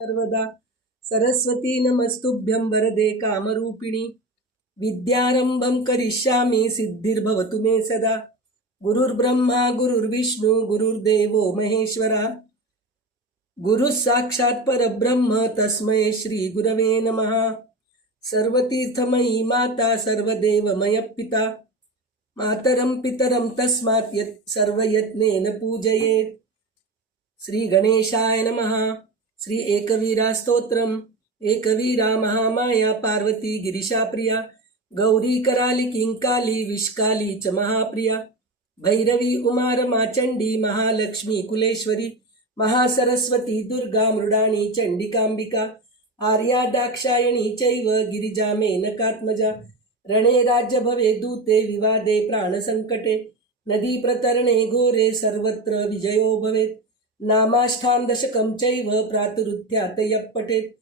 सर्वदा सरस्वती नमस्तुभ्यं वरदे कामरूपिणी विद्यारंभं करिष्यामि सिद्धिर्भवतु मे सदा गुरुर्ब्रह्मा गुरुर्विष्णु गुरुर्देवो महेश्वरा गुरुः साक्षात् परब्रह्म तस्मै श्री गुरवे नमः। सर्वतीर्थमयी माता सर्वदेवमय पिता मातरं पितरं तस्मात् सर्वयत्नेन पूजयेत्। श्री गणेशाय नमः। श्री एकवीरा स्तोत्रम। एकवीरा महामाया पार्वती गिरिशा प्रिया गौरी कराली किंकाली विष्काली च महाप्रिया भैरवी उमा रमा चंडी महालक्ष्मी कुलेश्वरी महासरस्वती दुर्गा मृडाणी चंडिकांबिका आर्या दाक्षायणी चैव गिरिजा मेनकात्मजा रणे राज्य भवे दूते विवादे प्राणसंकटे नदी प्रतरणे घोरे सर्वत्र विजयो भवेत्। नामाष्टां दशकं चैव प्रातरुत्थ्यात यः पठेत्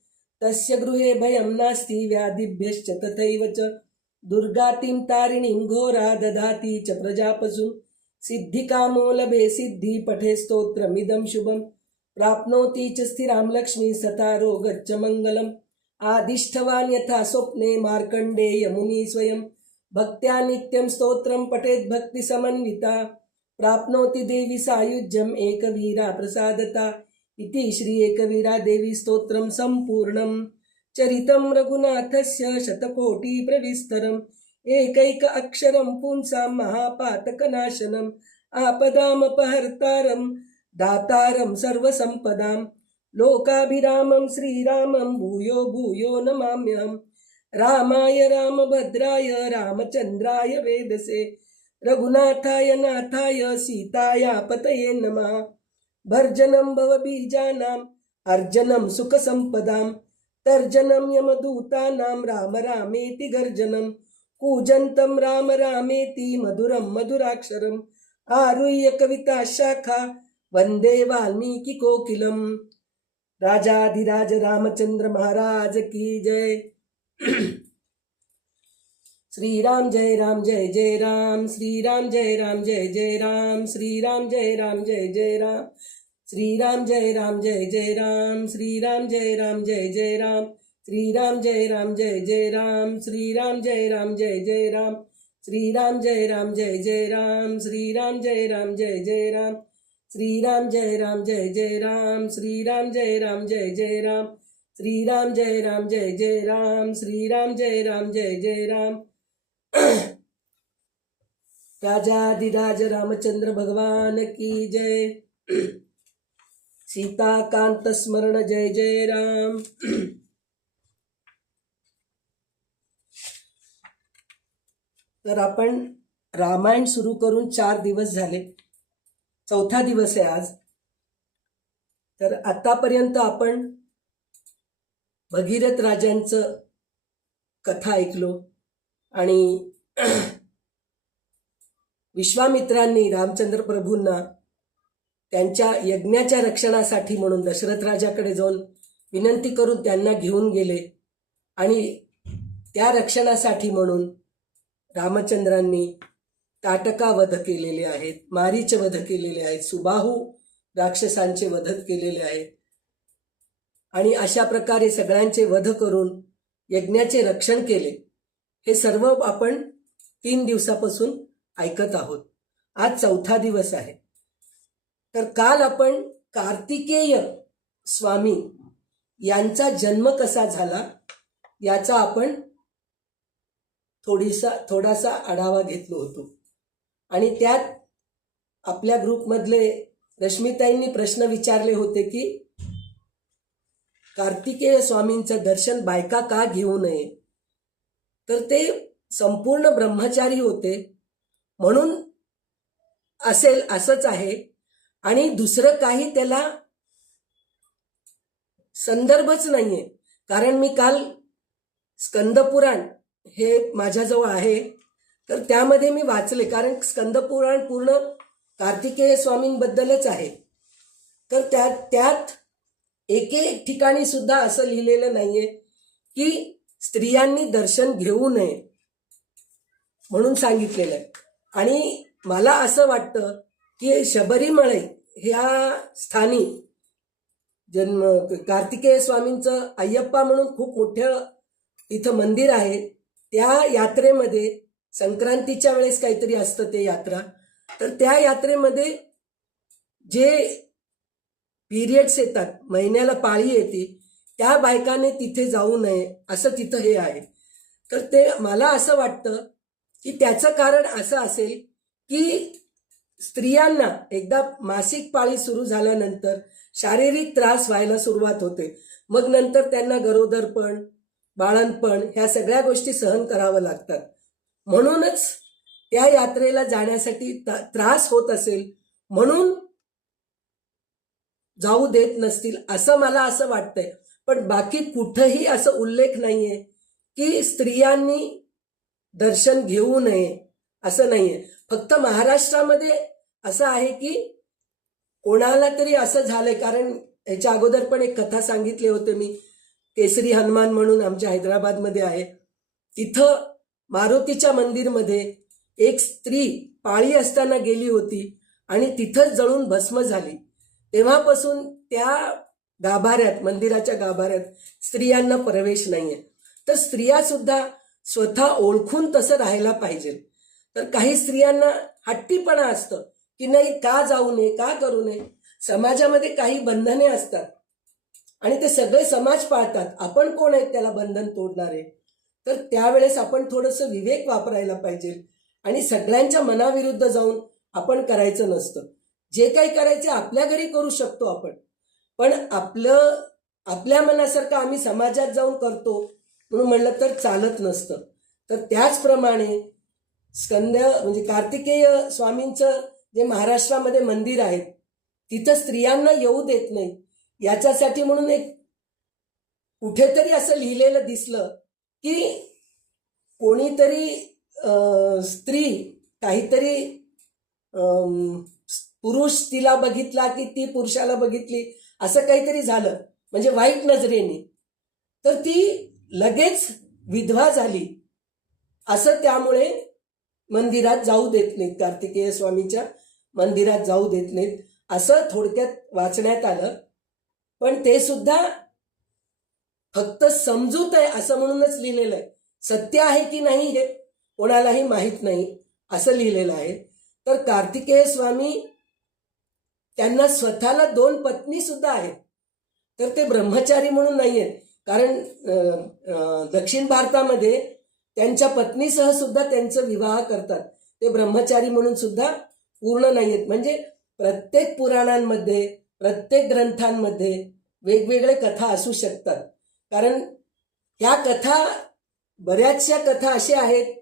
तस्य गृहे भयं नास्ति व्याधिभ्यश्च तथैव च दुर्गातिं तारिणीं घोरा ददाति च प्रजापशुं सिद्धिकामो लभे सिद्धि पठे स्तोत्रमिदं शुभं प्राप्नोति च स्थिरां लक्ष्मी सतारो गच्छ मङ्गलम्। आदिष्टवान् यथा स्वप्ने मार्कण्डेय मुनि स्वयं भक्त्या नित्यं स्तोत्रं पठेत् भक्तिसमन्विता प्राप्नोति देवी सायुज्यम् एकवीरा प्रसादता इति श्री एकवीरा देवी स्तोत्रं संपूर्णं। चरितं रघुनाथस्य शतकोटि प्रविस्तरम् एकैक अक्षरं पुंसां महापातकनाशनम् आपदामपहर्तारं दातारं सर्वसम्पदां लोकाभिरामं श्रीरामं भूयो भूयो नमाम्यहम्। रामाय रामभद्राय रामचन्द्राय वेदसे रघुनाथाय नाथाय सीताया पतये नमः। भर्जनं भवबीजानां अर्जनं सुखसम्पदां तर्जनं यमदूतानां राम रामेति गर्जनं कूजन्तं राम रामेति मधुरं मधुराक्षरम् आरुह्य कविता शाखा वन्दे वाल्मीकि कोकिलम्। राजाधिराज रामचंद्र महाराज की जय। श्री राम जय जय राम श्री राम जय जय राम श्री राम जय जय राम श्री राम जय जय राम श्री राम जय जय राम श्री राम जय जय राम श्री राम जय जय राम श्री राम जय जय राम श्री राम जय जय राम श्री राम जय जय राम श्री राम जय जय राम श्री राम जय जय राम श्री राम जय जय राम। राजाधिराज रामचंद्र भगवान की जय। सीता कांत स्मरण जय जय राम। तर आपण रामायण सुरू करून 4 दिवस झाले, 4था दिवस आहे आज। तर आतापर्यंत आपण भगीरथ राजांचं कथा ऐकलो आणि विश्वामित्रांनी रामचंद्र प्रभूंना त्यांच्या यज्ञाच्या रक्षणासाठी म्हणून दशरथ राजाकडे जाऊन विनंती करून त्यांना घेऊन गेले आणि त्या रक्षणासाठी म्हणून रामचंद्रांनी ताटका वध केलेले आहेत, मारीच वध केलेले आहेत, सुबाहू राक्षसांचे वध केलेले आहेत आणि अशा प्रकारे सगळ्यांचे वध करून यज्ञाचे रक्षण केले। हे सर्व आपण 3 दिवसापासून ऐकत आहोत। आज 4था दिवस आहे। तर काल आपण कार्तिकेय स्वामी यांचा जन्म कसा झाला याचा आपण थोडासा आढावा घेतलो होतो आणि त्यात आपल्या ग्रुपमधले रश्मिताईंनी प्रश्न विचारले होते की कार्तिकेय स्वामींचं दर्शन बायका का घेऊ नये। तर ते संपूर्ण ब्रह्मचारी होते म्हणून असेल असंच आहे आणि दुसरं काही त्याला संदर्भच नाहीये। कारण मी काल स्कंदपुराण हे माझ्याजवळ आहे तर त्यामध्ये मी वाचले, कारण स्कंदपुराण पूर्ण कार्तिकेय स्वामींबद्दलच आहे। तर त्यात एक ठिकाणी सुद्धा असं लिहिलेलं नाहीये की स्त्रियांनी दर्शन घेऊ नये म्हणून सांगितलेलं आहे। आणि मला असं वाटतं की शबरीमळे ह्या स्थानी कार्तिकेय स्वामींचं अय्यप्पा म्हणून खूप मोठं इथं मंदिर आहे. त्या यात्रेमध्ये संक्रांतीच्या वेळेस काहीतरी असतं ते यात्रा, तर त्या यात्रेमध्ये जे पिरियड्स येतात, महिन्याला पाळी येते, त्या बायकाने तिथे जाऊ नये असं तिथं हे आहे. तर ते मला असं वाटतं की त्याचं कारण असं असेल की स्त्रियांना एकदा मासिक पाळी सुरू झाल्यानंतर शारीरिक त्रास व्हायला सुरुवात होते. मग नंतर त्यांना गरोदरपण, बाळंतपण ह्या सगळ्या गोष्टी सहन करावं लागतात. म्हणूनच त्या यात्रेला जाण्यासाठी त्रास होत असेल म्हणून जाऊ देत नसतील असं मला असं वाटतंय. पण बाकी कुठंही असं उल्लेख नाहीये की स्त्रियांनी दर्शन घेऊ नये असं नाहीये. फक्त महाराष्ट्रामध्ये असं आहे की कोणाला तरी असं झालंय, कारण याच्या अगोदर पण एक कथा सांगितली होते मी, केसरी हनुमान म्हणून आमच्या हैदराबादमध्ये आहे. तिथं मारुतीच्या मंदिरमध्ये एक स्त्री पाळी असताना गेली होती आणि तिथंच जळून भस्म झाली. तेव्हापासून त्या गाभाऱ्यात, मंदिराच्या गाभाऱ्यात स्त्रियांना प्रवेश नाहीये. तर स्त्रिया सुद्धा स्वतः ओळखून तसं राहायला पाहिजे. तर काही स्त्रियांना हट्टीपणा असतं की नाही, का जाऊ नये, का करू नये. समाजामध्ये काही बंधने असतात आणि ते सगळे समाज पाळतात. आपण कोण आहेत त्याला बंधन तोडणारे? तर त्यावेळेस आपण थोडंसं विवेक वापरायला पाहिजे आणि सगळ्यांच्या मनाविरुद्ध जाऊन आपण करायचं नसतं. जे काही करायचे आपल्या घरी करू शकतो आपण, पण आपल्या मनासारखं आम्ही समाजात जाऊन करतो म्हणून म्हणलं तर चालत नसतं. तर त्याचप्रमाणे म्हणजे कार्तिकेय स्वामींचं जे महाराष्ट्रामध्ये मंदिर आहे तिथं स्त्रियांना येऊ देत नाही. याच्यासाठी म्हणून एक कुठेतरी असं लिहिलेलं दिसलं की कोणीतरी स्त्री काहीतरी पुरुष तिला बघितला की ती पुरुषाला बघितली असं काहीतरी झालं, म्हणजे वाईट नजरेने, तर ती लगेच विधवा झाली असं त्यामुळे मंदिरात जाऊ देत नाहीत, कार्तिकेय स्वामीच्या मंदिरात जाऊ देत नाहीत असं थोडक्यात वाचण्यात आलं. पण ते सुद्धा फक्त समजूत आहे असं म्हणूनच लिहिलेलं आहे. सत्य आहे की नाही हे कोणालाही माहीत नाही असं लिहिलेलं आहे. तर कार्तिकेय स्वामी त्यांना स्वतःला 2 पत्नी सुद्धा आहेत. तर ते ब्रह्मचारी म्हणून नाही आहेत, कारण दक्षिण भारतामध्ये त्यांच्या पत्नीसह सुद्धा त्यांचं विवाह करतात. ते ब्रह्मचारी म्हणून सुद्धा पूर्ण नाही आहेत. म्हणजे प्रत्येक पुराणांमध्ये, प्रत्येक ग्रंथांमध्ये वेगवेगळे कथा असू शकतात. कारण ह्या कथा, बऱ्याचशा कथा अशा आहेत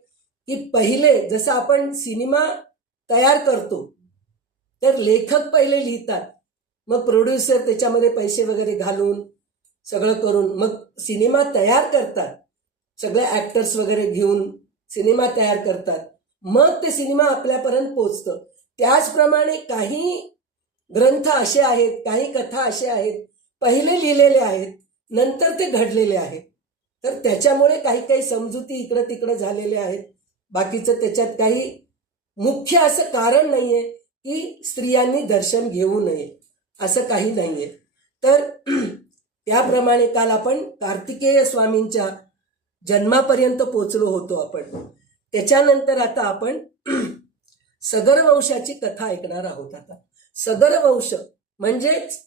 की पहिले जसं आपण सिनेमा तयार करतो तर लेखक पहिले लिहितात, मग प्रोड्युसर त्याच्यामध्ये पैसे वगैरे घालून सगळं करून मग सिनेमा तयार करतात. सगळे ॲक्टर्स वगैरे घेऊन सिनेमा तयार करतात, मग ते सिनेमा आपल्यापर्यंत पोचतं. त्याचप्रमाणे काही ग्रंथ असे आहेत, काही कथा असे आहेत पहिले लिहिलेले आहेत, नंतर ते घडलेले आहेत. तर त्याच्यामुळे काही काही समजुती इकडं तिकडं झालेल्या आहेत. बाकीचं त्याच्यात काही मुख्य असं कारण नाहीये की स्त्रियांनी दर्शन घेऊ नये असं काही नाहीये. तर त्याप्रमाणे काल आपण कार्तिकेय स्वामींच्या जन्मापर्यंत पोचलो होतो आपण. त्याच्यानंतर आता आपण सगर वंशाची कथा ऐकणार आहोत. आता सगर वंश म्हणजेच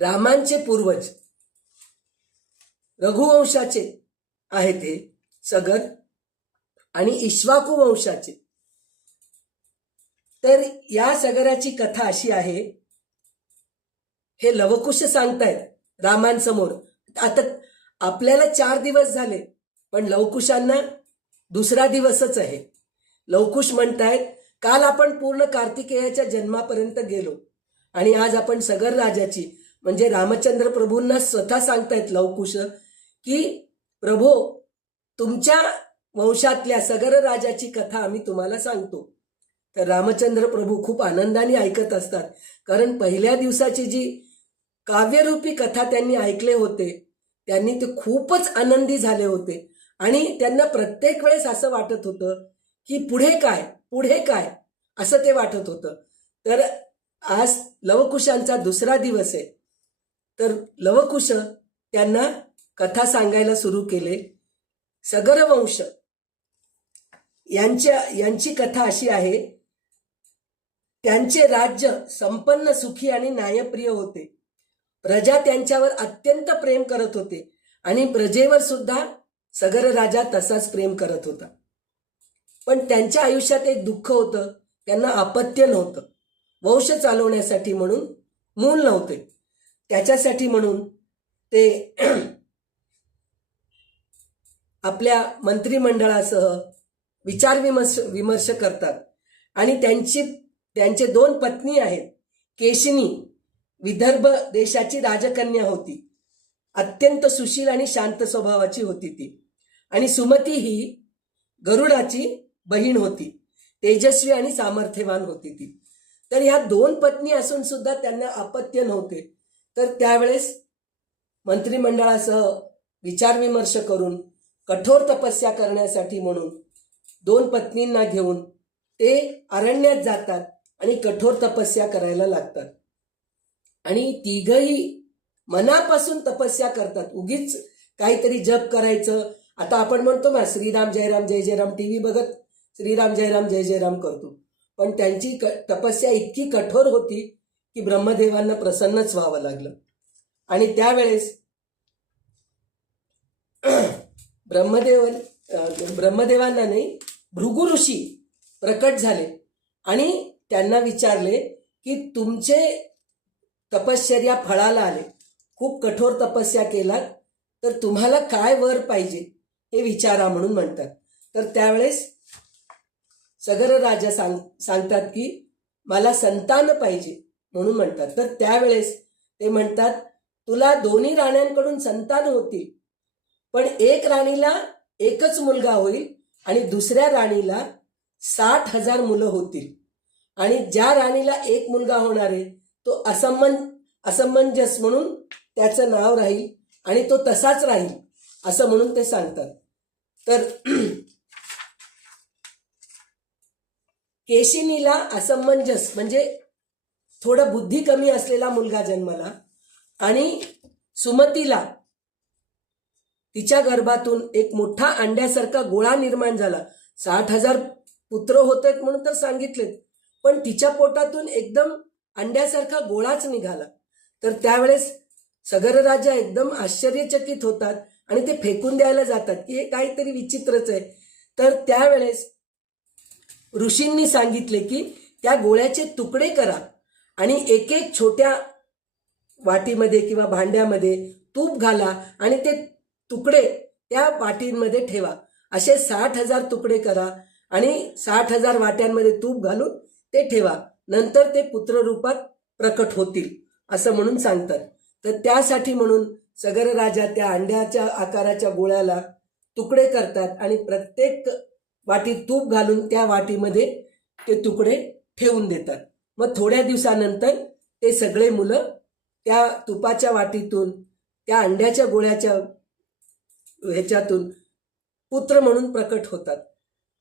रामांचे पूर्वज, रघुवंशाचे आहेत हे सगर, आणि इक्ष्वाकू वंशाचे. तर या सगराची कथा अशी आहे, हे लवकुश सांगतायत रामांसमोर. आता आपल्याला 4 दिवस झाले, पण लवकुशांना दुसरा दिवसच आहे. लवकुश म्हणतायत काल आपण पूर्ण कार्तिकेयाच्या जन्मापर्यंत गेलो आणि आज आपण सगर राजाची म्हणजे रामचंद्र प्रभूंना स्वतः सांगतायत लवकुश की प्रभो, तुमच्या वंशातल्या सगर राजाची कथा आम्ही तुम्हाला सांगतो. तर रामचंद्र प्रभू खूप आनंदाने ऐकत असतात, कारण पहिल्या दिवसाची जी काव्यरूपी कथा त्यांनी ऐकले होते त्यांनी ते खूपच आनंदी झाले होते आणि त्यांना प्रत्येक वेळेस असं वाटत होतं की पुढे काय पुढे काय असं ते वाटत होतं. तर आज लवकुशांचा दुसरा दिवस आहे. तर लवकुश त्यांना कथा सांगायला सुरू केले. सगरवंश यांची कथा अशी आहे. त्यांचे राज्य संपन्न, सुखी आणि न्यायप्रिय होते. प्रजा त्यांच्यावर अत्यंत प्रेम करत होते आणि प्रजेवर सुद्धा सगर राजा तसाच प्रेम करत होता. पण त्यांच्या आयुष्यात एक दुःख होतं. त्यांना अपत्य नव्हतं. वंश चालवण्यासाठी म्हणून मूल नव्हते. त्याच्यासाठी म्हणून ते आपल्या मंत्रिमंडळासह विचार विमर्श करतात. आणि त्यांचे 2 पत्नी आहेत. केशिनी विदर्भ देशाची राजकन्या होती. अत्यंत सुशील आणि शांत स्वभावाची होती ती. आणि सुमती ही गरुडाची बहीण होती. तेजस्वी आणि सामर्थ्यवान होती ती. तर ह्या 2 पत्नी असून सुद्धा त्यांना अपत्य नव्हते. तर त्यावेळेस मंत्रिमंडळासह विचारविमर्श करून कठोर तपस्या करण्यासाठी म्हणून 2 पत्नींना घेऊन ते अरण्यात जातात आणि कठोर तपस्या करायला लागतात. आणि तिघही मनापासून तपस्या करतात. उगीच काहीतरी जप करायचं. आता आपण म्हणतो ना, श्रीराम जय राम जय जय राम, टीव्ही बघत श्रीराम जय राम जय जय राम करतो. पण त्यांची तपस्या इतकी कठोर होती की ब्रह्मदेवांना प्रसन्नच व्हावं लागलं. आणि त्यावेळेस ब्रह्मदेवांना नाही, भृगु ऋषी प्रकट झाले आणि त्यांना विचारले की तुमचे तपश्चर्या फळाला आले, खूप कठोर तपस्या केलात, तर तुम्हाला काय वर पाहिजे हे विचारा म्हणून म्हणतात. तर त्यावेळेस सगर राजा सांगतात की मला संतान पाहिजे म्हणून म्हणतात. तर त्यावेळेस ते म्हणतात तुला 2 राण्यांकडून संतान होतील, पण एक राणीला एकच मुलगा होईल आणि दुसऱ्या राणीला 60,000 मुलं होतील. आणि ज्या राणीला एक मुलगा होणार आहे तो असमंजस म्हणून त्याचं नाव राहील आणि तो तसाच राहील असं म्हणून ते सांगतात. तर केशिनीला असमंजस म्हणजे थोडं बुद्धी कमी असलेला मुलगा जन्मला आणि सुमतीला तिच्या गर्भातून एक मोठा अंड्यासारखा गोळा निर्माण झाला. 60,000 पुत्र होत आहेत म्हणून तर सांगितलेत, पण तिच्या पोटातून एकदम अंड्यासारखा गोळाच निघाला. तर त्यावेळेस सगर राजा एकदम आश्चर्यचकित होतात आणि ते फेकून द्यायला जातात की हे काहीतरी विचित्रच आहे. तर त्यावेळेस ऋषींनी सांगितले की त्या गोळ्याचे तुकडे करा आणि एक एक छोट्या वाटीमध्ये किंवा भांड्यामध्ये तूप घाला आणि ते तुकडे त्या वाटींमध्ये ठेवा. असे 60,000 तुकडे करा आणि 60,000 वाट्यांमध्ये तूप घालून ते ठेवा. नंतर ते पुत्ररूपात प्रकट होतील असं म्हणून सांगतात. तर त्यासाठी म्हणून सगर राजा त्या अंड्याच्या आकाराच्या गोळ्याला तुकडे करतात आणि प्रत्येक वाटीत तूप घालून त्या वाटीमध्ये ते तुकडे ठेवून देतात. मग थोड्या दिवसानंतर ते सगळे मुलं त्या तुपाच्या वाटीतून, त्या अंड्याच्या गोळ्याच्या ह्याच्यातून पुत्र म्हणून प्रकट होतात.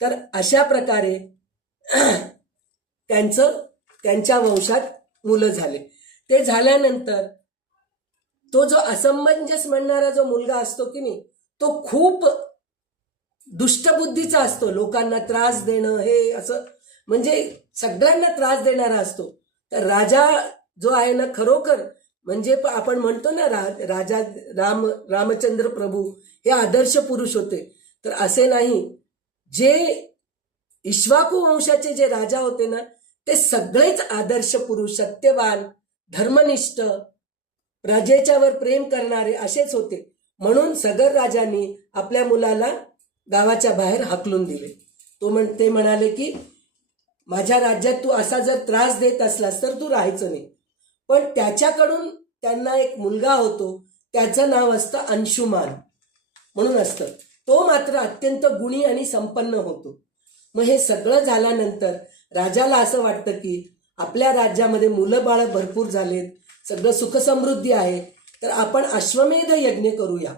तर अशा प्रकारे त्यांच्या वंशात मुलं झाले. ते झाल्यानंतर तो जो असमंजस म्हणणारा जो मुलगा असतो की नाही, तो खूप दुष्टबुद्धीचा असतो. लोकांना त्रास देणं हे असं म्हणजे सगळ्यांना त्रास देणारा असतो. तर राजा जो आहे ना, खरोखर म्हणजे आपण म्हणतो ना, राजा रामचंद्र प्रभू हे आदर्श पुरुष होते. तर असे नाही, जे इक्ष्वाकू वंशाचे जे राजा होते ना, ते सगळेच आदर्श पुरुष, सत्यवान, धर्मनिष्ठ, प्रजेच्यावर प्रेम करणारे असेच होते. म्हणून सगर राजांनी आपल्या मुलाला गावाच्या बाहेर हाकलून दिले. ते म्हणाले की माझ्या राज्यात तू असा जर त्रास देत असलास तर तू राहायचं नाही. पण त्याच्याकडून त्यांना एक मुलगा होतो, त्याचं नाव असतं अंशुमान म्हणून असतं. तो मात्र अत्यंत गुणी आणि संपन्न होतो. मग हे सगळं झाल्यानंतर राजाला असं वाटतं की आपल्या राज्यामध्ये मुलं बाळ भरपूर झालेत, सगळं सुखसमृद्धी आहे, तर आपण अश्वमेध यज्ञ करूया.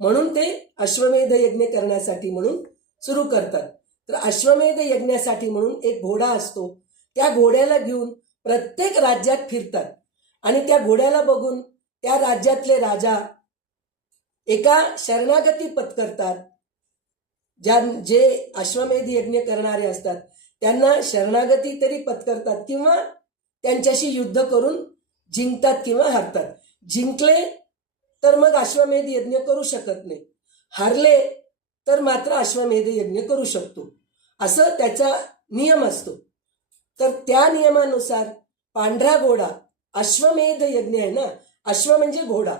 म्हणून ते अश्वमेध यज्ञ करण्यासाठी म्हणून सुरू करतात. तर अश्वमेध यज्ञासाठी म्हणून एक घोडा असतो. त्या घोड्याला घेऊन प्रत्येक राज्यात फिरतात आणि त्या घोड्याला बघून त्या राज्यातले राजा एका शरणागती पत्करतात. जे अश्वमेध यज्ञ करणारे असतात त्यांना शरणागती तरी पत्करतात किंवा त्यांच्याशी युद्ध करून जिंकतात किंवा हारतात. जिंकले तर मग अश्वमेध यज्ञ करू शकत नाही, हारले तर मात्र अश्वमेध यज्ञ करू शकतो, असं त्याचा नियम असतो. तर त्या नियमानुसार पांढरा घोडा, अश्वमेध यज्ञ आहे ना, अश्व म्हणजे घोडा,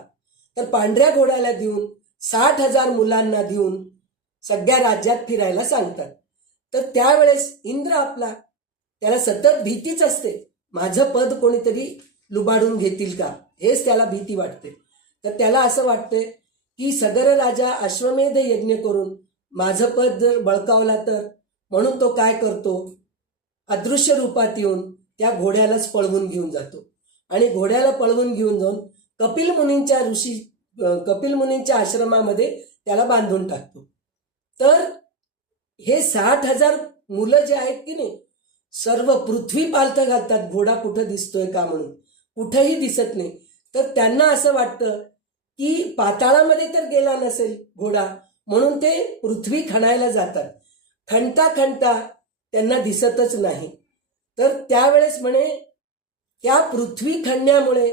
तर पांढऱ्या घोड्याला देऊन 60,000 मुलांना देऊन सगळ्या राज्यात फिरायला सांगतात. तर त्यावेळेस इंद्र आपला, त्याला सतत भीतीच असते, माझं पद कोणीतरी लुबाडून घेतील का, हेच त्याला भीती वाटते. तर त्याला असं वाटतंय की सगर राजा अश्वमेध यज्ञ करून माझं पद जर बळकावला तर, म्हणून तो काय करतो, अदृश्य रूपात येऊन त्या घोड्यालाच पळवून घेऊन जातो आणि घोड्याला पळवून घेऊन जाऊन कपिल मुनींच्या आश्रमामध्ये त्याला बांधून टाकतो. तर हे 60,000 मुलं जे आहेत की नाही, सर्व पृथ्वी पालथं घालतात, घोडा कुठं दिसतोय का म्हणून, कुठंही दिसत नाही. तर त्यांना असं वाटतं की पाताळामध्ये तर गेला नसेल घोडा, म्हणून ते पृथ्वी खणायला जातात. खणता खणता त्यांना दिसतच नाही. तर त्यावेळेस म्हणे त्या पृथ्वी खणण्यामुळे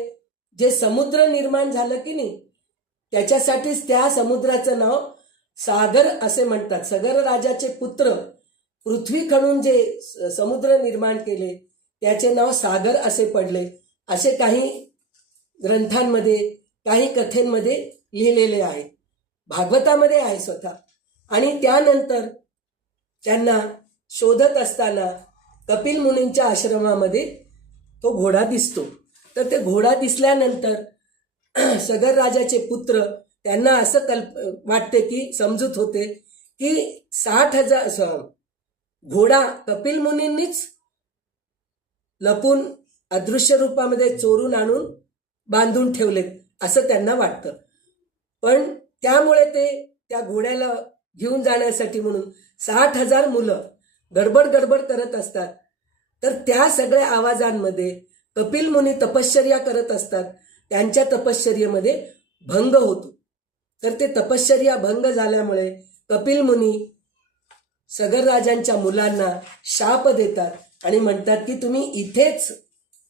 जे समुद्र निर्माण झालं की नाही, त्याच्यासाठीच त्या समुद्राचं नाव सागर असे म्हणतात. सगर राजाचे पुत्र पृथ्वी खणून जे समुद्र निर्माण केले त्याचे नाव सागर असे पडले, असे काही ग्रंथांमध्ये, काही कथेंमध्ये लिहिलेले आहे, भागवतामध्ये आहे स्वतः. आणि त्यानंतर त्यांना शोधत असताना कपिल मुनींच्या आश्रमामध्ये तो घोडा दिसतो. तर ते घोडा दिसल्यानंतर सगर राजाचे पुत्र त्यांना असं वाटते की, समजूत होते की 60,000 घोडा कपिल मुनींनीच लपून अदृश्य रूपामध्ये चोरून आणून बांधून ठेवलेत असं त्यांना वाटतं. पण त्यामुळे ते त्या घोड्याला घेऊन जाण्यासाठी म्हणून 60,000 मुलं गडबड करत असतात. तर त्या सगळ्या आवाजांमध्ये कपिल मुनी तपश्चर्या करत असतात, त्यांच्या तपश्चर्येमध्ये भंग होतो. तर ते तपश्चर्या भंग झाल्यामुळे कपिल मुनी सगर राजांच्या मुलांना शाप देतात आणि म्हणतात की तुम्ही इथेच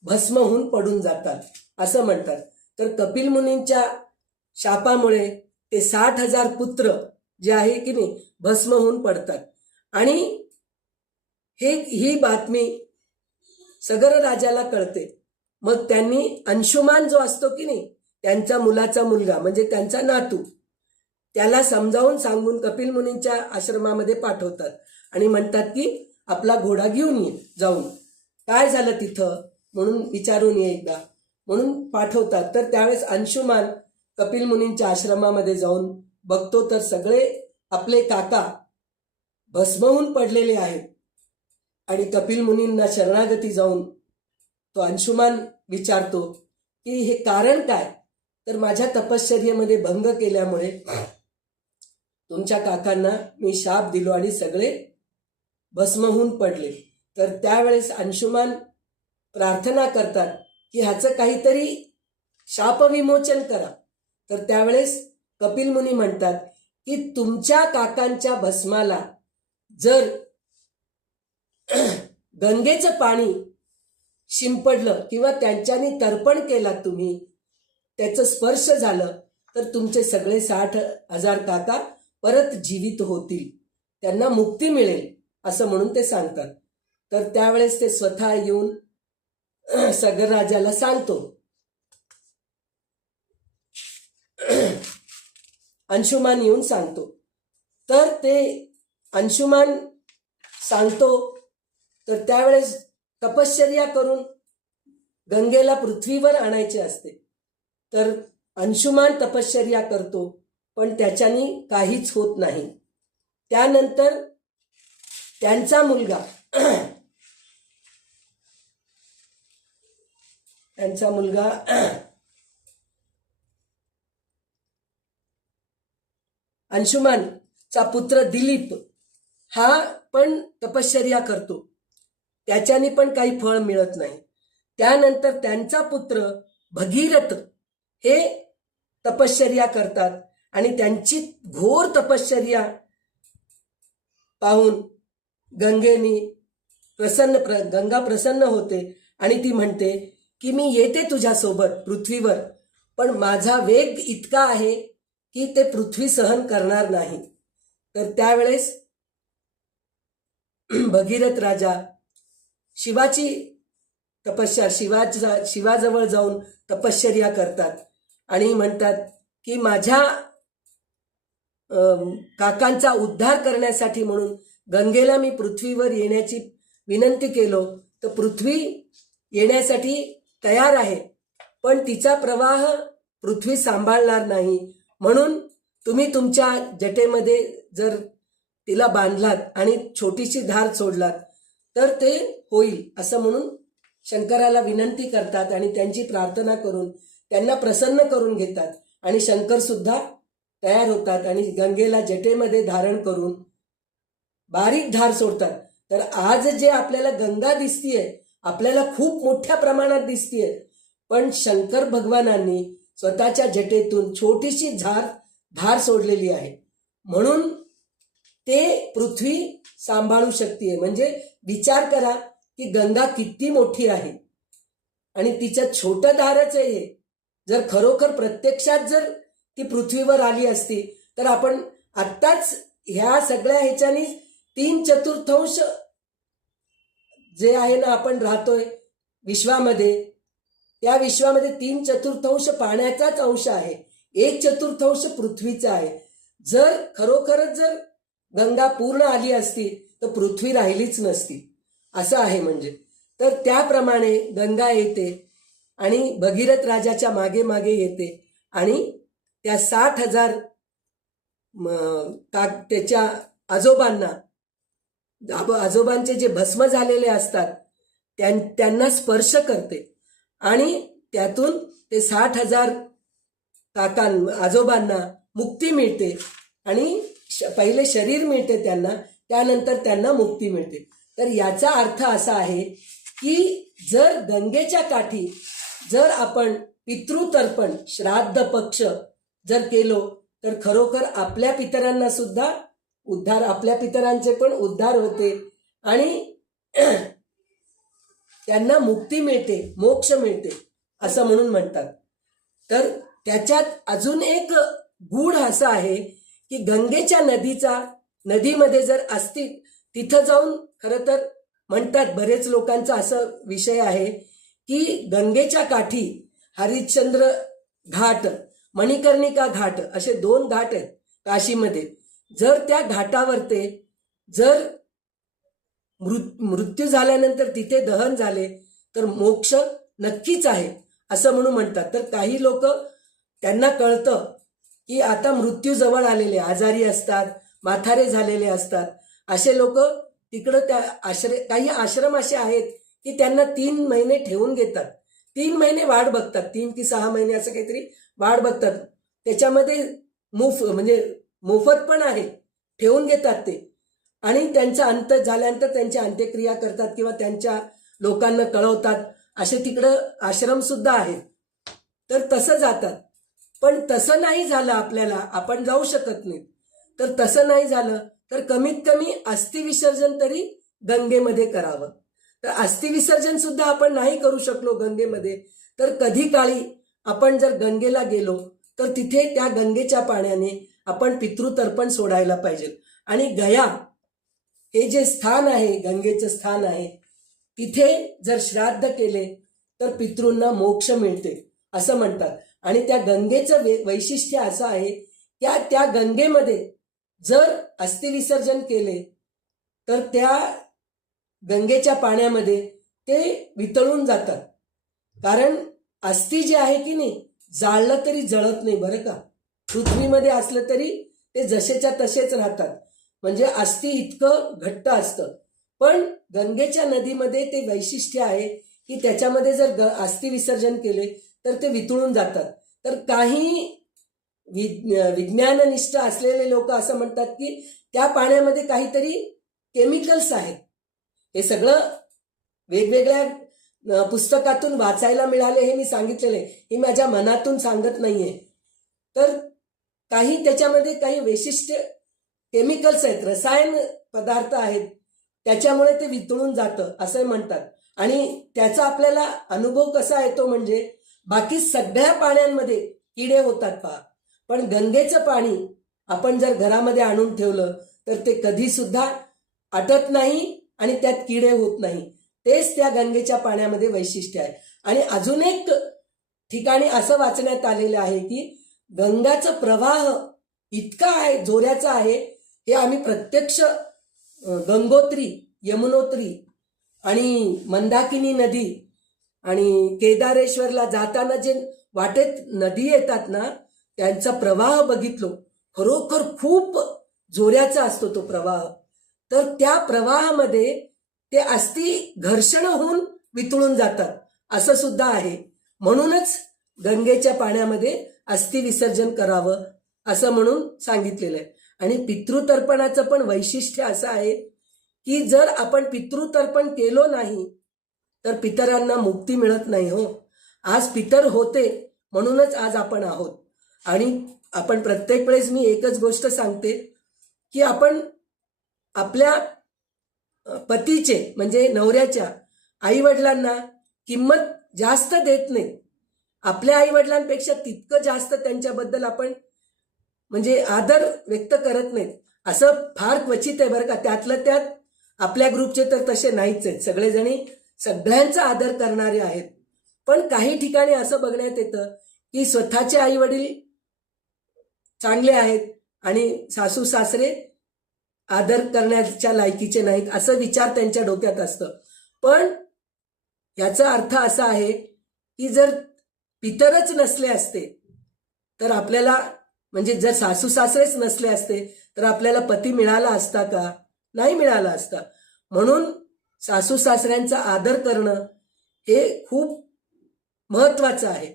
भस्म होऊन पडून जातात असं म्हणतात. तर कपिल मुनींच्या शापामुळे ते 60,000 पुत्र जे आहे की नाही भस्म होऊन पडतात. आणि ही बातमी सगर राजाला कळते. मग त्यांनी अंशुमान जो असतो की नाही, त्यांचा मुलाचा मुलगा म्हणजे त्यांचा नातू, त्याला समजावून सांगून कपिल मुनींच्या आश्रमामध्ये पाठवतात आणि म्हणतात की आपला घोडा घेऊन ये, जाऊन काय झालं तिथं म्हणून विचारून ये एकदा, म्हणून पाठवतात. तर त्यावेळेस अंशुमान कपिल मुनींच्या आश्रमामध्ये जाऊन बघतो तर सगळे आपले काका भस्म होऊन पडलेले आहेत. आणि कपिल मुनींना शरणागती जाऊन तो अंशुमान विचारतो की हे कारण काय, तर माझ्या तपश्चर्येमध्ये भंग केल्यामुळे तुमच्या काकांना मी शाप दिलो आणि सगळे भस्म होऊन पडले. तर त्यावेळेस अंशुमान प्रार्थना करतात की ह्याचं काहीतरी शापविमोचन करा. तर त्यावेळेस कपिल मुनी म्हणतात की तुमच्या काकांच्या भस्माला जर गंगेचं पाणी शिंपडलं किंवा त्यांच्यानी तर्पण केला, तुम्ही त्याचं स्पर्श झालं, तर तुमचे सगळे 60,000 काका परत जीवित होतील, त्यांना मुक्ती मिळेल असं म्हणून ते सांगतात. तर त्यावेळेस ते स्वतः येऊन सगर राजाला सांगतो. अंशुमान येऊन सांगतो. तर ते अंशुमान सांगतो. तर त्यावेळेस तपश्चर्या करून गंगेला पृथ्वीवर आणायचे असते. तर अंशुमान तपश्चर्या करतो पण त्याच्यानी काहीच होत नाही. त्यानंतर त्यांचा मुलगा अंशुमानचा पुत्र दिलीप हा पण तपश्चर्या करतो, त्याच्यानी पण काही फळ मिळत नाही. त्यानंतर त्यांचा पुत्र भगीरथ हे तपश्चर्या करतात आणि त्यांची घोर तपश्चर्या पाहून गंगा प्रसन्न होते आणि ती म्हणते की मी येते तुझ्यासोबत पृथ्वीवर, पण माझा वेग इतका आहे की ते पृथ्वी सहन करणार नाही. तर त्यावेळेस भगीरथ राजा शिवाची तपश्चर्या शिवाजवळ जाऊन तपश्चर्या करतात आणि म्हणतात की माझ्या काकांचा उद्धार करण्यासाठी म्हणून गंगेला मी पृथ्वीवर येण्याची विनंती केलो, तर पृथ्वी येण्यासाठी तयार आहे, पण तिचा प्रवाह पृथ्वी सांभाळणार नाही, म्हणून तुम्ही तुमच्या जटेमध्ये जर तिला बांधलात आणि छोटीशी धार सोडलात तर ते होईल असं म्हणून शंकराला विनंती करतात आणि त्यांची प्रार्थना करून त्यांना प्रसन्न करून घेतात. आणि शंकर सुद्धा तयार होतात आणि गंगेला जटेमध्ये धारण करून बारीक धार सोडतात. तर आज जे आपल्याला गंगा दिसतीये आपल्याला खूप मोठ्या प्रमाणात दिसतीये, पण शंकर भगवानांनी स्वतःच्या जटेतून छोटीशी धार सोडलेली आहे, म्हणून ते पृथ्वी सांभाळू शकते. म्हणजे विचार करा की गंगा किती मोठी आहे आणि तिचं छोटं धारच आहे. जर खरोखर प्रत्यक्षात जर ती पृथ्वीवर आली असती तर आपण आत्ताच ह्या सगळ्या ह्याच्यानी 3/4 जे आहे ना आपण राहतोय विश्वामध्ये, त्या विश्वामध्ये 3/4 पाण्याचाच अंश आहे, 1/4 पृथ्वीचा आहे. जर खरोखरच जर गंगा पूर्ण आली असती तर पृथ्वी राहिलीच नसती असं आहे. म्हणजे तर त्याप्रमाणे गंगा येते आणि भगीरथ राजाच्या मागे मागे येते आणि त्या 60,000 त्याच्या आजोबांचे जे भस्म झालेले असतात त्यांना स्पर्श करते आणि त्यातून ते 60,000 आजोबांना मुक्ती मिळते आणि पहिले शरीर मिळते त्यांना, त्यानंतर त्यांना मुक्ती मिळते. तर याचा अर्थ असा आहे की जर गंगेच्या काठी जर आपण पितृतर्पण श्राद्ध पक्ष जर केलो तर खरोखर आपल्या पितरांना सुद्धा उद्धार, आपल्या पितरांचे पण उद्धार होते आणि त्यांना मुक्ती मिळते, मोक्ष मिळते असं म्हणून म्हणतात. तर त्याच्यात अजून एक गूढ असं आहे की गंगेच्या नदीमध्ये जर असती तिथं जाऊन खरं तर म्हणतात बरेच लोकांचा असं विषय आहे की गंगेच्या काठी हरिश्चंद्र घाट, मणिकर्णिका घाट असे 2 घाट आहेत काशीमध्ये. जर त्या घाटावरते जर मृत्यू झाल्यानंतर तिथे दहन झाले तर मोक्ष नक्कीच आहे असं म्हणून म्हणतात. तर काही लोक त्यांना कळतं की आता मृत्यू जवळ आलेले, आजारी असतात, म्हातारे झालेले असतात, असे लोक तिकडं त्या काही आश्रम असे आहेत की त्यांना 3 महिने ठेवून घेतात, 3 महिने वाट बघतात, 3 की 6 महिने असं काहीतरी वाट बघतात. त्याच्यामध्ये म्हणजे मोफत पण आहे, ठेवून घेतात ते आणि त्यांचा अंत झाल्यानंतर त्यांची अंत्यक्रिया करतात किंवा त्यांच्या लोकांना कळवतात. असे तिकडं आश्रम सुद्धा आहेत. तर तसं जातात. पण तसं नाही झालं आपल्याला, आपण जाऊ शकत नाही. तर तसं नाही झालं तर कमीत कमी अस्थि विसर्जन तरी गंगेमध्ये करावं. तर अस्थि विसर्जन सुद्धा आपण नाही करू शकलो गंगेमध्ये तर कधी काळी आपण जर गंगेला गेलो तर तिथे त्या गंगेच्या पाण्याने आपण पितृतर्पण सोडायला पाहिजे. आणि गया हे जे स्थान आहे, गंगेचं स्थान आहे, तिथे जर श्राद्ध केले तर पितृंना मोक्ष मिळते असं म्हणतात. आणि त्या गंगेचं वैशिष्ट्य असं आहे त्या गंगेमध्ये जर अस्थि विसर्जन केले तर त्या गंगेच्या पाण्यामध्ये ते वितळून जातात. कारण अस्थि जे आहे की नाही जाळलं तरी जळत नाही बरं का, पृथ्वीमध्ये असलं तरी ते जसेच्या तसेच राहतात. म्हणजे अस्थि इतकं घट्ट असतं. पण गंगेच्या नदीमध्ये ते वैशिष्ट्य आहे की त्याच्यामध्ये जर अस्थि विसर्जन केले तर ते वितळून जातात. तर काही विज्ञाननिष्ठ असलेले लोक असं म्हणतात की त्या पाण्यामध्ये काहीतरी केमिकल्स आहेत. हे सगळं वेगवेगळ्या पुस्तकातून वाचायला मिळाले हे मी सांगितलेले, ही माझ्या मनातून सांगत नाहीये. तर काही त्याच्यामध्ये काही विशिष्ट केमिकल्स आहेत, रसायन पदार्थ आहेत, त्याच्यामुळे ते वितळून जातं असं म्हणतात. आणि त्याचा आपल्याला अनुभव कसा येतो म्हणजे बाकी सगळ्या पाण्यांमध्ये किडे होतात पहा, पण गंगेचं पाणी आपण जर घरामध्ये आणून ठेवलं तर ते कधी सुद्धा आटत नाही आणि त्यात किडे होत नाही. तेच त्या गंगेच्या पाण्यामध्ये वैशिष्ट्य आहे. आणि अजून एक ठिकाणी असं वाचण्यात आलेलं आहे की गंगाचा प्रवाह इतका आहे, जोराचा आहे, हे आम्ही प्रत्यक्ष गंगोत्री, यमुनोत्री आणि मंदाकिनी नदी आणि केदारेश्वरला जाताना जे वाटेत नदी येतात ना, त्यांचा प्रवाह बघितलो. खरोखर खूप जोराचा असतो तो प्रवाह. तर त्या प्रवाहामध्ये ते अस्थी घर्षण होऊन वितळून जातात असं सुद्धा आहे. म्हणूनच गंगेच्या पाण्यामध्ये अस्थि विसर्जन करावं असं म्हणून सांगितलेलं आहे. आणि पितृतर्पणाचं पण वैशिष्ट्य असं आहे की जर आपण पितृतर्पण केलो नाही तर पितरांना मुक्ती मिळत नाही. हो, आज पितर होते म्हणूनच आज आपण आहोत. आणि आपण प्रत्येक वेळेस मी एकच गोष्ट सांगते की आपण आपल्या पतीचे म्हणजे नवऱ्याच्या आईवडिलांना किंमत जास्त देत नाही. आपल्या आईवडिलांपेक्षा तितकं जास्त त्यांच्याबद्दल आपण म्हणजे आदर व्यक्त करत नाहीत. असं फार क्वचित आहे बरं का. त्यातलं त्यात आपल्या ग्रुपचे तर तसे नाहीच आहेत, सगळेजणी सगळ्यांचा आदर करणारे आहेत. पण काही ठिकाणी असं बघण्यात येतं की स्वतःचे आई वडील चांगले आहेत आणि सासू सासरे आदर करण्याच्या लायकीचे नाहीत, असं विचार त्यांच्या डोक्यात असतं. पण याचा अर्थ असा आहे की जर पितरच नसले असते तर आपल्याला म्हणजे जर सासू सासरेच नसले असते तर आपल्याला पती मिळाला असता का? नाही मिळाला असता. म्हणून सासू सासऱ्यांचा आदर करणं हे खूप महत्वाचं आहे.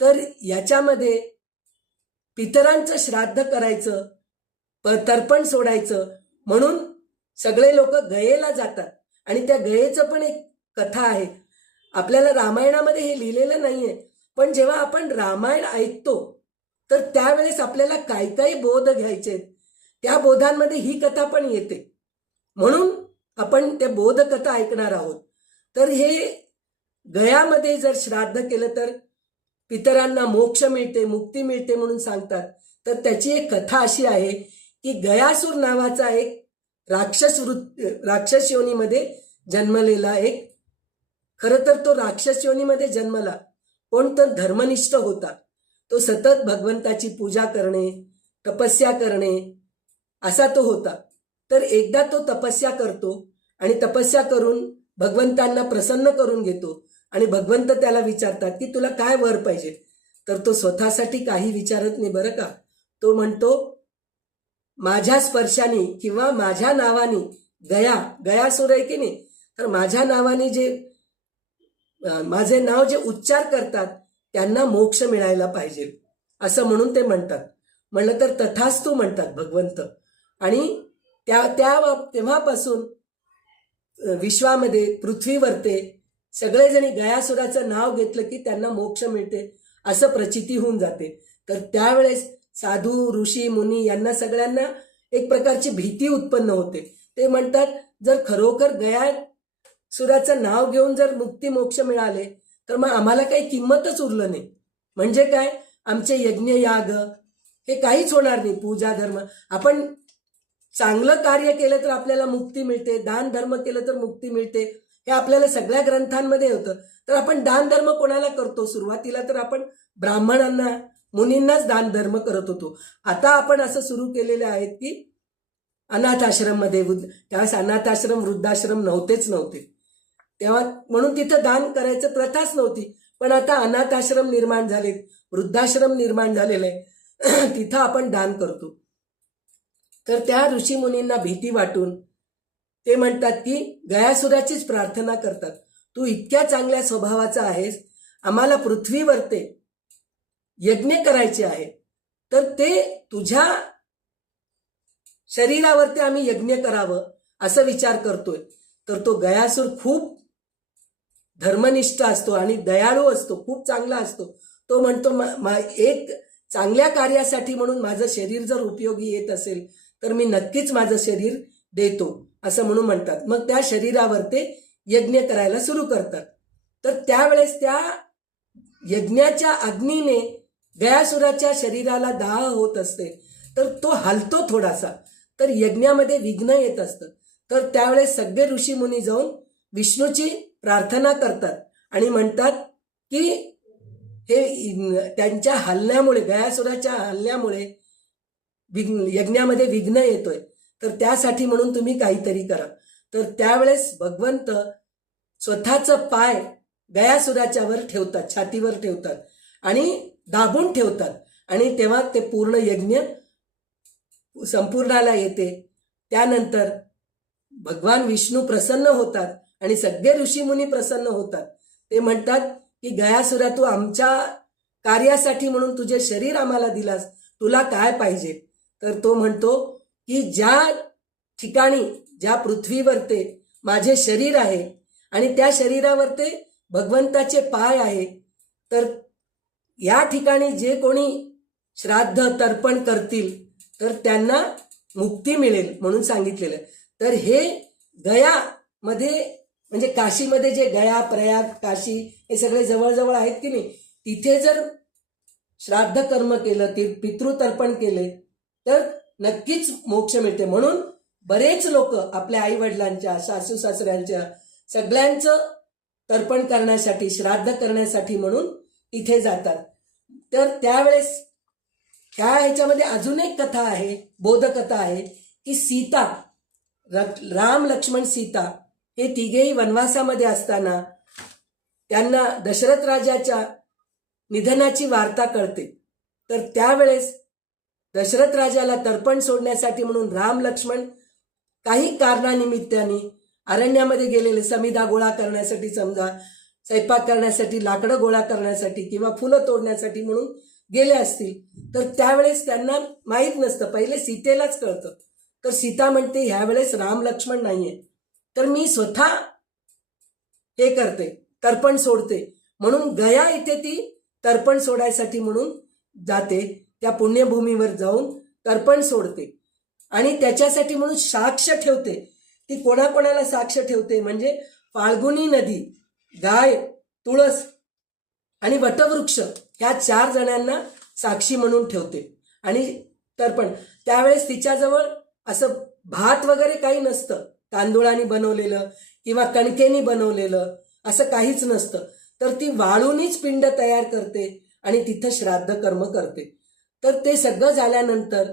तर याच्यामध्ये पितरांचं श्राद्ध करायचं, तर्पण सोडायचं म्हणून सगळे लोक गयेला जातात. आणि त्या गयेचं पण एक कथा आहे. आपल्याला रामायणामध्ये हे लिहिलेलं नाहीये, पण जेव्हा आपण रामायण ऐकतो तर त्यावेळेस आपल्याला काही काही बोध घ्यायचे आहेत. त्या बोधांमध्ये ही कथा पण येते, म्हणून आपण त्या बोधकथा ऐकणार आहोत. तर हे गयामध्ये जर श्राद्ध केलं तर पितरांना मोक्ष मिळते, मुक्ती मिळते म्हणून सांगतात. तर त्याची एक कथा अशी आहे की गयासूर नावाचा एक राक्षस योनीमध्ये जन्मलेला एक, खरं तर तो राक्षस योनीमध्ये जन्मला पण तो धर्मनिष्ठ होता. तो सतत भगवंताची पूजा करणे, तपस्या करणे असा तो होता. तर एकदा तो तपस्या करतो आणि तपस्या करून भगवंतांना प्रसन्न करून घेतो. आणि भगवंत त्याला विचारतात की तुला काय वर पाहिजे? तर तो स्वतःसाठी काही विचारत नाही बरं का. तो म्हणतो माझ्या स्पर्शाने किंवा माझ्या नावाने गयासूर आहे की नाही, तर माझ्या नावाने जे माझे नाव जे उच्चार करतात त्यांना मोक्ष मिळायला पाहिजे असं म्हणून ते म्हणतात. म्हणलं तर तथास्तु म्हणतात भगवंत. आणि तेव्हापासून विश्वामध्ये पृथ्वीवरते सगळेजणी गयासुराचं नाव घेतलं की त्यांना मोक्ष मिळते असं प्रचिती होऊन जाते. तर त्यावेळेस साधू ऋषी मुनी यांना सगळ्यांना एक प्रकारची भीती उत्पन्न होते. ते म्हणतात जर खरोखर गयासुराचं नाव घेऊन जर मुक्ती मोक्ष मिळाले तर मग आम्हाला काही किंमतच उरलं नाही. म्हणजे काय, आमचे यज्ञ याग हे काहीच होणार नाही. पूजा धर्म, आपण चांगलं कार्य केलं तर आपल्याला मुक्ती मिळते, दान धर्म केलं तर मुक्ती मिळते, हे आपल्याला सगळ्या ग्रंथांमध्ये होतं. तर आपण दान धर्म कोणाला करतो? सुरुवातीला तर आपण ब्राह्मणांना मुनींनाच दान धर्म करत होतो. आता आपण असं सुरू केलेले आहेत की अनाथ आश्रम मध्ये, त्यावेळेस अनाथ आश्रम वृद्धाश्रम नव्हते तेव्हा, म्हणून तिथं दान करायचं प्रथाच नव्हती. पण आता अनाथ आश्रम निर्माण झालेत, वृद्धाश्रम निर्माण झालेले आहे, तिथं आपण दान करतो. तर त्या ऋषी मुनींना भीती वाटून ते म्हणतात की गयासुराचीच प्रार्थना करतात, तू इतक्या चांगल्या स्वभावाचा आहेस, आम्हाला पृथ्वीवरते यज्ञ करायचे आहे, तर ते तुझ्या शरीरावरती आम्ही यज्ञ करावं असं विचार करतोय. तर तो गयासूर खूप धर्मनिष्ठ असतो आणि दयाळू असतो, खूप चांगला असतो, तो म्हणतो एक चांगल्या कार्यासाठी म्हणून माझं शरीर जर उपयोगी येत असेल तर मी नक्कीच माझं शरीर देतो असं म्हणून म्हणतात. मग त्या शरीरावर ते यज्ञ करायला सुरू करतात. तर त्यावेळेस त्या यज्ञाच्या अग्नीने गयासुराच्या शरीराला दाह होत असते, तर तो हलतो थोडासा, तर यज्ञामध्ये विघ्न येत असतं. तर त्यावेळेस सगळे ऋषीमुनी जाऊन विष्णूची प्रार्थना करतात आणि म्हणतात की हे त्यांच्या हल्ल्यामुळे, गयासुराच्या हल्ल्यामुळे यज्ञामध्ये विघ्न येतोय, तर त्यासाठी म्हणून तुम्ही काहीतरी करा. तर त्यावेळेस भगवंत स्वतःचं पाय गयासुराच्या वर ठेवतात, छातीवर ठेवतात आणि दाबून ठेवतात आणि तेव्हा ते पूर्ण यज्ञ संपूर्णाला येते. त्यानंतर भगवान विष्णू प्रसन्न होतात आणि सगळे ऋषीमुनी प्रसन्न होतात. ते म्हणतात की गयासुरा, तू आमच्या कार्यासाठी म्हणून तुझे शरीर आम्हाला दिलास, तुला काय पाहिजे? तर तो म्हणतो की ज्या ठिकाणी, ज्या पृथ्वीवर ते माझे शरीर आहे आणि त्या शरीरावर ते भगवंताचे पाय आहे, तर या ठिकाणी जे कोणी श्राद्ध तर्पण करतील तर त्यांना मुक्ती मिळेल म्हणून सांगितलेलं. तर हे गयामध्ये म्हणजे काशीमध्ये जे गया, प्रयाग, काशी हे सगळे जवळजवळ आहेत की नाही, तिथे जर श्राद्ध कर्म केलं, पितृतर्पण केले तर नक्कीच मोक्ष मिळते. म्हणून बरेच लोक आपल्या आई वडिलांच्या, सासू सासऱ्यांच्या सगळ्यांचं तर्पण करण्यासाठी, श्राद्ध करण्यासाठी म्हणून तिथे जातात. तर त्यावेळेस ह्याच्यामध्ये अजून एक कथा आहे, बोधकथा आहे की सीता, राम लक्ष्मण सीता हे तिघेही वनवासामध्ये असताना त्यांना दशरथ राजाच्या निधनाची वार्ता कळते. तर त्यावेळेस दशरथ राजाला तर्पण सोडण्यासाठी म्हणून राम लक्ष्मण काही कारणानिमित्ताने अरण्यामध्ये गेलेले, समिधा गोळा करण्यासाठी, समजा स्वयंपाक करण्यासाठी, लाकडं गोळा करण्यासाठी किंवा फुलं तोडण्यासाठी म्हणून गेले असतील. तर त्यावेळेस त्यांना माहीत नसतं, पहिले सीतेलाच कळतं. तर सीता म्हणते ह्यावेळेस राम लक्ष्मण नाहीये, तर मी स्वतः हे करते, तर्पण सोडते. म्हणून गया इथे ती तर्पण सोडायसाठी म्हणून जाते, त्या पुण्यभूमीवर जाऊन तर्पण सोडते आणि त्याच्यासाठी म्हणून साक्ष ठेवते. ती कोणाकोणाला साक्ष ठेवते म्हणजे फाल्गुनी नदी, गाय, तुळस आणि वटवृक्ष ह्या 4 जणांना साक्षी म्हणून ठेवते. आणि तर्पण त्यावेळेस तिच्याजवळ असं भात वगैरे काही नसतं, तांदूळाने बनवलेलं किंवा कणकेनी बनवलेलं असं काहीच नसतं. तर ती वाळूनीच पिंड तयार करते आणि तिथं श्राद्ध कर्म करते. तर ते सगळं झाल्यानंतर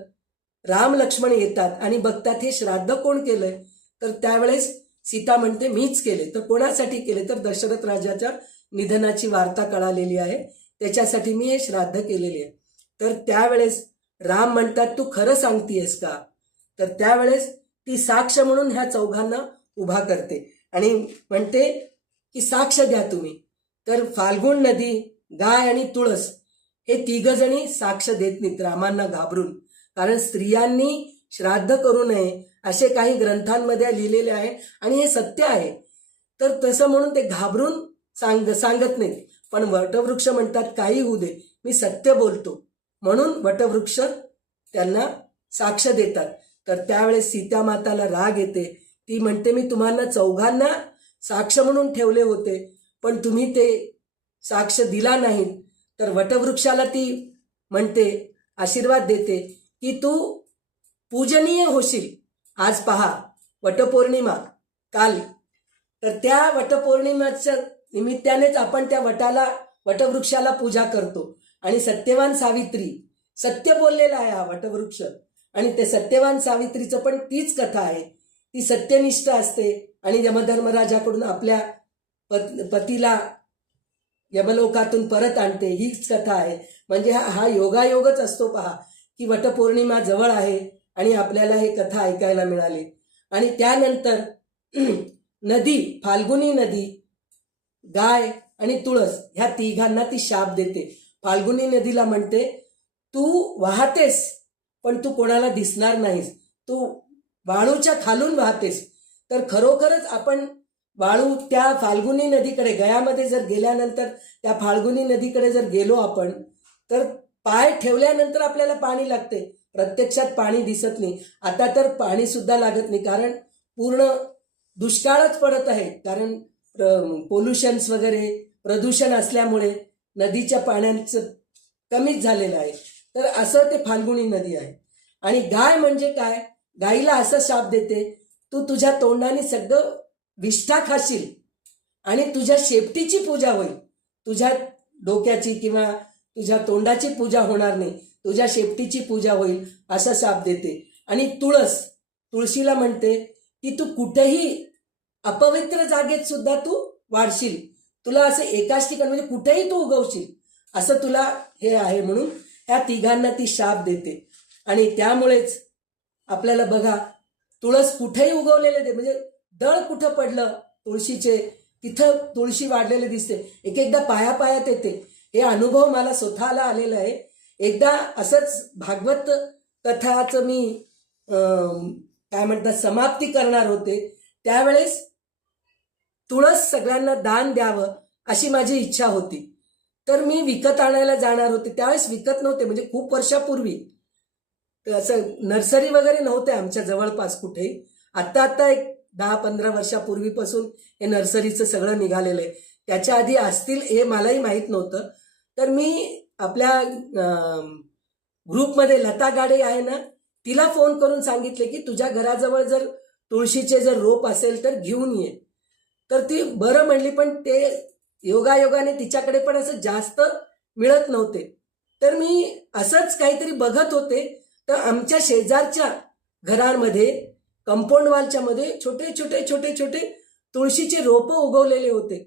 राम लक्ष्मण येतात आणि बघतात हे श्राद्ध कोण केलंय. तर त्यावेळेस सीता म्हणते मीच केले. तर कोणासाठी केले? तर दशरथ राजाच्या निधनाची वार्ता कळालेली आहे, त्याच्यासाठी मी हे श्राद्ध केलेले आहे. तर त्यावेळेस राम म्हणतात तू खरं सांगतीयस का? तर त्यावेळेस ती साक्ष म्हणून ह्या चौघांना उभा करते आणि म्हणते की साक्ष द्या तुम्ही. तर फाल्गुन नदी, गाय आणि तुळस हे 3 जणी साक्ष देत नाहीत रामांना घाबरून, कारण स्त्रियांनी श्राद्ध करू नये असे काही ग्रंथांमध्ये लिहिलेले आहे आणि हे सत्य आहे. तर तसं म्हणून ते घाबरून सांगत नाहीत. पण वटवृक्ष म्हणतात काही होऊ दे, मी सत्य बोलतो, म्हणून वटवृक्ष त्यांना साक्ष देतात. तर त्यावेळेस सीता माताला राग येते. ती म्हणते मी तुम्हाला चौघांना साक्ष म्हणून ठेवले होते, पण तुम्ही ते साक्ष दिला नाहीत. तर वटवृक्षाला ती म्हणते, आशीर्वाद देते की तू पूजनीय होशील. आज पहा वटपौर्णिमा काल, तर त्या वटपौर्णिमेच्या निमित्तानेच आपण त्या वटवृक्षाला पूजा करतो. आणि सत्यवान सावित्री, सत्य बोललेला आहे हा वटवृक्ष. आणि ते सत्यवान सावित्रीचं पण तीच कथा आहे. ती सत्यनिष्ठ असते आणि यमधर्मराजाकडून आपल्या पतीला यमलोकातून परत आणते, हीच कथा आहे. म्हणजे हा योगायोगच असतो पहा की वटपौर्णिमा जवळ आहे आणि आपल्याला हे कथा ऐकायला मिळाली. आणि त्यानंतर नदी, फाल्गुनी नदी, गाय आणि तुळस ह्या 3घांना ती शाप देते. फाल्गुनी नदीला म्हणते तू वाहतेस पण तू कोणाला दिसणार नाहीस, तू वाळूच्या खालून वाहतेस. तर खरोखरच आपण वाळू त्या फाल्गुनी नदीकडे, गयामध्ये जर गेल्यानंतर त्या फाल्गुनी नदीकडे जर गेलो आपण, तर पाय ठेवल्यानंतर आपल्याला पाणी लागते, प्रत्यक्षात पाणी दिसत नाही. आता तर पाणी सुद्धा लागत नाही, कारण पूर्ण दुष्काळच पडत आहे. कारण पोल्युशन्स वगैरे प्रदूषण असल्यामुळे नदीच्या पाण्याचं कमीच झालेलं आहे. तर असं ते फाल्गुनी नदी आहे. आणि गाय म्हणजे काय, गाईला असं शाप देते, तू तुझ्या तोंडाने सगळं विष्ठा खाशील आणि तुझ्या शेपटीची पूजा होईल, तुझ्या डोक्याची किंवा तुझ्या तोंडाची पूजा होणार नाही, तुझ्या शेपटीची पूजा होईल, असा शाप देते. आणि तुळशीला म्हणते की तू कुठेही अपवित्र जागेत सुद्धा तू वाढशील, तुला असं एकाच ठिकाणी म्हणजे कुठेही तू उगवशील, असं तुला हे आहे. म्हणून ह्या तिघांना ती शाप देते. आणि त्यामुळेच आपल्याला बघा, तुळस कुठेही उगवलेले दे, म्हणजे दळ कुठं पडलं तुळशीचे, तिथं तुळशी वाढलेले दिसते. एक एकदा पायापायात येते. हे अनुभव मला स्वतःला आलेला आहे. एकदा असंच भागवत कथाचं मी काय म्हणतात समाप्ती करणार होते, त्यावेळेस तुळस सगळ्यांना दान द्यावं अशी माझी इच्छा होती. तर मी विकत आणायला जाणार होते. त्यावेळेस विकत नव्हते, म्हणजे खूप वर्षापूर्वी असं नर्सरी वगैरे नव्हते आमच्या जवळपास कुठेही. आत्ता एक 10-15 वर्षापूर्वीपासून हे नर्सरीचं सगळं निघालेलं आहे. त्याच्या आधी असतील हे मलाही माहीत नव्हतं. तर मी आपल्या ग्रुपमध्ये लता गाडे आहे ना, तिला फोन करून सांगितले की तुझ्या घराजवळ जर तुळशीचे जर रोप असेल तर घेऊन ये. तर ती बरं म्हणली, पण ते योगायोगाने तिच्याकडे पण असं जास्त मिळत नव्हते. तर मी असंच काहीतरी बघत होते, तर आमच्या शेजारच्या घरांमध्ये कंपाऊंड वॉलच्या मध्ये छोटे छोटे छोटे छोटे तुळशीचे रोपं उगवलेले होते.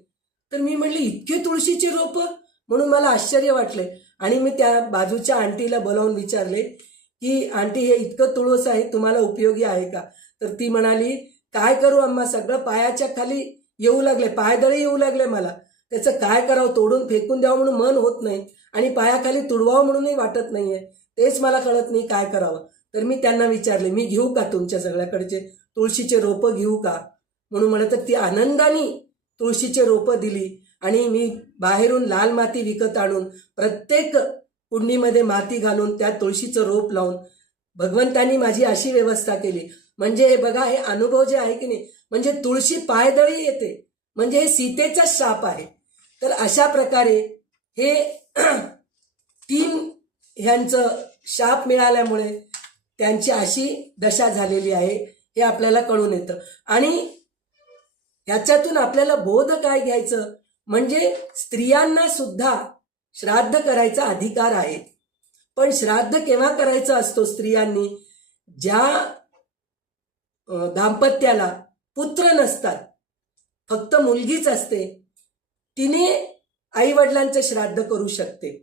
तर मी म्हणले इतके तुळशीचे रोपं, म्हणून मला आश्चर्य वाटले. आणि मी त्या बाजूच्या आंटीला बोलावून विचारले की आंटी, हे इतकं तुळस आहे, तुम्हाला उपयोगी आहे का? तर ती म्हणाली, काय करू अम्मा, सगळं पायाच्या खाली येऊ लागले, पायदळी येऊ लागले मला, त्याचं काय करावं, तोडून फेकून द्यावं म्हणून मन होत नाही आणि पायाखाली तुडवावं म्हणूनही वाटत नाहीये, तेच मला कळत नाही काय करावं. तर मी त्यांना विचारले, मी घेऊ का तुमच्या सगळ्याकडचे तुळशीचे रोपं घेऊ का म्हणून म्हणत. तर ती आनंदाने तुळशीचे रोपं दिली. आणि मी बाहेरून लाल माती विकत आणून प्रत्येक कुंडीमध्ये माती घालून त्या तुळशीचं रोप लावून भगवंतांनी माझी अशी व्यवस्था केली. म्हणजे हे बघा, हे अनुभव जे आहे की नाही, म्हणजे तुळशी पायदळी येते, म्हणजे हे सीतेचा शाप आहे. तर अशा प्रकारे हे 3 ह्यांचं शाप मिळाल्यामुळे त्यांची अशी दशा झालेली आहे, हे आपल्याला कळून येतं. आणि ह्याच्यातून आपल्याला बोध काय घ्यायचं, म्हणजे स्त्रियांना सुद्धा श्राद्ध करायचा अधिकार आहे. पण श्राद्ध केव्हा करायचं असतो स्त्रियांनी, ज्या दाम्पत्याला पुत्र नसतात, फक्त मुलगीच असते, तिने आई वडिलांचं श्राद्ध करू शकते.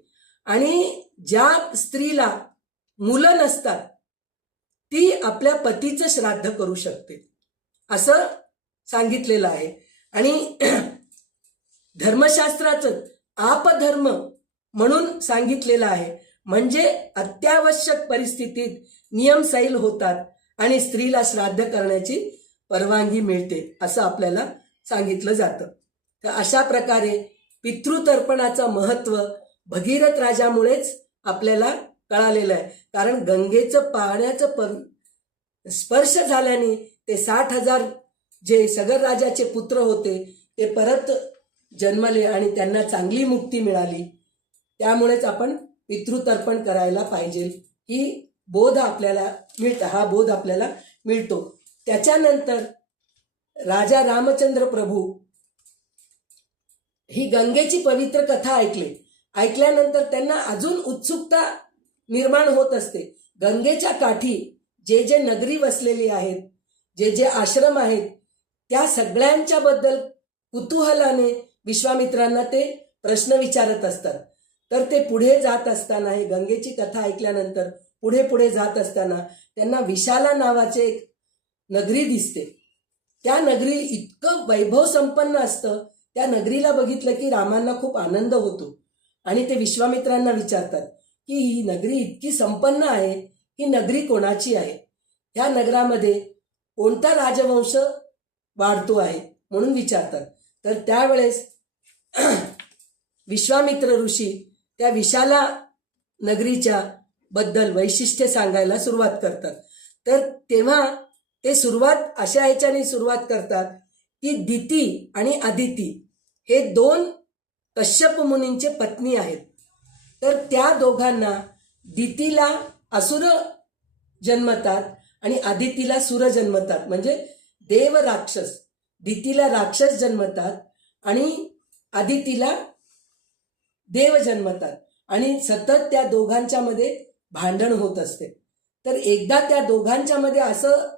आणि ज्या स्त्रीला मुलं नसतात ती आपल्या पतीचं श्राद्ध करू शकते, असं सांगितलेलं आहे. आणि धर्मशास्त्राचं आपधर्म म्हणून सांगितलेलं आहे, म्हणजे अत्यावश्यक परिस्थितीत नियम सैल होतात आणि स्त्रीला श्राद्ध करण्याची परवानगी मिळते, असं आपल्याला सांगितलं जातं. तर अशा प्रकारे पितृतर्पणाचं महत्त्व भगीरथ राजामुळेच आपल्याला कळालेलं आहे. कारण गंगेचं पाण्याचं स्पर्श झाल्याने ते 60,000 जे सगर राजाचे पुत्र होते ते परत जन्मले आणि त्यांना चांगली मुक्ती मिळाली. त्यामुळेच आपण पितृतर्पण करायला पाहिजे, ही बोध आपल्याला मिळतं, हा बोध आपल्याला मिळतो. त्याच्यानंतर राजा रामचंद्र प्रभू ही गंगेची पवित्र कथा ऐकल्यानंतर त्यांना अजून उत्सुकता निर्माण होत असते. गंगेच्या काठी जे जे नगरी वसलेली आहेत, जे जे आश्रम आहेत, त्या सगळ्यांच्या बद्दल कुतूहलाने विश्वामित्रांना ते प्रश्न विचारत असतात. तर ते पुढे जात असताना, हे गंगेची कथा ऐकल्यानंतर पुढे पुढे जात असताना त्यांना विशाला नावाचे एक नगरी दिसते. त्या नगरी इतकं वैभव संपन्न असतं, त्या नगरीला बघितलं की रामांना खूप आनंद होतो. आणि ते विश्वामित्रांना विचारतात की ही नगरी इतकी संपन्न आहे, ही नगरी कोणाची आहे, ह्या नगरामध्ये कोणता राजवंश वाढतो आहे. म्हणून विचारतात. तर त्यावेळेस विश्वामित्र ऋषी त्या विशाला नगरीच्या बद्दल वैशिष्ट्य सांगायला सुरुवात करतात. तर तेव्हा ते अशा ह्याच्याने सुरुवात करतात की दिती आणि अदिती हे दोन कश्यप मुनींचे पत्नी आहेत. तर त्या दोघांना दितीला असुर जन्मतात आणि अदितीला सुर जन्मतात, म्हणजे देव राक्षस. दितीला राक्षस जन्मतात आणि अदितीला देव जन्मतात आणि सतत त्या दोघांच्या मध्ये भांडण होत असते. तर एकदा त्या दोघांच्या मध्ये असं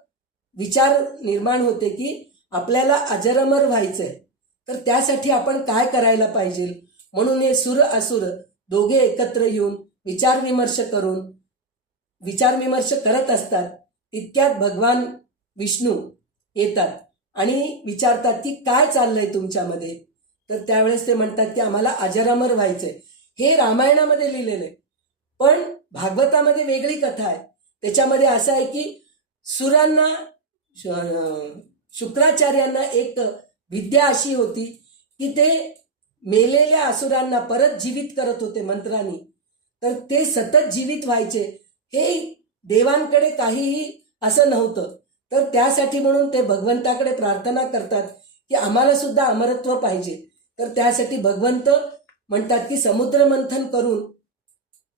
विचार निर्माण होते की आपल्याला अजरामर व्हायचंय, तर त्यासाठी आपण काय करायला पाहिजे. म्हणून हे सुर असुर दोघे एकत्र येऊन विचारविमर्श करत असतात. तितक्यात भगवान विष्णू येतात आणि विचारतात की काय चाललंय तुमच्यामध्ये. तर त्यावेळेस ते म्हणतात की आम्हाला अजरामर व्हायचंय. हे रामायणामध्ये लिहिलेलं आहे, पण भागवतामध्ये वेगळी कथा आहे. त्याच्यामध्ये असं आहे की सुरांना शुक्राचार्यांना एक विद्या अशी होती की ते मेलेल्या असुरांना परत जीवित करत होते मंत्रांनी. तर ते सतत जीवित व्हायचे, हे देवांकडे काहीही असं नव्हतं. तर त्यासाठी म्हणून ते भगवंताकडे प्रार्थना करतात की आम्हाला सुद्धा अमरत्व पाहिजे. तर त्यासाठी भगवंत म्हणतात की समुद्र मंथन करून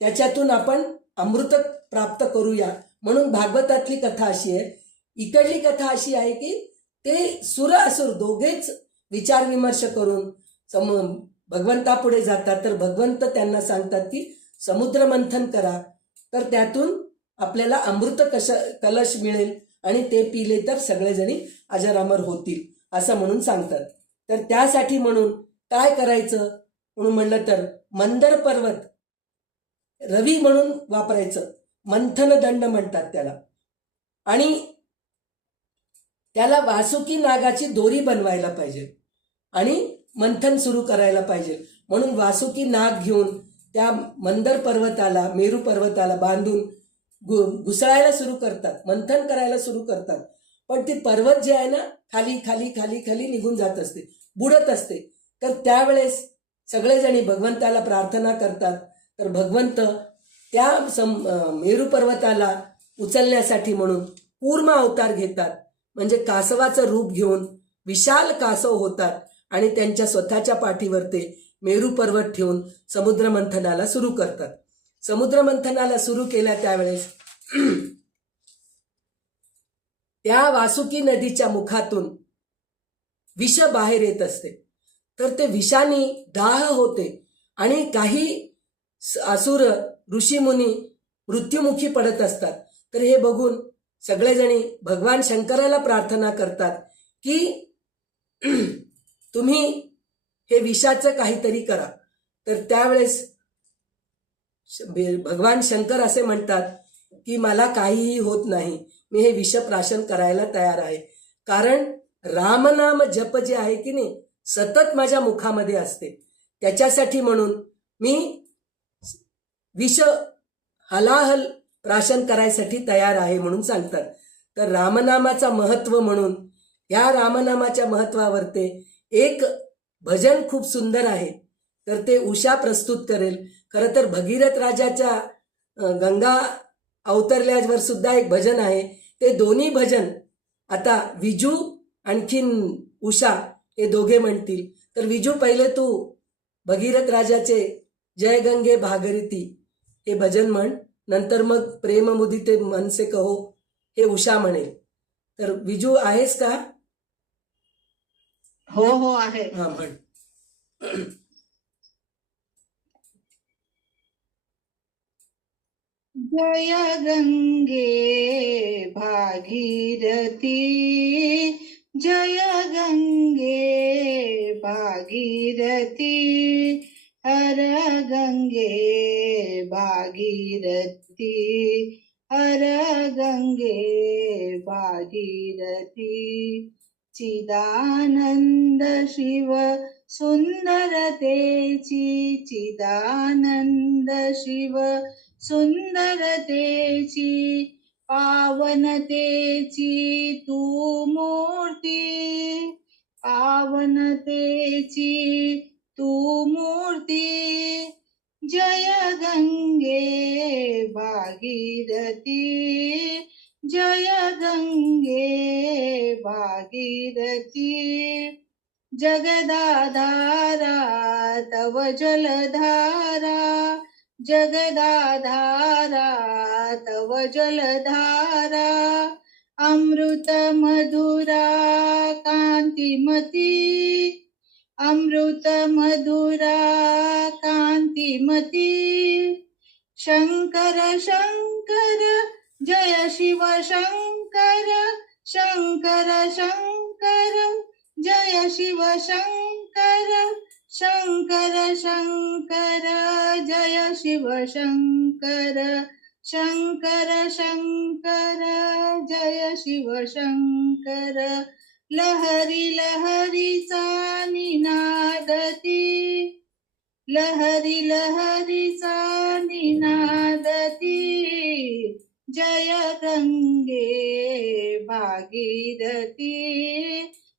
त्याच्यातून आपण अमृत प्राप्त करूया. म्हणून भागवतातली कथा अशी आहे. इकडली कथा अशी आहे की ते सुर असुर दोघेच विचारविमर्श करून भगवंतापुढे जातात. तर भगवंत त्यांना सांगतात की समुद्र मंथन करा, तर त्यातून आपल्याला अमृत कलश मिळेल आणि ते पिले तर सगळेजणी अजरामर होतील असं म्हणून सांगतात. तर त्यासाठी म्हणून काय करायचं म्हणून म्हणलं तर मंदर पर्वत रवी म्हणून वापरायचं. मंथन दंड म्हणतात त्याला. आणि त्याला वासुकी नागाची दोरी बनवायला पाहिजे आणि मंथन सुरू करायला पाहिजे. म्हणून वासुकी नाग घेऊन त्या मंदर पर्वताला, मेरू पर्वताला बांधून घुसळायला सुरू करतात, मंथन करायला सुरू करतात. पण ती पर्वत जे आहे ना खाली खाली खाली खाली निघून जात असते, बुडत असते. तर त्यावेळेस सगळेजणी भगवंताला प्रार्थना करतात. तर भगवंत त्या मेरू पर्वताला उचलण्यासाठी म्हणून कूर्म अवतार घेतात, म्हणजे कासवाचं रूप घेऊन विशाल कासव होतात आणि त्यांच्या स्वतःच्या पाठीवर ते मेरू पर्वत ठेवून समुद्र मंथनाला सुरू करतात. समुद्र मंथनाला सुरू केल्या त्यावेळेस त्या वासुकी नदीच्या मुखातून विष बाहेर येत असते. तर ते विषाने दाह होते आणि काही असुर ऋषीमुनी मृत्युमुखी पडत असतात. तर हे बघून सगळेजणी भगवान शंकराला प्रार्थना करतात की तुम्ही हे विषाचं काहीतरी करा. तर त्यावेळेस भगवान शंकर असे म्हणतात की मला काहीही होत नाही, मी हे विष प्राशन करायला तयार आहे. कारण रामनाम जप जे आहे की नाही सतत माझ्या मुखामध्ये असते, त्याच्यासाठी म्हणून मी विष हलाहल प्राशन करायसाठी तयार आहे म्हणून सांगतात. तर रामनामाचा महत्व म्हणून या रामनामाच्या महत्वावर ते एक भजन खूप सुंदर आहे. तर ते उषा प्रस्तुत करेल. खरं तर भगीरथ राजाच्या गंगा अवतरल्यावर सुद्धा एक भजन आहे. ते दोन्ही भजन आता विजू आणखीन उषा हे दोघे म्हणतील. तर विजू पहिले तू भगीरथ राजाचे जय गंगे भागीरथी हे भजन म्हण, नंतर मग प्रेम मुदिते मन से कहो हे उषा म्हणेल. तर विजू आहेस का? हो हो आहे. हा म्हण. जय गंगे भागीरथी, जय गंगे भागीरथी, हर गंगे भागीरथी, हर गंगे भागीरथी. चिदानंद शिव सुंदरतेची, चिदानंद शिव सुंदरतेची, पावनतेची तू मूर्ती, पावनतेची तू मूर्ती, जय गंगे भागीरथी, जय गंगे भागीरथी, जगदाधारा तव जलधारा, जगदाधारा तव जलधारा, अमृत मधुरा कांतिमती, अमृत मधुरा कांतिमती, शंकर शंकर जय शिव शंकर, शंकर शंकर जय शिव शंकर, शंकर शंकर जय शिव शंकर, शंकर शंकर जय शिव शंकर, लहरी लहरीचा निनादती, लहरी लहरीचा निनादती, जय गंगे भागीरथी,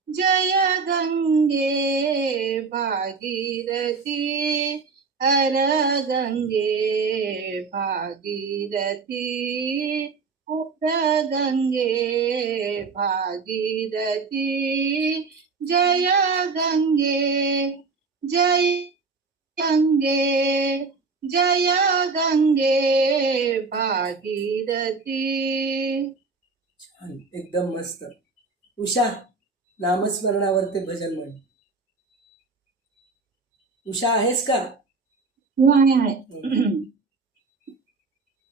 जय गंगे भागीरथी, हर गंगे भागीरथी, हर गंगे भागीरथी, जय गंगे, जय गंगे, जय गंगे भागीरथी. छान, एकदम मस्त. उषा, नामस्मरणावर ते भजन म्हण. उषा आहेस का? आहे.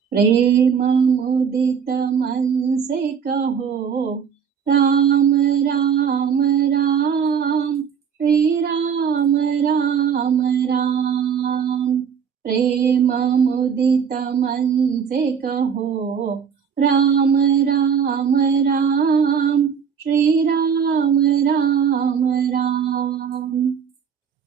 प्रेम मुदित मन से कहो, राम राम राम, श्री राम राम राम. प्रेम मुदित मन से कहो, राम राम राम, श्री राम राम राम.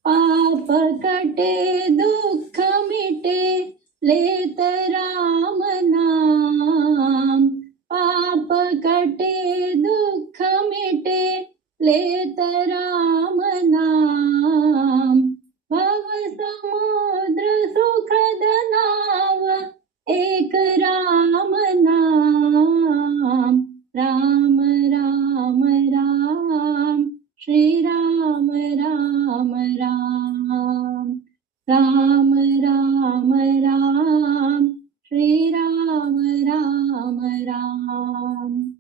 पाप कटे दुःख मिटे, लेत राम नाम. पाप कटे दुःख मिटे, लेत राम नाम. भव समुद्र सुखद नाव, एक राम नाम. राम राम राम, श्री राम राम राम. राम राम राम, श्री राम राम राम.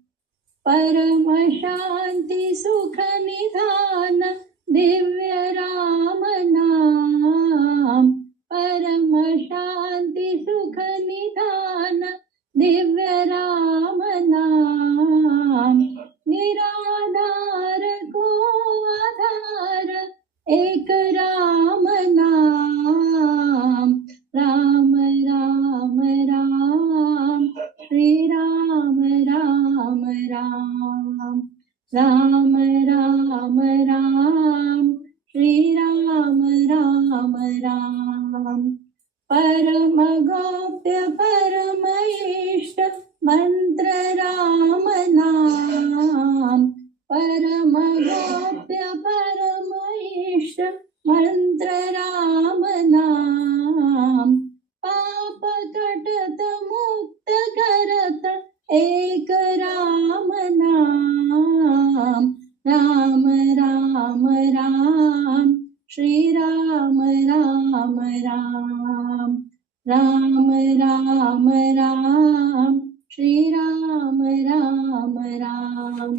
परम शांती सुख निधान, दिव्य राम नाम. परम शांती सुख निधान, दिव्य राम नाम. निराधार को आधार, एक राम नाम. राम राम राम, श्री राम राम राम. राम राम राम, श्री राम राम राम. परम गोप्य परम इष्ट, मंत्र राम नाम. परम गोप्य परम इष्ट, मंत्र राम नाम. पाप कटत मुक्त करत, एक राम नाम. राम राम राम, श्री राम राम राम. राम राम राम, श्री राम राम राम.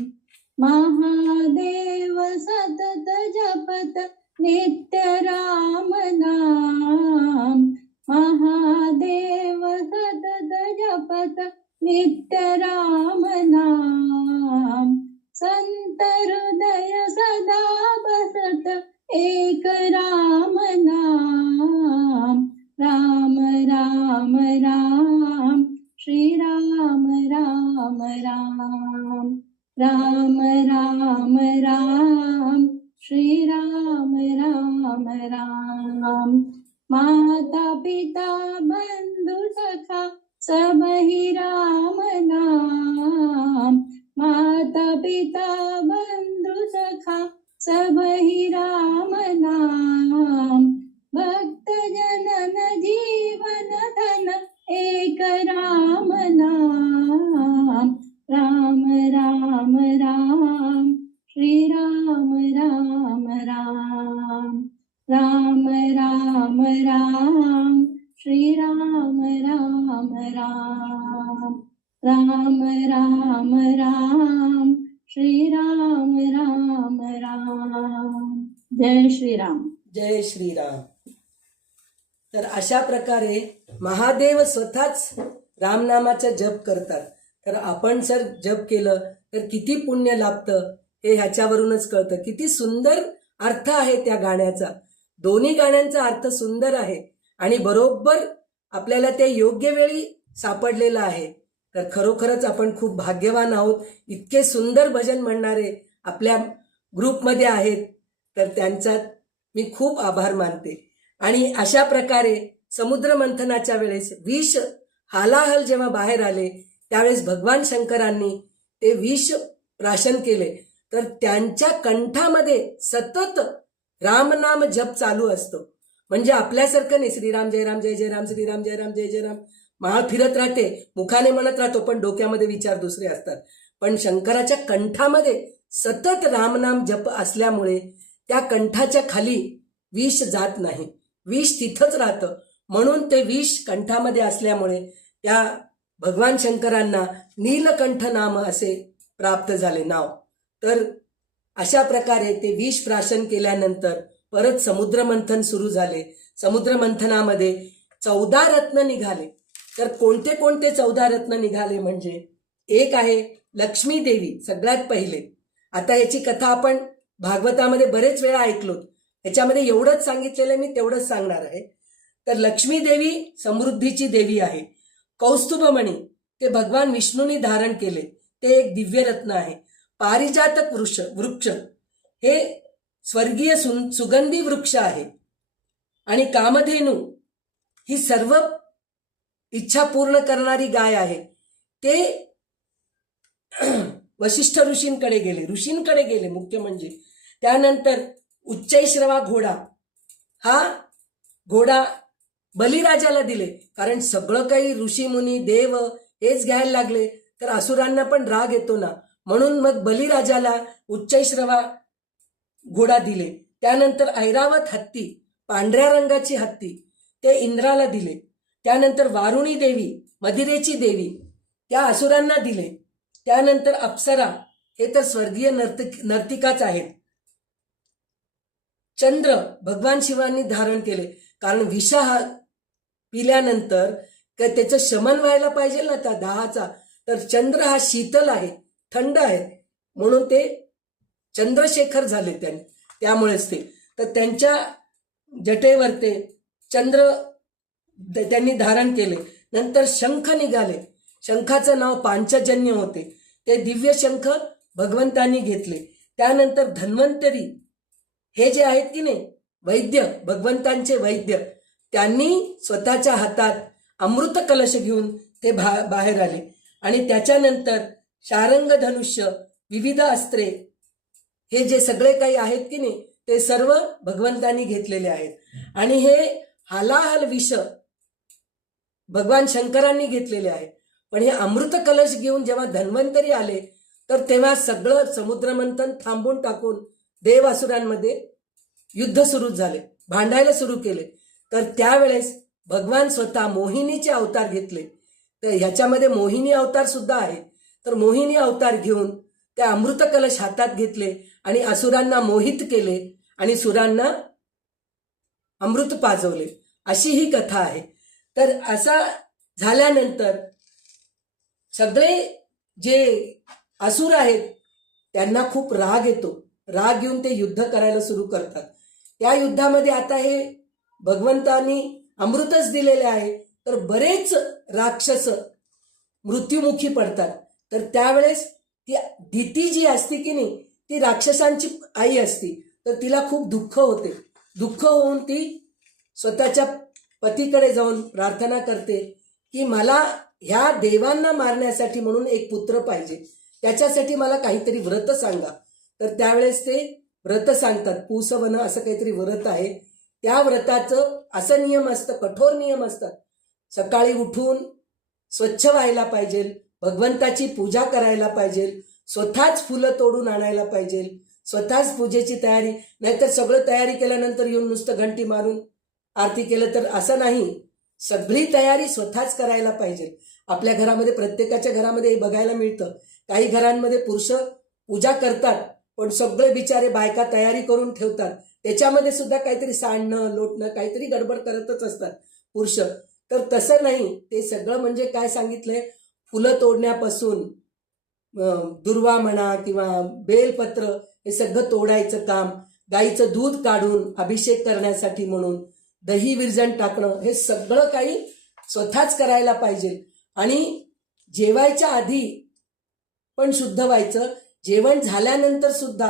महादेव सतत जपत, नित्य राम नाम. महादेव सतत जपत, नित्य राम नाम. संत हृदय सदा बसत, एक राम नाम. राम राम राम, श्री राम राम राम. राम राम राम, श्री राम राम राम. माता पिता बंधु सखा, सब ही राम नाम. माता पिता बंधु सखा, सब राम राम राम राम राम श्रीराम राम राम जय श्रीराम. जय श्रीराम. तर अशा प्रकारे महादेव स्वतःच रामनामाचा जप करतात. तर आपण जर जप केलं तर किती पुण्य लाभतं हे ह्याच्यावरूनच कळतं. किती सुंदर अर्थ आहे त्या गाण्याचा. दोन्ही गाण्यांचा अर्थ सुंदर आहे आणि बरोबर आपल्याला ते योग्य वेळी सापडलेलं आहे. तर खरोखरच आपण खूप भाग्यवान आहोत. इतके सुंदर भजन म्हणणारे आपल्या ग्रुपमध्ये आहेत. तर त्यांचा मी खूप आभार मानते. आणि अशा प्रकारे समुद्र मंथनाच्या वेळेस विष हालाहल जेव्हा बाहेर आले त्यावेळेस भगवान शंकरांनी ते विष प्राशन केले. तर त्यांच्या कंठामध्ये सतत रामनाम जप चालू असतो. म्हणजे आपल्यासारखं नाही श्रीराम जय राम जय जय राम श्रीराम जय राम जय जय राम माळ फिरत राहते, मुखाने म्हणत राहतो, पण डोक्यामध्ये विचार दुसरे असतात. पण शंकराच्या कंठामध्ये सतत रामनाम जप असल्यामुळे त्या कंठाच्या खाली विष जात नाही, विष तिथंच राहतं. म्हणून ते विष कंठामध्ये असल्यामुळे त्या भगवान शंकरांना नीलकंठ नाम असे प्राप्त झाले नाव. तर अशा प्रकारे ते विष प्राशन केल्यानंतर परत समुद्रमंथन सुरू झाले. समुद्रमंथनामध्ये 14 रत्न निघाले. तर कोणते कोणते 14 रत्न निघाले म्हणजे एक आहे लक्ष्मी देवी सगळ्यात पहिले. आता याची कथा आपण भागवतामध्ये बरेच वेळा ऐकलो. याच्यामध्ये एवढंच सांगितलेलं मी तेवढंच सांगणार आहे. तर लक्ष्मी देवी समृद्धीची देवी आहे. कौस्तुभमणी ते भगवान विष्णूंनी धारण केले, ते एक दिव्य रत्न आहे. पारिजातक वृक्ष हे स्वर्गीय सुगंधी वृक्ष आहे. आणि कामधेनू ही सर्व इच्छा पूर्ण करणारी गाय आहे. ते वशिष्ठ ऋषींकडे गेले मुख्य म्हणजे. त्यानंतर उच्चैश्रवा घोडा, हा घोडा बलिराजाला दिले. कारण सगळं काही ऋषी मुनी देव हेच घ्यायला लागले तर असुरांना पण राग येतो ना. म्हणून मग बलिराजाला उच्चैश्रवा घोडा दिले. त्यानंतर ऐरावत हत्ती, पांढऱ्या रंगाची हत्ती, ते इंद्राला दिले. त्यानंतर वारुणी देवी, मदिरेची देवी, त्या असुरांना दिले. त्यानंतर अप्सरा, हे तर स्वर्गीय नर्तिकाच आहेत. चंद्र भगवान शिवांनी धारण केले. कारण विष पिल्यानंतर त्याचं शमन व्हायला पाहिजे ना त्या दाहाचा. तर चंद्र हा शीतल आहे, थंड आहे, म्हणून ते चंद्रशेखर झाले त्यामुळेच ते. तर त्यांच्या जटेवर ते चंद्र त्यांनी धारण केले. नंतर शंख निघाले. शंखाचं नाव पांचजन्य होते. ते दिव्य शंख भगवंतांनी घेतले. त्यानंतर धन्वंतरी हे जे आहेत की नाही वैद्य, भगवंतांचे वैद्य, त्यांनी स्वतःच्या हातात अमृत कलश घेऊन ते बाहेर आले. आणि त्याच्यानंतर शारंग धनुष्य, विविध अस्त्रे, हे जे सगळे काही आहेत की नाही ते सर्व भगवंतांनी घेतलेले आहेत. आणि हे हालाहल विष भगवान शंकरांनी घेतलेले आहे. पण हे अमृत कलश घेऊन जेव्हा धन्वंतरी आले तर तेव्हा सगळं समुद्रमंथन थांबून टाकून देवासुरांमध्ये युद्ध सुरू झाले, भांडायला सुरू केले. तर त्यावेळेस भगवान स्वतः मोहिनीचे अवतार घेतले. तर ह्याच्यामध्ये मोहिनी अवतार सुद्धा आहे. तर मोहिनी अवतार घेऊन त्या अमृत कलश हातात घेतले आणि असुरांना मोहित केले आणि सुरांना अमृत पाजवले. अशी ही कथा आहे. तर असा झाल्यानंतर सगळे जे असुर आहेत त्यांना खूप राग येतो. राग येऊन ते युद्ध करायला सुरू करतात. त्या युद्धामध्ये आता हे भगवंतांनी अमृतच दिलेले आहे तर बरेच राक्षस मृत्युमुखी पडतात. तर त्यावेळेस ती दिती जी असती की नाही ती राक्षसांची आई असती. तर तिला खूप दुःख होते. दुःख होऊन ती स्वतःच्या पतीकडे जाऊन प्रार्थना करते की मला ह्या देवांना मारण्यासाठी म्हणून एक पुत्र पाहिजे, त्याच्यासाठी मला काहीतरी व्रत सांगा. तर त्यावेळेस ते व्रत सांगतात. पूसवन असं काहीतरी व्रत आहे. त्या व्रताचं असं नियम असतं, कठोर नियम असतात. सकाळी उठून स्वच्छ व्हायला पाहिजे, भगवंताची पूजा करायला पाहिजे, स्वतःच फुलं तोडून आणायला पाहिजे, स्वतःच पूजेची तयारी. नाहीतर सगळं तयारी केल्यानंतर येऊन नुसतं घंटी मारून आरती केलं तर असं नाही. सगळी तयारी स्वतःच करायला पाहिजे. आपल्या घरामध्ये प्रत्येकाच्या घरामध्ये हे बघायला मिळतं. काही घरांमध्ये पुरुष पूजा करतात पण सगळे बिचारे बायका तयारी करून ठेवतात. त्याच्यामध्ये सुद्धा काहीतरी सांडणं लोटणं काहीतरी गडबड करतच असतात पुरुष. तर तसं नाही. ते सगळं म्हणजे काय सांगितलंय, फुलं तोडण्यापासून दुर्वा म्हणा किंवा बेलपत्र हे सगळं तोडायचं काम, गाईचं दूध काढून अभिषेक करण्यासाठी म्हणून दही विरजण टाकणं, हे सगळं काही स्वतःच करायला पाहिजे. आणि जेवायच्या आधी पण शुद्ध व्हायचं. जेवण झाल्यानंतर सुद्धा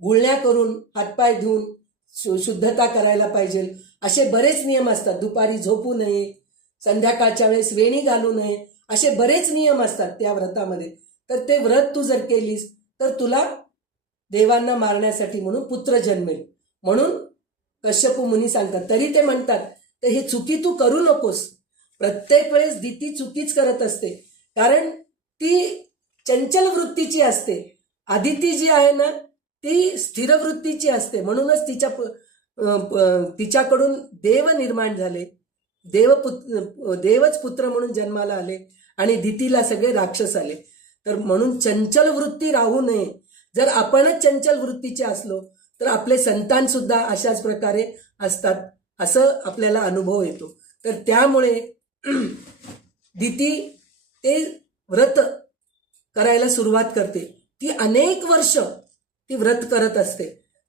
गुळण्या करून हातपाय धुवून शुद्धता करायला पाहिजे. असे बरेच नियम असतात. दुपारी झोपू नये, संध्याकाळच्या वेळेस वेणी घालू नये, असे बरेच नियम असतात त्या व्रतामध्ये. तर ते व्रत तू जर केलीस तर तुला देवांना मारण्यासाठी म्हणून पुत्र जन्मेल म्हणून कश्यप मुनी सांगतात. तरी ते म्हणतात तर हे चुकी तू करू नकोस. प्रत्येक वेळेस दिती चुकीच करत असते, कारण ती चंचल वृत्तीची असते. आदिती जी आहे ना ती स्थिर वृत्तीची असते. म्हणूनच तिच्याकडून देव निर्माण झाले, देवच पुत्र म्हणून जन्माला आले आणि दितीला सगळे राक्षस आले. तर म्हणून चंचल वृत्ती राहू नये. जर आपणच चंचल वृत्तीचे असलो तर आपले संतान सुद्धा अशाच प्रकारे असतात, असं आपल्याला अनुभव येतो. तर त्यामुळे दिती ते व्रत करायला सुरुवात करते. ती अनेक वर्ष ती व्रत करत असते.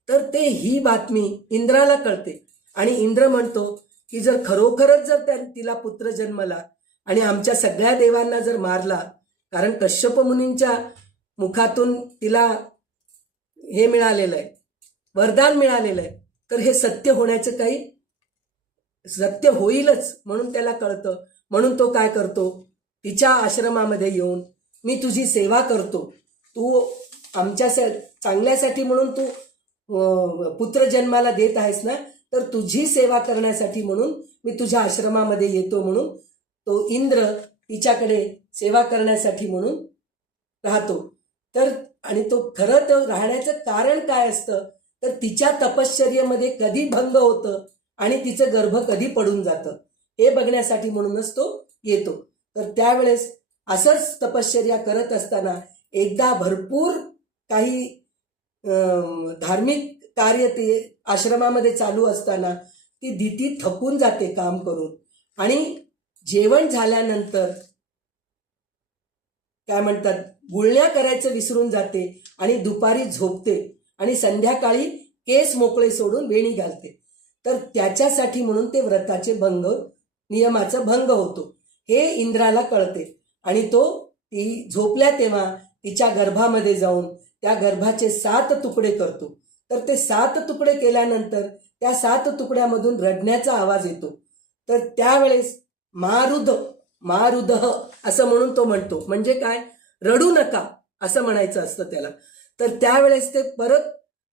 तर ते ही बातमी इंद्राला कळते आणि इंद्र म्हणतो की जर खरोखरच जर तिला पुत्र जन्मला आणि आमच्या सगळ्या देवांना जर मारला, कारण कश्यप मुनींच्या मुखातून तिला हे मिळालेलं आहे, वरदान मिळालेलं आहे, तर हे सत्य होण्याचं काही सत्य होईलच म्हणून त्याला कळतं. म्हणून तो काय करतो, तिच्या आश्रमामध्ये येऊन मी तुझी सेवा करतो, तू आमच्या चांगल्यासाठी म्हणून तू पुत्र जन्माला देत आहेस ना, तर तुझी सेवा करण्यासाठी म्हणून मी तुझ्या आश्रमामध्ये येतो. म्हणून तो इंद्र तिच्याकडे सेवा करण्यासाठी म्हणून राहतो. तर आणि तो खरं तर राहण्याचं कारण काय असतं, तर तिच्या तपश्चर्येमध्ये कधी भंग होतं आणि तिचं गर्भ कधी पडून जातं हे बघण्यासाठी म्हणूनच तो येतो. तर त्यावेळेस असंच तपश्चर्या करत असताना एकदा भरपूर काही धार्मिक कार्य ते आश्रमामध्ये चालू असताना ती दिती थकून जाते काम करून आणि जेवण झाल्यानंतर काय म्हणतात गुळण्या करायचं विसरून जाते आणि दुपारी झोपते आणि संध्याकाळी केस मोकळे सोडून वेणी घालते. तर त्याच्यासाठी म्हणून ते व्रताचे भंग, नियमाचा भंग होतो हे इंद्राला कळते आणि तो ती झोपल्या तेव्हा तिच्या गर्भामध्ये जाऊन त्या गर्भाचे 7 तुकडे करतो. तर ते 7 तुकडे केल्यानंतर त्या 7 तुकड्यामधून रडण्याचा आवाज येतो. तर त्यावेळेस मारुद असं म्हणून तो म्हणतो, म्हणजे काय, रडू नका असं म्हणायचं असतं त्याला. तर त्यावेळेस ते परत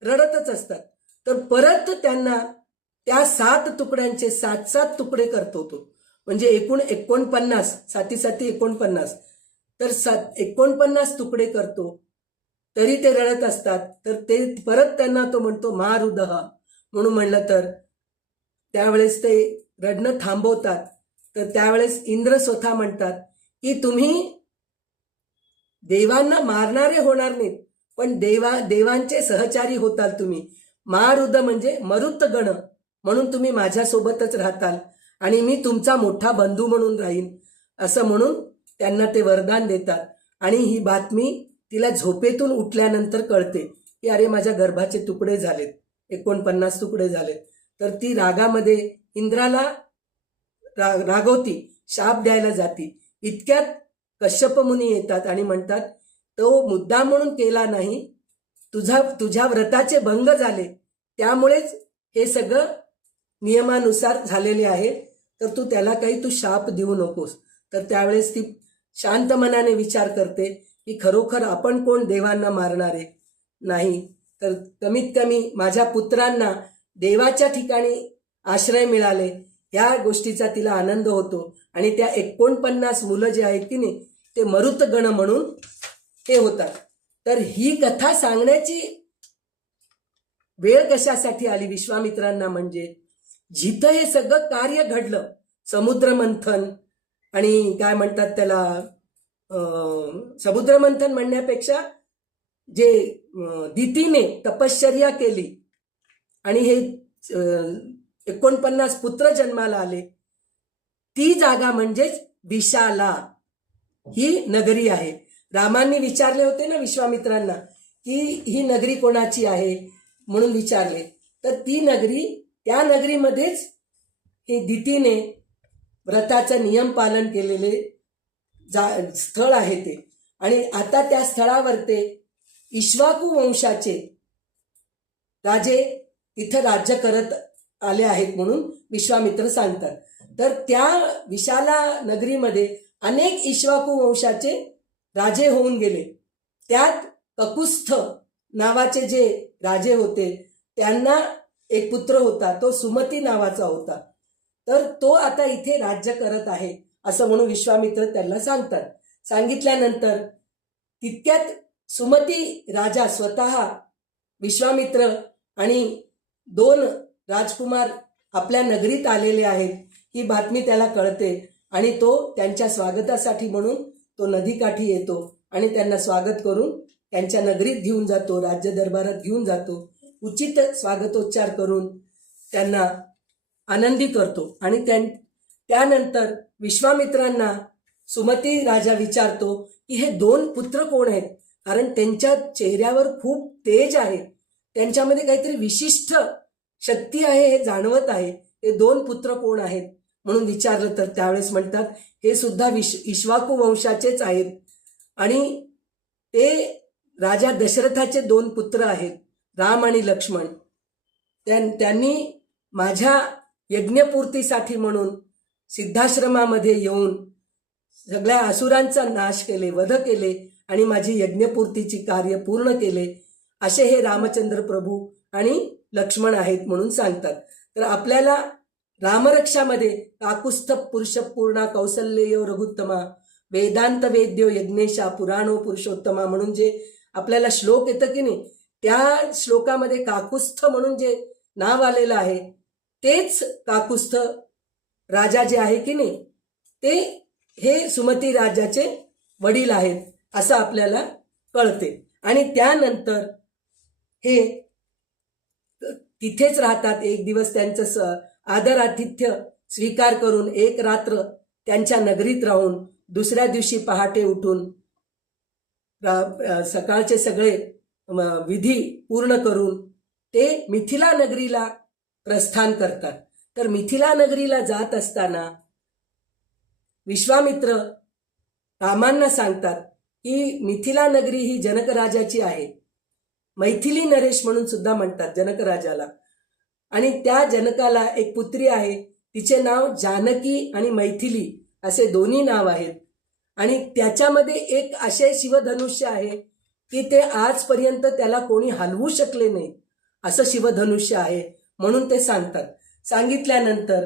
रडतच असतात. तर परत त्यांना त्या 7 तुकड्यांचे 7 तुकडे करतो तो, म्हणजे एकूण 49, 7 49. तर 49 तुकडे करतो तरी ते रडत असतात. तर ते परत त्यांना तो म्हणतो मारुदह म्हणून म्हणलं तर त्यावेळेस ते रडणं थांबवतात. तर त्यावेळेस इंद्र स्वतः म्हणतात की तुम्ही देवांना मारणारे होणार नाहीत, पण देवांचे सहचारी होताल तुम्ही. मारुद म्हणजे मरुत गण म्हणून तुम्ही माझ्यासोबतच राहताल आणि मी तुमचा मोठा बंधू म्हणून राहीन असं म्हणून त्यांना ते वरदान देतात. आणि ही बातमी तिला झोपेतून उठल्यानंतर कळते की अरे माझ्या गर्भाचे तुकडे झालेत, 49 तुकडे झालेत. तर ती रागामध्ये इंद्राला रागवती, शाप द्यायला जाती. इतक्यात कश्यप मुनी येतात आणि म्हणतात तो मुद्दा म्हणून केला नाही, तुझ्या व्रताचे भंग झाले, त्यामुळेच हे सगळं नियमानुसार झालेले आहे, तर तू त्याला काही तू शाप देऊ नकोस. तर त्यावेळेस ती शांत मनाने विचार करते की खरोखर आपण कोण देवांना मारणारे नाही, तर कमीत कमी माझ्या पुत्रांना देवाच्या ठिकाणी आश्रय मिळाले या गोष्टीचा तिला आनंद होतो. आणि त्या 49 मुलं जे आहेत की नाही ते मरुतगण म्हणून हे होतात. तर ही कथा सांगण्याची वेळ कशासाठी आली विश्वामित्रांना, म्हणजे जिथं हे सगळं कार्य घडलं समुद्रमंथन आणि काय म्हणतात त्याला, समुद्रमंथन म्हणण्यापेक्षा जे दितीने तपश्चर्या केली आणि हे 49 पुत्र जन्माला आले, ती जागा म्हणजेच विशाला ही नगरी आहे. रामांनी विचारले होते ना विश्वामित्रांना की ही नगरी कोणाची आहे म्हणून विचारले, तर ती नगरी, त्या नगरीमध्येच हे दितीने व्रताचं नियम पालन केलेले स्थळ आहे ते. आणि आता त्या स्थळावर ते इक्ष्वाकू वंशाचे राजे इथं राज्य करत आले आहेत म्हणून विश्वामित्र सांगतात. तर त्या विशाला नगरीमध्ये अनेक इक्ष्वाकू वंशाचे राजे होऊन गेले. त्यात ककुस्थ नावाचे जे राजे होते त्यांना एक पुत्र होता, तो सुमती नावाचा होता. तर तो आता इथे राज्य करत आहे असं म्हणून विश्वामित्र त्यांना सांगतात. सांगितल्यानंतर तितक्यात सुमती राजा स्वतः विश्वामित्र आणि 2 राजकुमार आपल्या नगरीत आलेले आहेत ही बातमी त्याला कळते आणि तो त्यांच्या स्वागतासाठी म्हणून तो नदीकाठी येतो आणि त्यांना स्वागत करून त्यांच्या नगरीत घेऊन जातो, राज्य दरबारात घेऊन जातो, उचित स्वागतोच्चार करून त्यांना आनंदी करतो. आणि त्यानंतर विश्वामित्रांना सुमती राजा विचारतो की हे 2 पुत्र कोण आहेत, कारण त्यांच्या चेहऱ्यावर खूप तेज आहे, त्यांच्यामध्ये काहीतरी विशिष्ट शक्ती आहे हे जाणवत आहे, हे 2 पुत्र कोण आहेत म्हणून विचारलं. तर त्यावेळेस म्हणतात हे सुद्धा इक्ष्वाकू वंशाचेच आहेत आणि ते राजा दशरथाचे 2 पुत्र आहेत, राम आणि लक्ष्मण. त्यांनी माझ्या यज्ञपूर्तीसाठी म्हणून सिद्धाश्रमामध्ये येऊन सगळ्या असुरांचा नाश केले, वध केले आणि माझी यज्ञपूर्तीची कार्य पूर्ण केले, असे हे रामचंद्र प्रभू आणि लक्ष्मण आहेत म्हणून सांगतात. तर आपल्याला रामरक्षामध्ये काकुस्थ पुरुष पूर्णा कौसल्यो रघुत्तमा वेदांत वेद्यो यज्ञेशा पुराणो पुरुषोत्तमा म्हणून जे आपल्याला श्लोक येतं की नाही, त्या श्लोकामध्ये काकुस्थ म्हणून जे नाव आलेलं आहे तेच काकुस्थ राजा जे आहे की नाही ते हे सुमती राजाचे वडील आहेत असं आपल्याला कळते. आणि त्यानंतर हे तिथेच राहतात. एक दिवस त्यांचं आदरातिथ्य स्वीकार करून 1 रात्र त्यांच्या नगरीत राहून दुसऱ्या दिवशी पहाटे उठून सकाळचे सगळे विधी पूर्ण करून ते मिथिला नगरीला प्रस्थान करतात. तर मिथिला नगरीला जात असताना विश्वामित्र रामांना सांगतात की मिथिला नगरी ही जनक राजाची आहे, मैथिली नरेश म्हणून सुद्धा म्हणतात जनक राजाला. आणि त्या जनकाला एक पुत्री आहे, तिचे नाव जानकी आणि मैथिली असे दोन्ही नाव आहेत. आणि त्याच्यामध्ये एक असे शिवधनुष्य आहे की ते आजपर्यंत त्याला कोणी हलवू शकले नाही, असं शिवधनुष्य आहे म्हणून ते सांगतात. सांगितल्यानंतर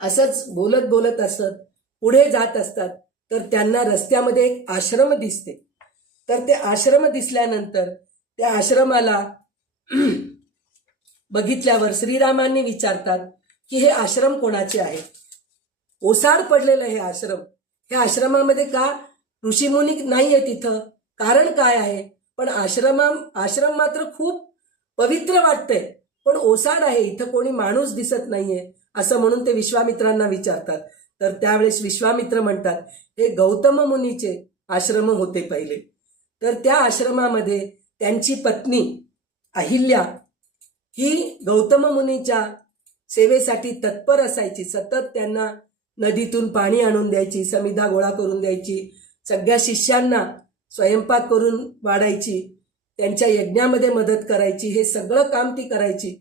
असंच बोलत बोलत असत पुढे जात असतात तर त्यांना रस्त्यामध्ये एक आश्रम दिसते. तर ते आश्रम दिसल्यानंतर त्या आश्रमाला बघितल्यावर श्रीरामांनी विचारतात की हे आश्रम कोणाचे आहे. ओसाड पडलेलं हे आश्रम, ह्या आश्रमामध्ये का ऋषीमुनी नाहीये तिथं, कारण काय आहे. पण आश्रम मात्र खूप पवित्र वाटतंय, पण ओसाड आहे, इथं कोणी माणूस दिसत नाहीये असं म्हणून ते विश्वामित्रांना विचारतात. तर त्यावेळेस विश्वामित्र म्हणतात हे गौतम मुनीचे आश्रम होते पहिले. तर त्या आश्रमामध्ये त्यांची पत्नी अहिल्या ही गौतम मुनीच्या सेवेसाठी तत्पर असायची. सतत त्यांना नदीतून पाणी आणून द्यायची, समिधा गोळा करून द्यायची, सगळ्या शिष्यांना स्वयंपाक करून वाढायची, त्यांच्या यज्ञामध्ये मदत करायची, हे सगळं काम ती करायची.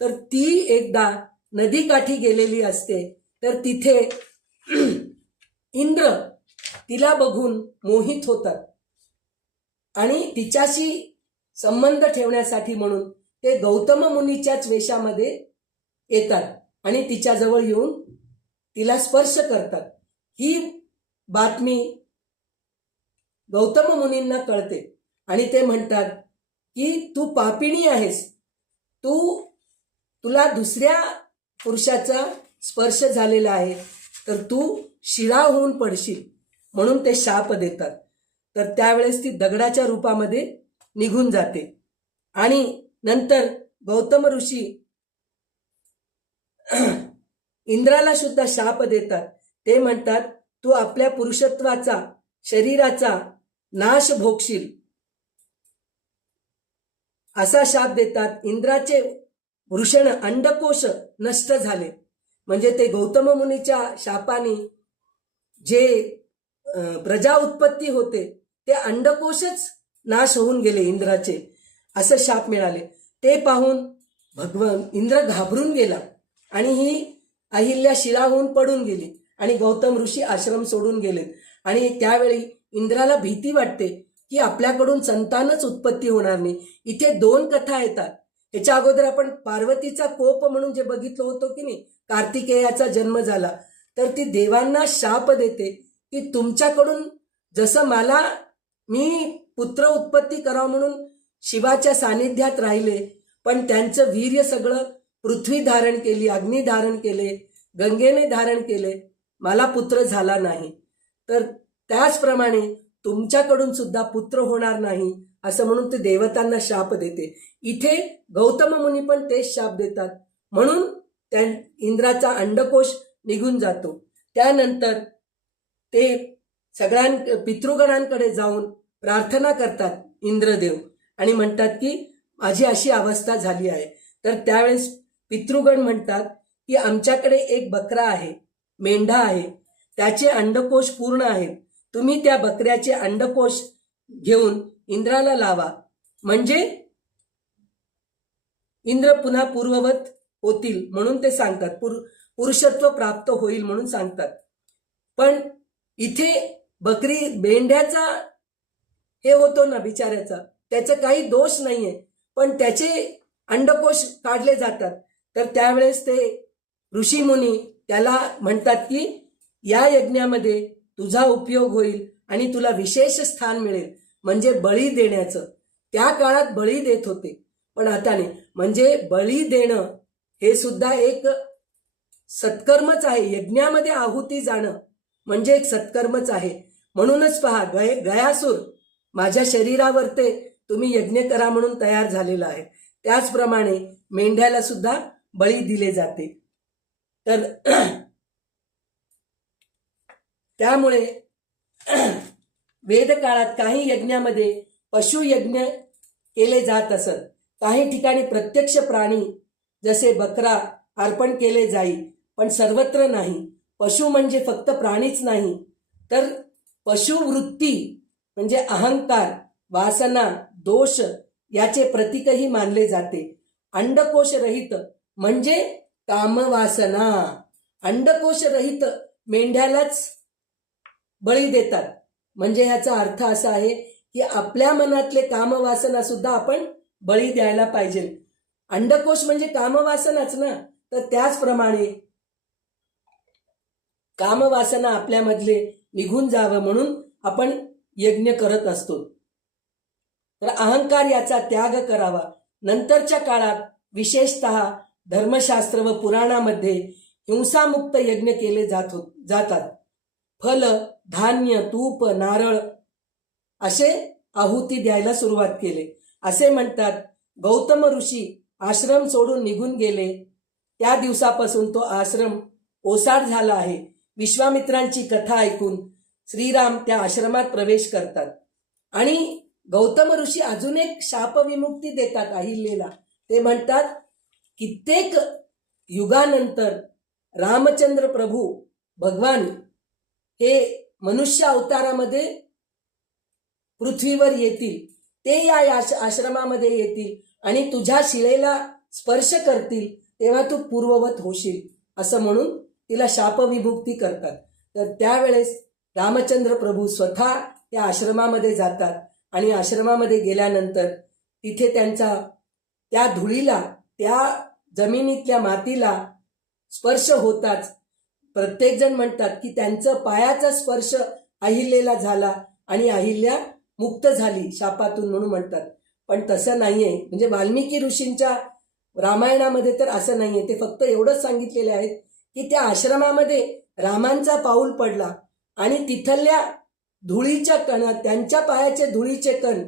तर ती एकदा नदीकाठी गेलेली असते तर तिथे इंद्र तिला बघून मोहित होतात आणि तिच्याशी संबंध ठेवण्यासाठी म्हणून ते गौतम मुनीच्याच वेशामध्ये येतात आणि तिच्याजवळ येऊन तिला स्पर्श करतात. ही बातमी गौतम मुनींना कळते आणि ते म्हणतात की तू पापिणी आहेस, तुला दुसऱ्या पुरुषाचा स्पर्श झालेला आहे तर तू शिळा होऊन पडशील, म्हणून ते शाप देतात. तर त्यावेळेस ती दगडाच्या रूपामध्ये निघून जाते. आणि नंतर गौतम ऋषी इंद्राला सुद्धा शाप देतात. ते म्हणतात, तू आपल्या पुरुषत्वाचा, शरीराचा नाश भोगशील, असा शाप देतात. इंद्राचे वृषण अंडकोश नष्ट झाले. म्हणजे ते गौतम मुनीच्या शापाने जे प्रजा उत्पत्ती होते ते अंडकोशच नाश होऊन गेले इंद्राचे, असं शाप मिळाले. ते पाहून भगवान इंद्र घाबरून गेला आणि ही अहिल्या शिळा होऊन पडून गेली आणि गौतम ऋषी आश्रम सोडून गेलेत. आणि त्यावेळी इंद्राला भीती वाटते की आपल्याकडून संतानच उत्पत्ती होणार नाही. इथे 2 कथा येतात. ह्याच्या अगोदर आपण पार्वतीचा कोप म्हणून जे बघितलं होतं की नाही, कार्तिकेयाचा जन्म झाला, तर ती देवांना शाप देते की तुमच्याकडून जसं मी पुत्र उत्पत्ती करावं म्हणून शिवाच्या सानिध्यात राहिले, पण त्यांचं वीर्य सगळं पृथ्वी धारण केली, अग्नी धारण केले, गंगेने धारण केले, मला पुत्र झाला नाही. तर त्याचप्रमाणे तुमच्याकडून सुद्धा पुत्र होणार नाही, असं म्हणून ते देवतांना शाप देते. इथे गौतम मुनी पण तेच शाप देतात, म्हणून त्या इंद्राचा अंडकोश निघून जातो. त्यानंतर ते पितृगणांकडे जाऊन प्रार्थना करतात इंद्रदेव आणि म्हणतात की माझी अशी अवस्था झाली आहे. तर त्यावेळेस पितृगण म्हणतात की आमच्याकडे एक बकरा आहे, मेंढा आहे, त्याचे अंडकोश पूर्ण आहेत. तुम्ही त्या बकऱ्याचे अंडकोश घेऊन इंद्राला लावा, म्हणजे इंद्र पुन्हा पूर्ववत होतील म्हणून ते सांगतात. पुरुषत्व प्राप्त होईल म्हणून सांगतात. पण इथे मेंढ्याचा हे होतो ना बिचाऱ्याचा, त्याचा काही दोष नाहीये, पण त्याचे अंडकोश काढले जातात. तर त्यावेळेस ते ऋषीमुनी त्याला म्हणतात की या यज्ञामध्ये तुझा उपयोग होईल आणि तुला विशेष स्थान मिळेल, म्हणजे बळी देण्याचं. त्या काळात बळी देत होते, पण आता नाही. म्हणजे बळी देणं हे सुद्धा एक सत्कर्मच आहे. यज्ञामध्ये आहुती जाणं म्हणजे एक सत्कर्मच आहे. म्हणूनच पहा, गयासूर माझ्या शरीरावर ते तुम्ही यज्ञ करा म्हणून तयार झालेला आहे. त्याचप्रमाणे मेंढ्याला सुद्धा बळी दिले जाते. तर त्यामुळे वेदकाळात काही यज्ञामध्ये पशुयज्ञ केले जात असत. काही ठिकाणी प्रत्यक्ष प्राणी जसे बकरा अर्पण केले जाईल, पण सर्वत्र नाही. पशु म्हणजे फक्त प्राणीच नाही, तर पशुवृत्ती म्हणजे अहंकार, वासना, दोष याचे प्रतीकही मानले जाते. अंडकोश रहित म्हणजे कामवासना. अंडकोश रहित मेंढ्यालाच बळी देतात. म्हणजे ह्याचा अर्थ असा आहे की आपल्या मनातले कामवासना सुद्धा आपण बळी द्यायला पाहिजे. अंडकोश म्हणजे कामवासनाच ना, तर त्याचप्रमाणे कामवासना आपल्यामधले निघून जावं म्हणून आपण यज्ञ करत असतो. तर अहंकार याचा त्याग करावा. नंतरच्या काळात विशेषतः धर्मशास्त्र व पुराणामध्ये हिंसामुक्त यज्ञ केले जातात. फल, धान्य, तूप, नारळ असे आहुती द्यायला सुरुवात केले. असे म्हणतात, गौतम ऋषी आश्रम सोडून निघून गेले त्या दिवसापासून तो आश्रम ओसाड झाला आहे. विश्वामित्रांची कथा ऐकून श्रीराम त्या आश्रमात प्रवेश करतात आणि गौतम ऋषी अजून एक शापविमुक्ती देतात अहिल्याला. ते म्हणतात, कित्येक युगानंतर रामचंद्र प्रभू भगवान हे मनुष्य अवतारामध्ये पृथ्वीवर येतील, ते या आश्रमामध्ये येतील आणि तुझ्या शिळेला स्पर्श करतील, तेव्हा तू पूर्ववत होशील, असं म्हणून तिला शापविमुक्ती करतात. तर त्यावेळेस रामचंद्र प्रभू स्वतः त्या आश्रमामध्ये जातात आणि आश्रमामध्ये गेल्यानंतर तिथे त्यांचा त्या धुळीला, त्या जमिनीतल्या मातीला स्पर्श होताच प्रत्येकजण म्हणतात की त्यांचं पायाचा स्पर्श अहिल्याला झाला आणि अहिल्या मुक्त झाली शापातून म्हणून म्हणतात. पण तसं नाहीये. म्हणजे वाल्मिकी ऋषींच्या रामायणामध्ये तर असं नाहीये. ते फक्त एवढंच सांगितलेले आहेत की त्या आश्रमामध्ये रामांचा पाऊल पडला आणि तिथल्या धुळीच्या कणात त्यांच्या पायाचे धुळीचे कण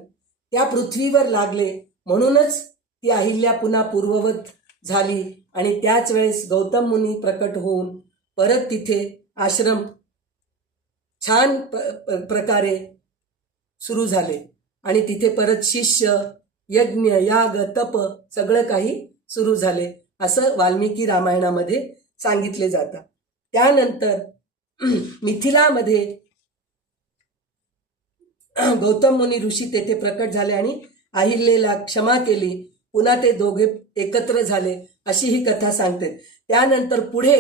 त्या पृथ्वीवर लागले, म्हणूनच ती अहिल्या पुन्हा पूर्ववत झाली. आणि त्याच वेळेस गौतम मुनी प्रकट होऊन परत तिथे आश्रम छान प्रकारे सुरू झाले आणि तिथे परत शिष्य, यज्ञ, याग, तप सगळं काही सुरू झाले असं वाल्मिकी रामायणामध्ये सांगितले जातं. त्यानंतर मिथिलामध्ये गौतम मुनी ऋषी तेथे प्रकट झाले आणि अहिल्याला क्षमा केली. पुन्हा ते दोघे एकत्र झाले अशी ही कथा सांगते. त्यानंतर पुढे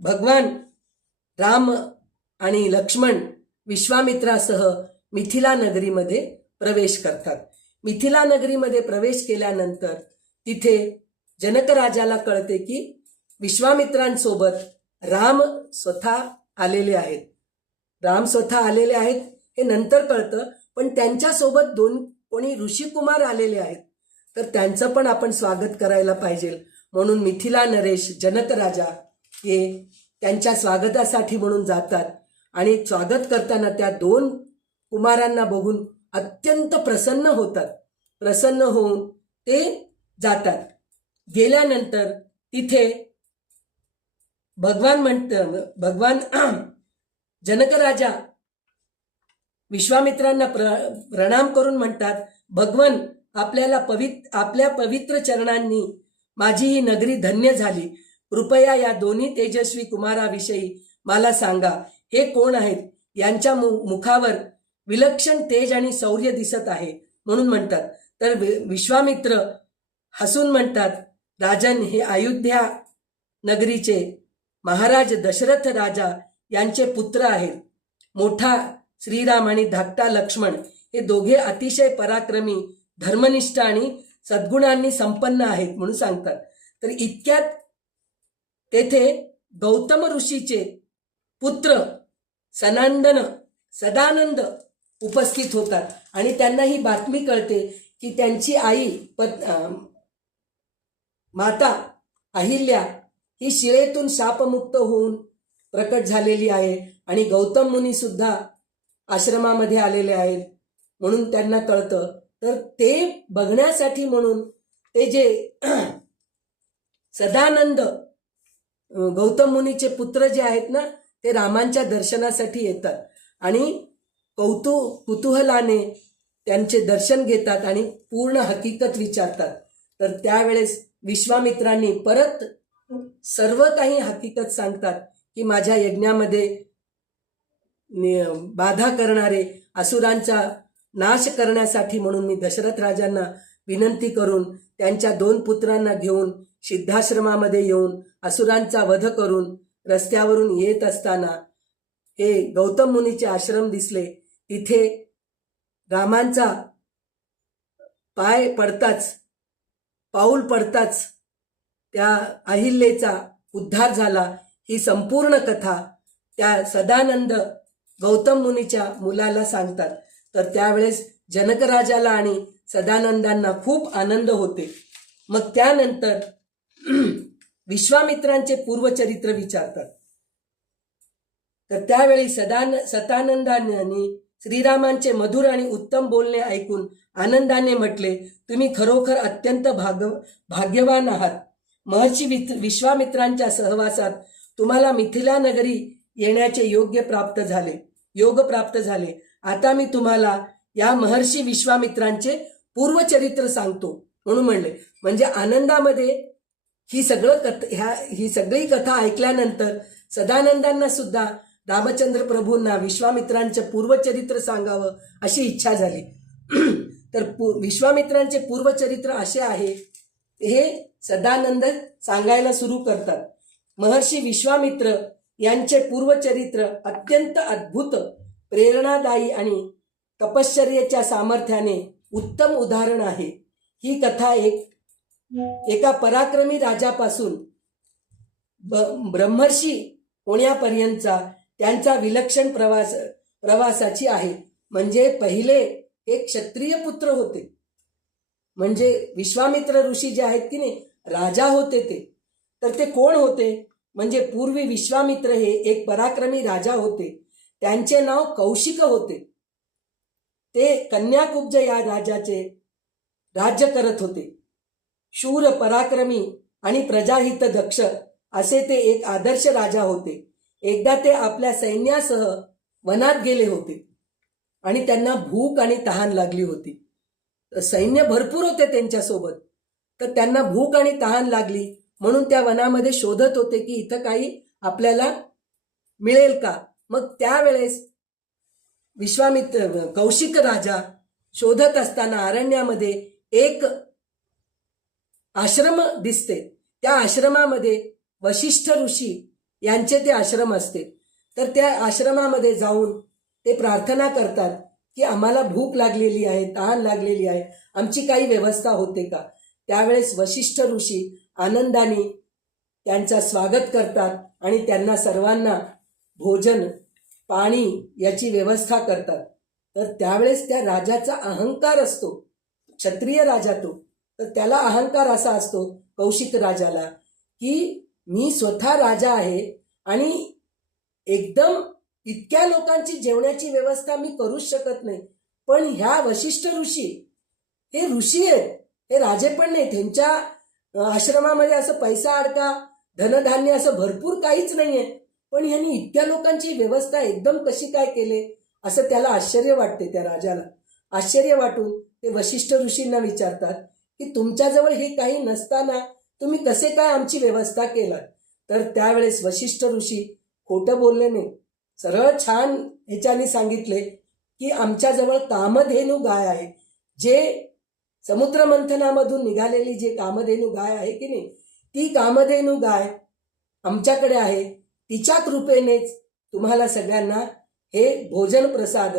भगवान राम आणि लक्ष्मण विश्वामित्रासह मिथिला नगरीमध्ये प्रवेश करतात. मिथिला नगरीमध्ये प्रवेश केल्यानंतर तिथे जनक राजाला कळते की विश्वामित्रांसोबत राम स्वतः आलेले आहेत. राम स्वतः आलेले आहेत हे नंतर कळतं, पण त्यांच्यासोबत कोणी ऋषिकुमार आलेले आहेत, तर त्यांचं पण आपण स्वागत करायला पाहिजे. म्हणून मिथिला नरेश जनक राजा हे त्यांच्या स्वागतासाठी म्हणून जातात आणि स्वागत करताना त्या 2 कुमारांना बघून अत्यंत प्रसन्न होतात. प्रसन्न होऊन ते जातात. गेल्यानंतर तिथे भगवान जनक राजा विश्वामित्रांना प्रणाम करून म्हणतात, भगवन आपल्या पवित्र चरणांनी माझी ही नगरी धन्य झाली. कृपया या दोन्ही तेजस्वी कुमाराविषयी मला सांगा. हे कोण आहेत? यांच्या मुखावर विलक्षण तेज आणि शौर्य दिसत आहे म्हणून म्हणतात. तर विश्वामित्र हसून म्हणतात, राजन, हे अयोध्या नगरीचे महाराज दशरथ राजा यांचे पुत्र आहेत. मोठा श्रीराम आणि धाकटा लक्ष्मण हे दोघे अतिशय पराक्रमी, धर्मनिष्ठ आणि सद्गुणांनी संपन्न आहेत म्हणून सांगतात. तर इतक्यात तेथे गौतम ऋषीचे पुत्र सदानंद उपस्थित होतात आणि त्यांना ही बातमी कळते की त्यांची आई माता अहिल्या ही शिळेतून शापमुक्त होऊन प्रकट झालेली आहे आणि गौतम मुनी सुद्धा आश्रमामध्ये आलेले आहेत म्हणून त्यांना कळतं. तर ते बघण्यासाठी म्हणून ते जे सदानंद गौतम मुनीचे पुत्र जे आहेत ना, ते रामांच्या दर्शनासाठी येतात आणि कुतूहलाने त्यांचे दर्शन घेतात आणि पूर्ण हकीकत विचारतात. तर त्यावेळेस विश्वामित्रांनी परत सर्व काही हकीकत सांगतात की माझ्या यज्ञामध्ये बाधा करणारे असुरांचा नाश करण्यासाठी म्हणून मी दशरथ राजांना विनंती करून त्यांच्या 2 पुत्रांना घेऊन सिद्धाश्रमामध्ये येऊन असुरांचा वध करून रस्त्यावरून येत असताना हे गौतम मुनीचे आश्रम दिसले. तिथे रामांचा पाऊल पडताच त्या अहिल्याचा उद्धार झाला. ही संपूर्ण कथा त्या सदानंद गौतम मुनीच्या मुलाला सांगतात. तर त्यावेळेस जनक राजाला आणि सदानंदांना खूप आनंद होते. मग त्यानंतर विश्वामित्रांचे पूर्वचरित्र विचारतात. तर त्यावेळी सदानंदांनी श्रीरामांचे मधुर आणि उत्तम बोलणे ऐकून आनंदाने म्हटले, तुम्ही खरोखर अत्यंत भाग्यवान आहात. महर्षी विश्वामित्रांच्या सहवासात तुम्हाला मिथिला नगरी येण्याचे योग प्राप्त झाले. आता मी तुम्हाला या महर्षी विश्वामित्रांचे पूर्वचरित्र सांगतो म्हणून म्हणले. म्हणजे आनंदामध्ये ही सगळी कथा ऐकल्यानंतर सदानंदांना सुद्धा रामचंद्र प्रभूंना विश्वामित्रांचे पूर्वचरित्र सांगावं अशी इच्छा झाली. तर विश्वामित्रांचे पूर्वचरित्र असे आहे, हे सदानंद सांगायला सुरू करतात. महर्षी विश्वामित्र यांचे पूर्वचरित्र अत्यंत अद्भुत, प्रेरणादायी आणि तपश्चर्येच्या सामर्थ्याने उत्तम उदाहरण आहे. ही कथा एका पराक्रमी राजापासून ब्रह्मर्षी होण्यापर्यंतचा त्यांचा विलक्षण प्रवासाची आहे. म्हणजे पहिले एक क्षत्रिय पुत्र होते. म्हणजे विश्वामित्र ऋषी जे आहेत की नाही, राजा होते ते. तर ते कोण होते? म्हणजे पूर्वी विश्वामित्र हे एक पराक्रमी राजा होते. त्यांचे नाव कौशिक होते. ते कन्याकुब्ज या राजाचे राज्य करत होते. शूर, पराक्रमी आणि प्रजाहित दक्ष असे ते एक आदर्श राजा होते. एकदा ते आपल्या सैन्यासह वनात गेले होते आणि त्यांना भूक आणि तहान लागली होती. सैन्य भरपूर होते त्यांच्यासोबत, तर त्यांना भूक आणि तहान लागली म्हणून त्या वनामध्ये शोधत होते की इथं काही आपल्याला मिळेल का. मग त्यावेळेस कौशिक राजा शोधत असताना अरण्यामध्ये एक आश्रम दिसते. त्या आश्रमामध्ये वशिष्ठ ऋषी यांचे ते आश्रम असते. तर त्या आश्रमामध्ये जाऊन ते प्रार्थना करतात की आम्हाला भूक लागलेली आहे, तहान लागलेली आहे, आमची काही व्यवस्था होते का. त्यावेळेस वशिष्ठ ऋषी आनंदाने त्यांचा स्वागत करतात आणि त्यांना सर्वांना भोजन, पाणी याची व्यवस्था करतात. तर त्यावेळेस त्या राजाचा अहंकार असतो, क्षत्रिय राजा तो, तर त्याला अहंकार असा असतो कौशिक राजाला की मी स्वतः राजा आहे आणि एकदम इतक्या लोकांची जेवणाची व्यवस्था मी करूच शकत नाही. पण ह्या वशिष्ठ ऋषी हे ऋषी आहेत, हे राजे पण नाही. त्यांच्या आश्रमामध्ये असं पैसा अडका, धनधान्य असं भरपूर काहीच नाहीये, पण ह्यांनी इतक्या लोकांची व्यवस्था एकदम कशी काय केले असं त्याला आश्चर्य वाटते. त्या राजाला आश्चर्य वाटून ते वशिष्ठ ऋषींना विचारतात की तुमच्याजवळ हे काही नसताना तुम्ही कसे काय आमची व्यवस्था केलात. तर त्यावेळेस वशिष्ठ ऋषी खोटं बोलले नाही, सरळ छान ह्याच्याने सांगितले की आमच्याजवळ कामधेनू गाय आहे. जे समुद्र मंथनामधून निघालेली जे कामधेनू गाय आहे की नाही, ती कामधेनू गाय आमच्याकडे आहे. तिच्या कृपेनेच तुम्हाला सगळ्यांना हे भोजन प्रसाद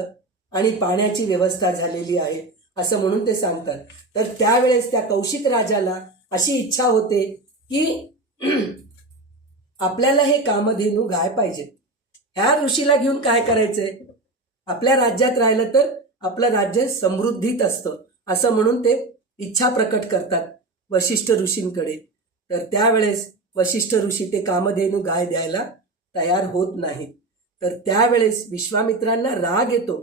आणि पाण्याची व्यवस्था झालेली आहे असं म्हणून ते सांगतात. तर त्यावेळेस त्या कौशिक राजाला अशी इच्छा होते की आपल्याला हे कामधेनू गाय पाहिजे. ह्या ऋषीला घेऊन काय करायचंय, आपल्या राज्यात राहिलं तर आपलं राज्य समृद्धीत असतं असं म्हणून ते इच्छा प्रकट करतात वशिष्ठ ऋषींकडे. तर त्यावेळेस वशिष्ठ ऋषी ते कामधेनू गाय द्यायला तयार होत नाहीत. तर त्यावेळेस विश्वामित्रांना राग येतो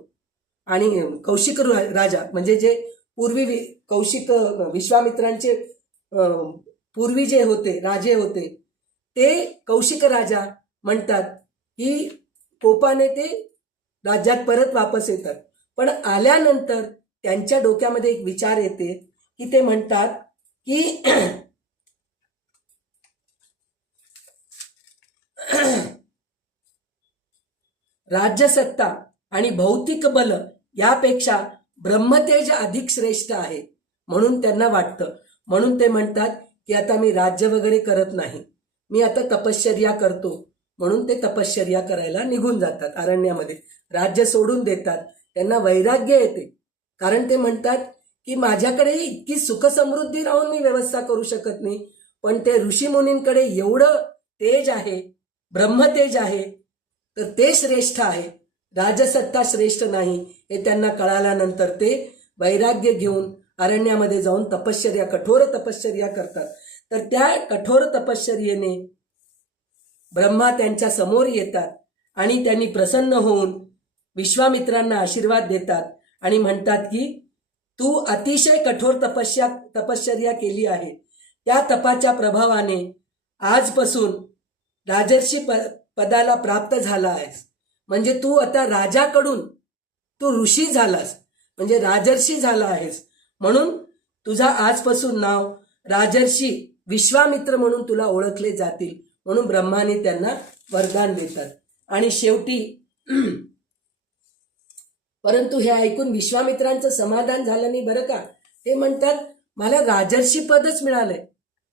आणि कौशिक राजा म्हणजे जे पूर्वी कौशिक विश्वामित्रांचे पूर्वी जे होते राजे होते ते कौशिक राजा म्हणतात की कोपाने ते राज्यात परत वापस येतात. पण आल्यानंतर त्यांच्या डोक्यामध्ये एक विचार येते की ते म्हणतात की राज्यसत्ता आणि भौतिक बल यापेक्षा ब्रह्मतेज अधिक श्रेष्ठ आहे म्हणून त्यांना वाटतं. म्हणून ते म्हणतात की आता मी राज्य वगैरे करत नाही, मी आता तपश्चर्या करतो. म्हणून ते तपश्चर्या करायला निघून जातात अरण्यामध्ये, राज्य सोडून देतात. त्यांना वैराग्य येते कारण ते म्हणतात की माझ्याकडे इतकी सुखसमृद्धी राहून मी व्यवस्था करू शकत नाही, पण ते ऋषीमुनींकडे एवढं तेज आहे, ब्रह्मतेज आहे, तर ते श्रेष्ठ आहे, राजसत्ता श्रेष्ठ नाही हे त्यांना कळाल्यानंतर ते वैराग्य घेऊन अरण्यामध्ये जाऊन तपश्चर्या, कठोर तपश्चर्या करतात. तर त्या कठोर तपश्चर्येने ब्रह्मा त्यांच्या समोर येतात आणि त्यांनी प्रसन्न होऊन विश्वामित्रांना आशीर्वाद देतात आणि म्हणतात की तू अतिशय कठोर तपश्चर्या केली आहे, त्या तपाच्या प्रभावाने आजपासून राजर्षी पदाला प्राप्त झाला आहेस. म्हणजे तू आता राजाकडून तू ऋषी झालास, म्हणजे राजर्षी झाला आहेस. म्हणून तुझा आजपासून नाव राजर्षी विश्वामित्र म्हणून तुला ओळखले जातील म्हणून ब्रह्माने त्यांना वरदान देतात. आणि शेवटी परंतु हे ऐकून विश्वामित्रांचं समाधान झालं नाही बरं का. ते म्हणतात मला राजर्षी पदच मिळालंय,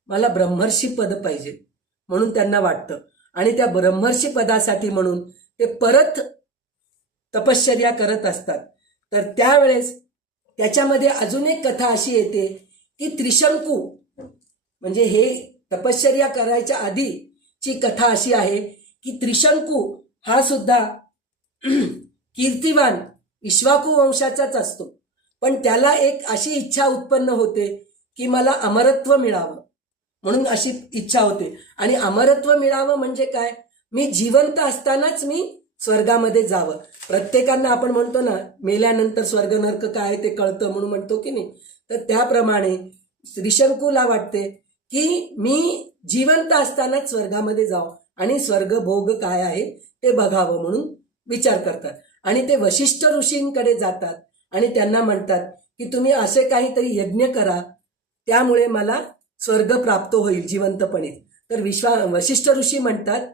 मला ब्रह्मर्षी पद पाहिजे म्हणून त्यांना वाटतं. आणि त्या ब्रह्मर्षी पदासाठी म्हणून ते परत तपश्चर्या करत असतात. तर त्यावेळेस त्याच्यामध्ये अजून एक कथा अशी येते की त्रिशंकू, म्हणजे हे तपश्चर्या करायच्या आधीची कथा अशी आहे की त्रिशंकू हा सुद्धा कीर्तिवान इक्ष्वाकू वंशाचाच असतो. पण त्याला एक अशी इच्छा उत्पन्न होते की मला अमरत्व मिळावं म्हणून अशी इच्छा होते. आणि अमरत्व मिळावं म्हणजे काय, मी जिवंत असतानाच मी स्वर्गामध्ये जावं. प्रत्येकांना आपण म्हणतो ना, मेल्यानंतर स्वर्ग नरक काय आहे ते कळतं म्हणून म्हणतो की नाही. तर त्याप्रमाणे त्रिशंकूला वाटते की मी जिवंत असतानाच स्वर्गामध्ये जावं आणि स्वर्ग भोग काय आहे ते बघावं म्हणून विचार करतात. आणि ते वशिष्ठ ऋषींकडे जातात आणि त्यांना म्हणतात की तुम्ही असे काहीतरी यज्ञ करा, त्यामुळे मला स्वर्ग प्राप्त होईल जिवंतपणे. तर वशिष्ठ ऋषी म्हणतात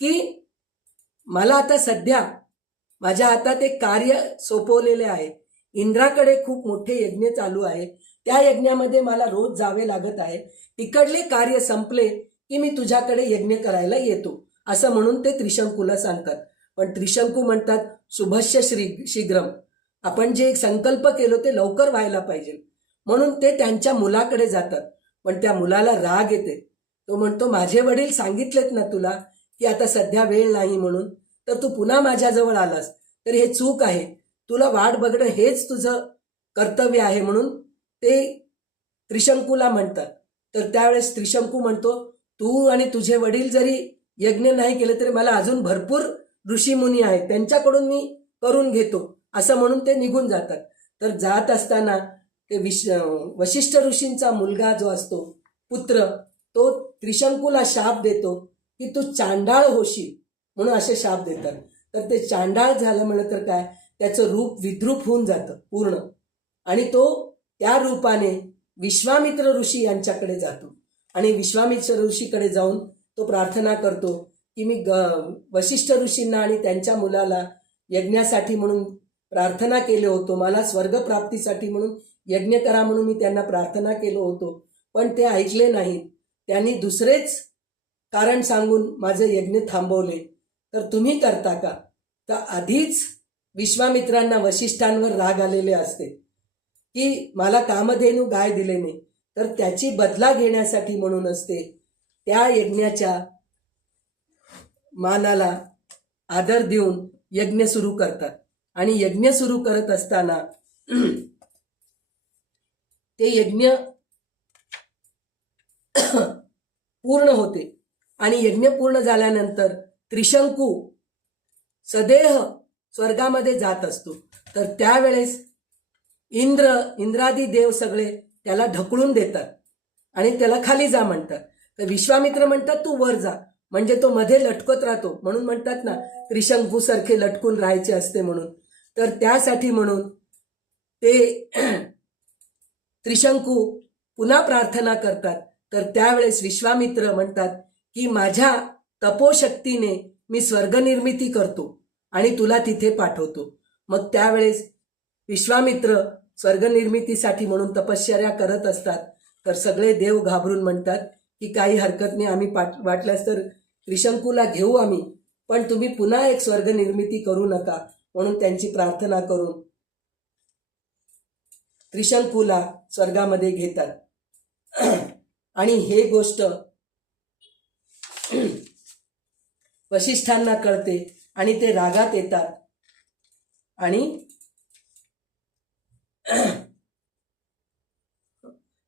की मला आता सध्या माझ्या हातात एक कार्य सोपवलेले आहे. इंद्राकडे खूप मोठे यज्ञ चालू आहे, त्या यज्ञामध्ये मला रोज जावे लागत आहे. तिकडले कार्य संपले की मी तुझ्याकडे यज्ञ करायला येतो, असं म्हणून ते त्रिशंकूला सांगतात. पण त्रिशंकू म्हणतात शुभस्य शीघ्रम, आपण जे संकल्प केलो ते लवकर व्हायला पाहिजे. म्हणून ते त्यांच्या मुलाकडे जातात. पण त्या मुलाला राग येते. तो म्हणतो माझे वडील सांगितलेत ना तुला की आता सध्या वेळ नाही म्हणून, तर तू पुन्हा माझ्याजवळ आलास तर हे चूक आहे. तुला वाट बघणं हेच तुझं कर्तव्य आहे म्हणून ते त्रिशंकूला म्हणतात. तर त्यावेळेस त्रिशंकू म्हणतो तू आणि तुझे वडील जरी यज्ञ नाही केले तरी मला अजून भरपूर ऋषीमुनी आहेत, त्यांच्याकडून मी करून घेतो, असं म्हणून ते निघून जातात. तर जात असताना ते वशिष्ठ ऋषींचा मुलगा जो असतो पुत्र, तो त्रिशंकूला शाप देतो की तू चांडाळ होशील म्हणून असे शाप देतात. तर ते चांडाळ झालं म्हणलं तर काय, त्याचं रूप विद्रूप होऊन जातं पूर्ण. आणि तो त्या रूपाने विश्वामित्र ऋषी यांच्याकडे जातो. आणि विश्वामित्र ऋषीकडे जाऊन तो प्रार्थना करतो की मी वशिष्ठ ऋषींना आणि त्यांच्या मुलाला यज्ञासाठी म्हणून प्रार्थना केलो होतो, मला स्वर्गप्राप्तीसाठी म्हणून यज्ञ करा म्हणून मी त्यांना प्रार्थना केलो होतो, पण ते ऐकले नाहीत. त्यांनी दुसरेच कारण सांगून माझं यज्ञ थांबवले. तर तुम्ही करता का? तर आधीच विश्वामित्रांना वशिष्ठांवर राग आलेले असते की मला कामधेनू गाय दिले नाही, तर त्याची बदला घेण्यासाठी म्हणून असते त्या यज्ञाच्या मानाला आदर देऊन यज्ञ सुरू करतात. आणि यज्ञ सुरू करत असताना ते यज्ञ पूर्ण होते. आणि यज्ञ पूर्ण झाल्यानंतर त्रिशंकू सदेह स्वर्गामध्ये जात असतो. तर त्यावेळेस इंद्रादी देव सगळे त्याला ढकलून देतात आणि त्याला खाली जा म्हणतात. तर विश्वामित्र म्हणतात तू वर जा, म्हणजे तो मध्ये लटकत राहतो म्हणून म्हणतात ना त्रिशंकू सारखे लटकून राहायचे असते म्हणून. तर त्यासाठी म्हणून ते त्रिशंकू पुन्हा प्रार्थना करतात. तर त्यावेळेस विश्वामित्र म्हणतात की माझ्या तपोशक्तीने मी स्वर्गनिर्मिती करतो आणि तुला तिथे पाठवतो. मग त्यावेळेस विश्वामित्र स्वर्गनिर्मितीसाठी म्हणून तपश्चर्या करत असतात. तर सगळे देव घाबरून म्हणतात की काही हरकत नाही, आम्ही वाटल्यास तर त्रिशंकूला घेऊ आम्ही, पण तुम्ही पुन्हा एक स्वर्गनिर्मिती करू नका म्हणून त्यांची प्रार्थना करून त्रिशंकूला स्वर्गामध्ये घेतात. आणि हे गोष्ट वशिष्ठांना कळते आणि ते रागात येतात आणि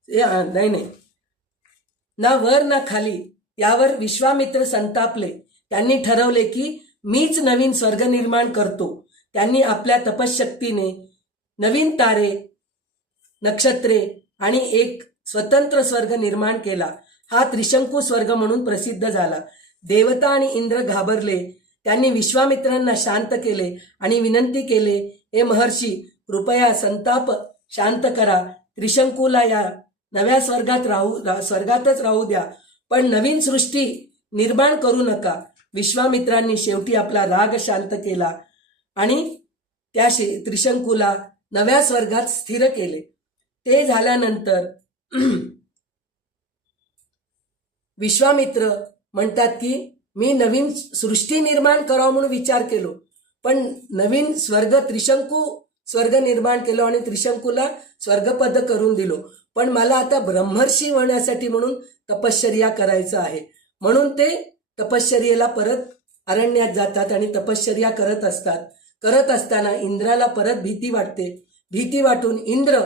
नाही ना वर ना खाली, यावर विश्वामित्र संतापले. त्यांनी ठरवले की मीच नवीन स्वर्ग निर्माण करतो. त्यांनी आपल्या तपशक्तीने नवीन तारे, नक्षत्रे आणि एक स्वतंत्र स्वर्ग निर्माण केला. हा त्रिशंकू स्वर्ग म्हणून प्रसिद्ध झाला. देवता आणि इंद्र घाबरले. त्यांनी विश्वामित्रांना शांत केले आणि विनंती केले, हे महर्षी कृपया संताप शांत करा. त्रिशंकूला या नव्या स्वर्गातच राहू द्या, पण नवीन सृष्टी निर्माण करू नका. विश्वामित्रांनी शेवटी आपला राग शांत केला आणि त्या त्रिशंकूला नव्या स्वर्गात स्थिर केले. ते झाल्यानंतर विश्वामित्र म्हणतात की मी नवीन सृष्टी निर्माण करावं म्हणून विचार केलो, पण नवीन त्रिशंकू स्वर्ग निर्माण केलो आणि त्रिशंकूला स्वर्गपद करून दिलो, पण मला आता ब्रह्मर्षी होण्यासाठी म्हणून तपश्चर्या करायचं आहे. म्हणून ते तपश्चर्येला परत अरण्यात जातात आणि तपश्चर्या करत असताना इंद्राला परत भीती वाटते. भीती वाटून इंद्र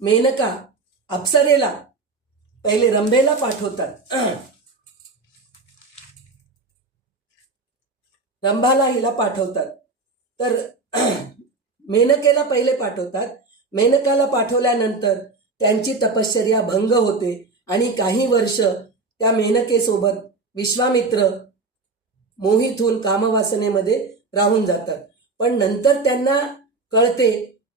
मेनका अप्सरेला पहिले रंभेला पाठवतात. रंभाला हिला पाठवतात. तर मेनकेला पहिले पाठवतात. मेनकाला पाठवल्यानंतर त्यांची तपश्चर्या भंग होते आणि काही वर्ष त्या मेनकेसोबत विश्वामित्र मोहित होऊन कामवासनेमध्ये राहून जातात. पण नंतर त्यांना कळते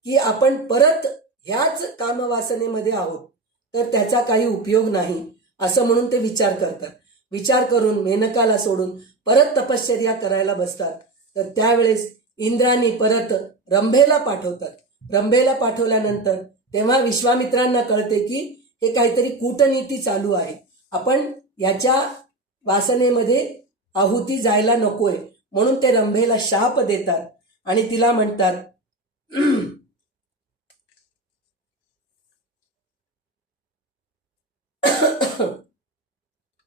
की आपण परत ह्याच कामवासनेमध्ये आहोत, तर त्याचा काही उपयोग नाही असं म्हणून ते विचार करतात. विचार करून मेनकाला सोडून परत तपश्चर्या करायला बसतात. तर त्यावेळेस इंद्राने परत रंभेला पाठवतात. रंभेला पाठवल्यानंतर तेव्हा विश्वामित्रांना कळते की हे काहीतरी कूटनीती चालू आहे, आपण याच्या वासनेमध्ये आहुती जायला नकोय. म्हणून ते रंभेला शाप देतात आणि तिला म्हणतात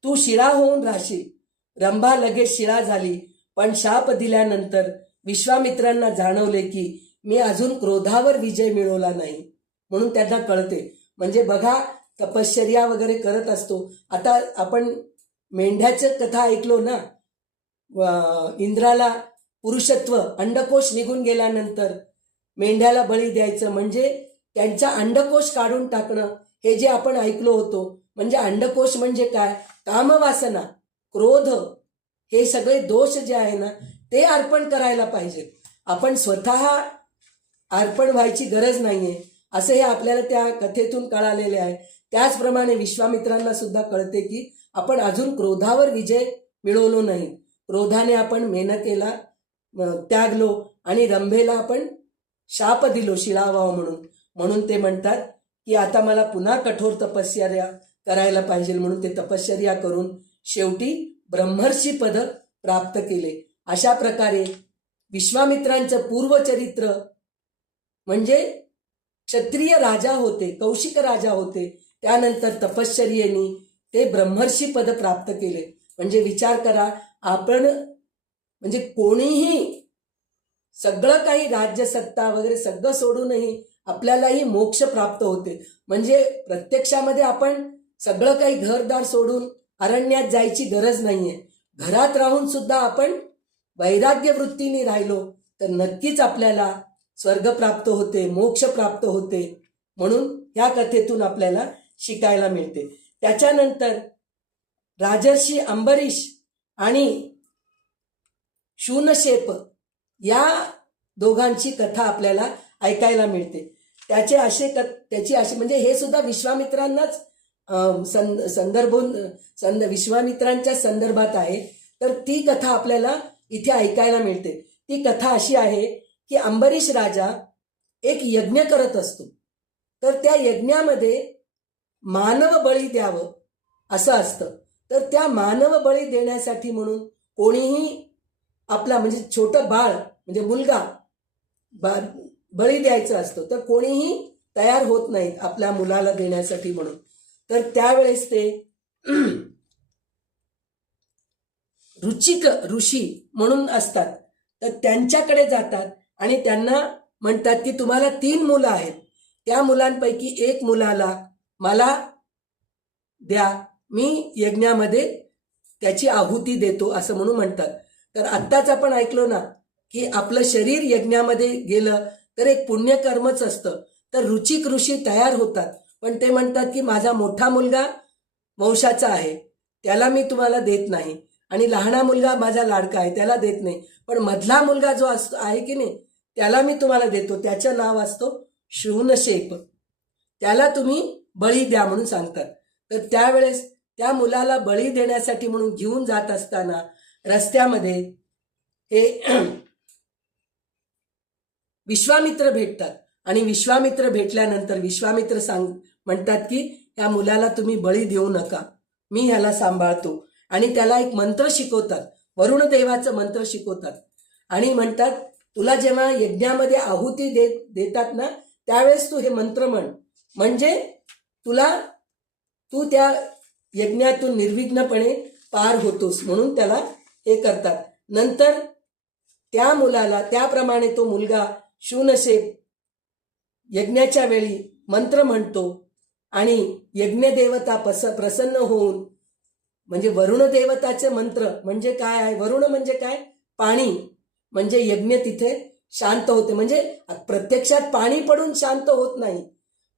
तू शिळा होऊन राहशील. रंभा लगेच शिळा झाली. पण शाप दिल्यानंतर विश्वामित्रांना जाणवले की मी अजून क्रोधावर विजय मिळवला नाही. म्हणून त्यांना कळते. म्हणजे बघा, तपश्चर्या वगैरे करत असतो. आता आपण मेंढ्याचं कथा ऐकलो ना, इंद्राला पुरुषत्व अंडकोश निघून गेल्यानंतर मेंढ्याला बळी द्यायचं म्हणजे त्यांचा अंडकोश काढून टाकणं, हे जे आपण ऐकलो होतो. म्हणजे अंडकोश म्हणजे काय, कामवासना, क्रोध, हे सगळे दोष जे आहे ना ते अर्पण करायला पाहिजेत. आपण स्वतः अर्पण व्हायची गरज नाहीये असं हे आपल्याला त्या कथेतून कळालेले आहे. त्याचप्रमाणे विश्वामित्रांना सुद्धा कळते की आपण अजून क्रोधावर विजय मिळवलो नाही. क्रोधाने आपण मेनकेला त्यागलो आणि रंभेला आपण शाप दिलो शिळा व्हावं म्हणून. म्हणून ते म्हणतात की आता मला पुन्हा कठोर तपश्चर्या करायला पाहिजे. म्हणून ते तपश्चर्या करून शेवटी ब्रह्मर्षी पद प्राप्त केले. अशा प्रकारे विश्वामित्रांचं पूर्वचरित्र म्हणजे क्षत्रिय राजा होते, कौशिक राजा होते. त्यानंतर तपश्चर्येने ते ब्रह्मर्षी पद प्राप्त केले. म्हणजे विचार करा, आपण म्हणजे कोणीही सगळं काही राज्यसत्ता वगैरे सगळं सोडूनही आपल्यालाही मोक्ष प्राप्त होते. म्हणजे प्रत्यक्षामध्ये आपण सगळं काही घरदार सोडून अरण्यात जायची गरज नाहीये. घरात राहून सुद्धा आपण वैराग्य वृत्तीने राहिलो तर नक्कीच आपल्याला स्वर्ग प्राप्त होते, मोक्ष प्राप्त होते. म्हणून ह्या कथेतून आपल्याला शिकायला मिळते. त्याच्यानंतर राजर्षी अंबरीश आणि शूनशेप या दोघांची कथा आपल्याला ऐकायला मिळते. त्याची अशी म्हणजे हे सुद्धा विश्वामित्रांनाच विश्वामित्रांच्या संदर्भात आहे. तर ती कथा आपल्याला इथे ऐकायला मिळते. ती कथा अशी आहे की अंबरीश राजा एक यज्ञ करत असतो. तर त्या यज्ञामध्ये मानव बळी द्यावं असं असतं. तर त्या मानव बळी देण्यासाठी म्हणून कोणीही आपला म्हणजे छोटं बाळ म्हणजे मुलगा बळी द्यायचं असतं, तर कोणीही तयार होत नाहीत आपल्या मुलाला देण्यासाठी म्हणून. तर त्यावेळेस ते रुचिक ऋषी म्हणून असतात, तर त्यांच्याकडे जातात आणि त्यांना म्हणतात की तुम्हाला 3 मुलं आहेत, त्या मुलांपैकी एक मुलाला मला द्या, मी यज्ञामध्ये त्याची आहुती देतो असं म्हणून म्हणतात. तर आत्ताच आपण ऐकलो ना की आपलं शरीर यज्ञामध्ये गेलं तर एक पुण्यकर्मच असतं. तर रुचिक ऋषी तयार होतात, पण ते म्हणतात की माझा मोठा मुलगा वंशाचा आहे, त्याला मी तुम्हाला देत नाही, आणि लहाना मुलगा माझा लाडका आहे, त्याला देत नाही, पण मधला मुलगा जो असतो आहे की नाही त्याला मी तुम्हाला देतो, त्याचं नाव असतो शूनशेप, त्याला तुम्ही बळी द्या म्हणून सांगतात. तर त्यावेळेस त्या मुलाला बळी देण्यासाठी म्हणून घेऊन जात असताना रस्त्यामध्ये हे विश्वामित्र भेटतात. आणि विश्वामित्र भेटल्यानंतर विश्वामित्र म्हणतात की या मुलाला तुम्ही बळी देऊ नका, मी ह्याला सांभाळतो. आणि त्याला एक मंत्र शिकवतात, वरुण देवाचं मंत्र शिकवतात आणि म्हणतात तुला जेव्हा यज्ञामध्ये आहुती देतात ना त्यावेळेस तू हे मंत्र म्हण, म्हणजे तू त्या यज्ञातून निर्विघ्नपणे पार होतोस. म्हणून त्याला हे करतात. नंतर त्या मुलाला त्याप्रमाणे तो मुलगा शूनशेप यज्ञाच्या वेळी मंत्र म्हणतो आणि यज्ञदेवता प्रसन्न होऊन, म्हणजे वरुण देवताचे मंत्र म्हणजे काय आहे, वरुण म्हणजे काय, पाणी, म्हणजे यज्ञ तिथे शांत होते. म्हणजे प्रत्यक्षात पाणी पडून शांत होत नाही,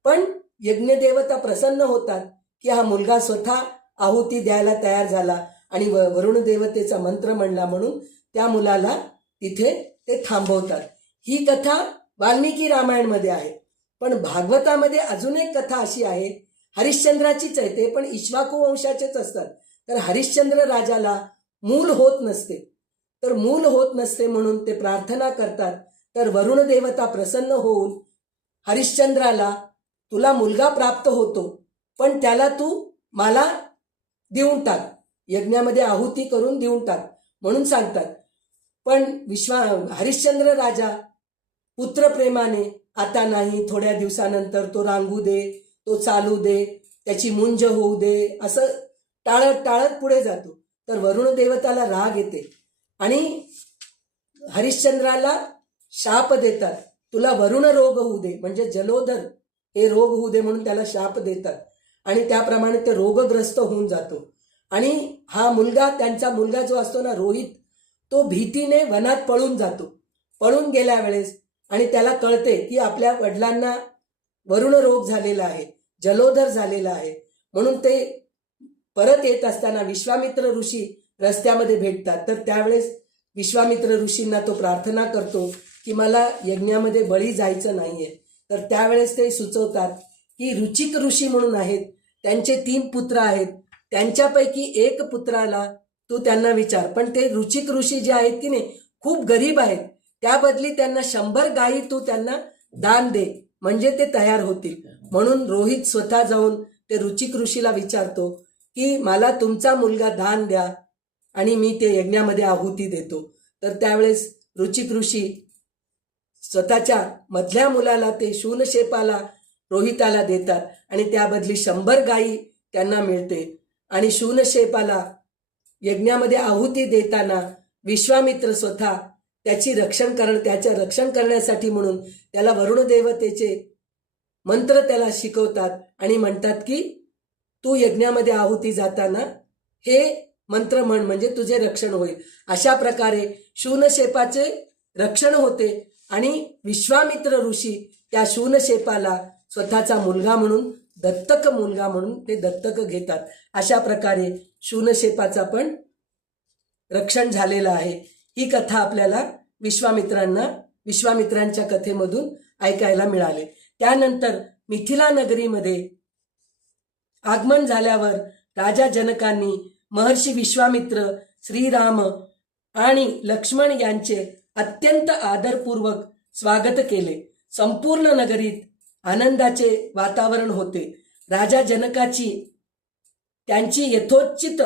पण यज्ञदेवता प्रसन्न होतात की हा मुलगा स्वतः आहुती द्यायला तयार झाला आणि वरुण देवतेचा मंत्र म्हणला म्हणून त्या मुलाला तिथे ते थांबवतात. ही कथा वाल्मिकी रामायणमध्ये आहे. पण भागवतामध्ये अजून एक कथा अशी आहे, हरिश्चंद्राचीच आहे, ते पण इक्ष्वाकू वंशाचेच असतात. तर हरिश्चंद्र राजाला मूल होत नसते, तर मूल होत नसते म्हणून ते प्रार्थना करतात. तर वरुण देवता प्रसन्न होऊन हरिश्चंद्राला, तुला मुलगा प्राप्त होतो, पण त्याला तू मला देऊन टाक, यज्ञामध्ये आहुती करून देऊन टाक म्हणून सांगतात. पण हरिश्चंद्र राजा पुत्रप्रेमाने, आता नाही, थोड्या दिवसानंतर तो रांगू दे, तो चालू दे, त्याची मुंज होऊ दे, असं टाळत टाळत पुढे जातो. तर वरुण देवताला राग येते आणि हरिश्चंद्राला शाप देतात, तुला वरुण रोग होऊ दे, म्हणजे जलोदर हे रोग होऊ दे म्हणून त्याला शाप देतात. आणि त्याप्रमाणे ते रोगग्रस्त होऊन जातो. आणि हा मुलगा, त्यांचा मुलगा जो असतो ना रोहित, तो भीतीने वनात पळून जातो. पळून गेल्या वेळेस आणि त्याला कळते की आपल्या वडिलांना वरुण रोग झालेला आहे, जलोदर झालेला आहे, म्हणून ते परत येत असताना विश्वामित्र ऋषी रस्त्यामध्ये भेटतात. तर त्यावेळेस विश्वामित्र ऋषींना तो प्रार्थना करतो की मला यज्ञामध्ये बळी जायचं नाहीये. तर त्यावेळेस ते सुचवतात की रुचिक ऋषी म्हणून आहेत, त्यांचे 3 पुत्र आहेत, त्यांच्यापैकी एक पुत्राला तू त्यांना विचार. पण ते रुचिक ऋषी जे आहेत की नाही, खूप गरीब आहेत, त्या बदली त्यांना 100 गायी तू त्यांना दान दे, म्हणजे ते तयार होतील. म्हणून रोहित स्वतः जाऊन ते रुचिक ऋषीला विचारतो की मला तुमचा मुलगा दान द्या आणि मी ते यज्ञामध्ये आहुती देतो. तर त्यावेळेस रुचिक ऋषी स्वतःच्या मधल्या मुलाला, ते शूनशेपाला, रोहिताला देतात आणि त्याबदली 100 गायी त्यांना मिळते. आणि शूनशेपाला यज्ञामध्ये आहुती देताना विश्वामित्र स्वतः त्याचं रक्षण करण्यासाठी म्हणून त्याला वरुण देवतेचे मंत्र त्याला शिकवतात आणि म्हणतात की तू यज्ञामध्ये आहुती जाताना हे मंत्र म्हण, म्हणजे तुझे रक्षण होईल. अशा प्रकारे शूनशेपाचे रक्षण होते आणि विश्वामित्र ऋषी त्या शूनशेपाला स्वतःचा मुलगा म्हणून, दत्तक मुलगा म्हणून ते दत्तक घेतात. अशा प्रकारे शूनशेपाचा पण रक्षण झालेलं आहे. ही कथा आपल्याला विश्वामित्रांच्या कथेमधून ऐकायला मिळाले. त्यानंतर मिथिला नगरीमध्ये आगमन झाल्यावर राजा जनकांनी महर्षी विश्वामित्र, श्रीराम आणि लक्ष्मण यांचे अत्यंत आदरपूर्वक स्वागत केले. संपूर्ण नगरीत आनंदाचे वातावरण होते. राजा जनकाची त्यांची यथोचित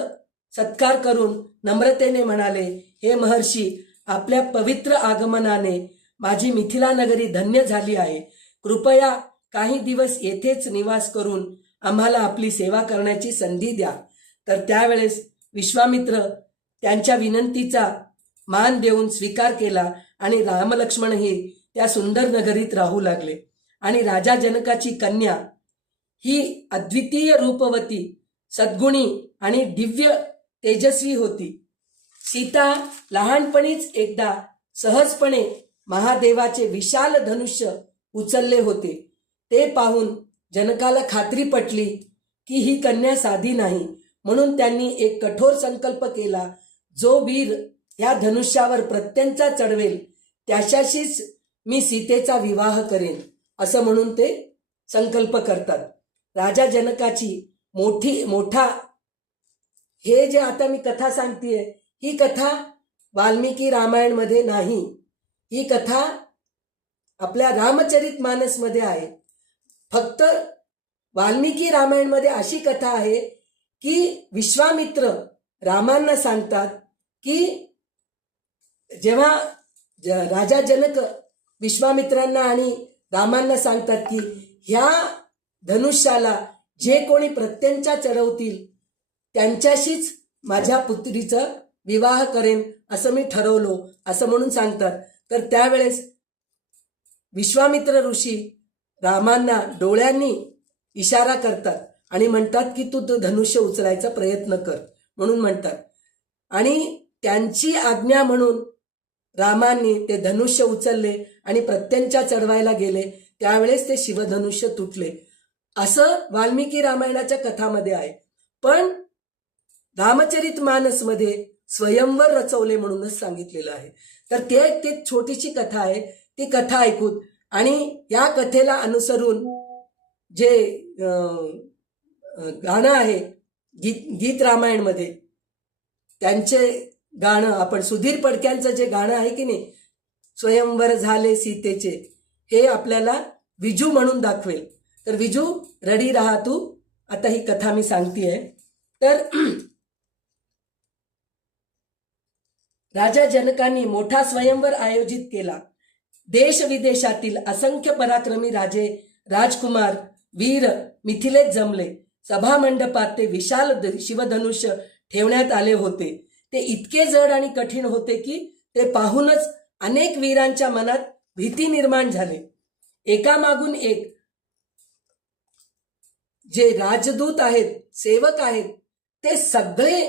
सत्कार करून नम्रतेने म्हणाले, हे महर्षी, आपल्या पवित्र आगमनाने माझी मिथिला नगरी धन्य झाली आहे. कृपया काही दिवस येथेच निवास करून आम्हाला आपली सेवा करण्याची संधी द्या. तर त्यावेळेस विश्वामित्र त्यांच्या विनंतीचा मान देऊन स्वीकार केला आणि रामलक्ष्मणही त्या सुंदर नगरीत राहू लागले. आणि राजा जनकाची कन्या ही अद्वितीय रूपवती, सद्गुणी आणि दिव्य तेजस्वी होती. सीता लहानपणीच एकदा सहजपणे महादेवाचे विशाल धनुष्य उचलले होते. ते पाहून जनकाला खात्री पटली की ही कन्या साधी नाही. म्हणून त्यांनी एक कठोर संकल्प केला, जो वीर या धनुष्यावर प्रत्यंचा चढवेल त्याच्याशीच मी सीतेचा विवाह करेन, असं म्हणून ते संकल्प करतात. राजा जनकाची मोठा हे जे आता मी कथा सांगतेय, ही कथा वाल्मिकी रामायणमध्ये नाही, ही कथा आपल्या रामचरितमानसमध्ये आहे. फक्त वाल्मिकी रामायणमध्ये अशी कथा आहे की विश्वामित्र रामांना सांगतात की जेव्हा राजा जनक विश्वामित्रांना आणि रामांना सांगतात की ह्या धनुष्याला जे कोणी प्रत्यंचा चढवतील त्यांच्याशीच माझ्या पुत्रीचा विवाह करेन असं मी ठरवलो, असं म्हणून सांगतात. तर त्यावेळेस विश्वामित्र ऋषी रामांना डोळ्यांनी इशारा करतात आणि म्हणतात की तू तो धनुष्य उचलायचा प्रयत्न कर म्हणून म्हणतात. आणि त्यांची आज्ञा म्हणून रामांनी ते धनुष्य उचलले आणि प्रत्यंचा चढवायला गेले. त्यावेळेस ते शिवधनुष्य तुटले असं वाल्मिकी रामायणाच्या कथामध्ये आहे. पण रामचरितमानसमध्ये स्वयंवर रचवले म्हणूनच सांगितलेलं आहे. तर ते छोटीशी कथा आहे. ती कथा ऐकून आणि या कथेला अनुसरून जे गाणं आहे गीत रामायणमध्ये त्यांचे गाणं आपण सुधीर फडक्यांचं जे गाणं आहे की नाही, स्वयंवर झाले सीतेचे, हे आपल्याला विजू म्हणून दाखवेल. तर विजू रडी राहा तू. आता ही कथा मी सांगतेय. तर राजा जनकांनी मोठा स्वयंवर आयोजित केला. देश विदेशातील असंख्य पराक्रमी राजे, राजकुमार, वीर मिथिलेत जमले. सभामंडपात ते विशाल शिवधनुष्य ठेवण्यात आले होते. ते इतके जड आणि कठीण होते की ते पाहूनच अनेक वीरांच्या मनात भीती निर्माण झाली. एकामागून एक जे राजदूत आहेत, सेवक आहेत, ते सगळे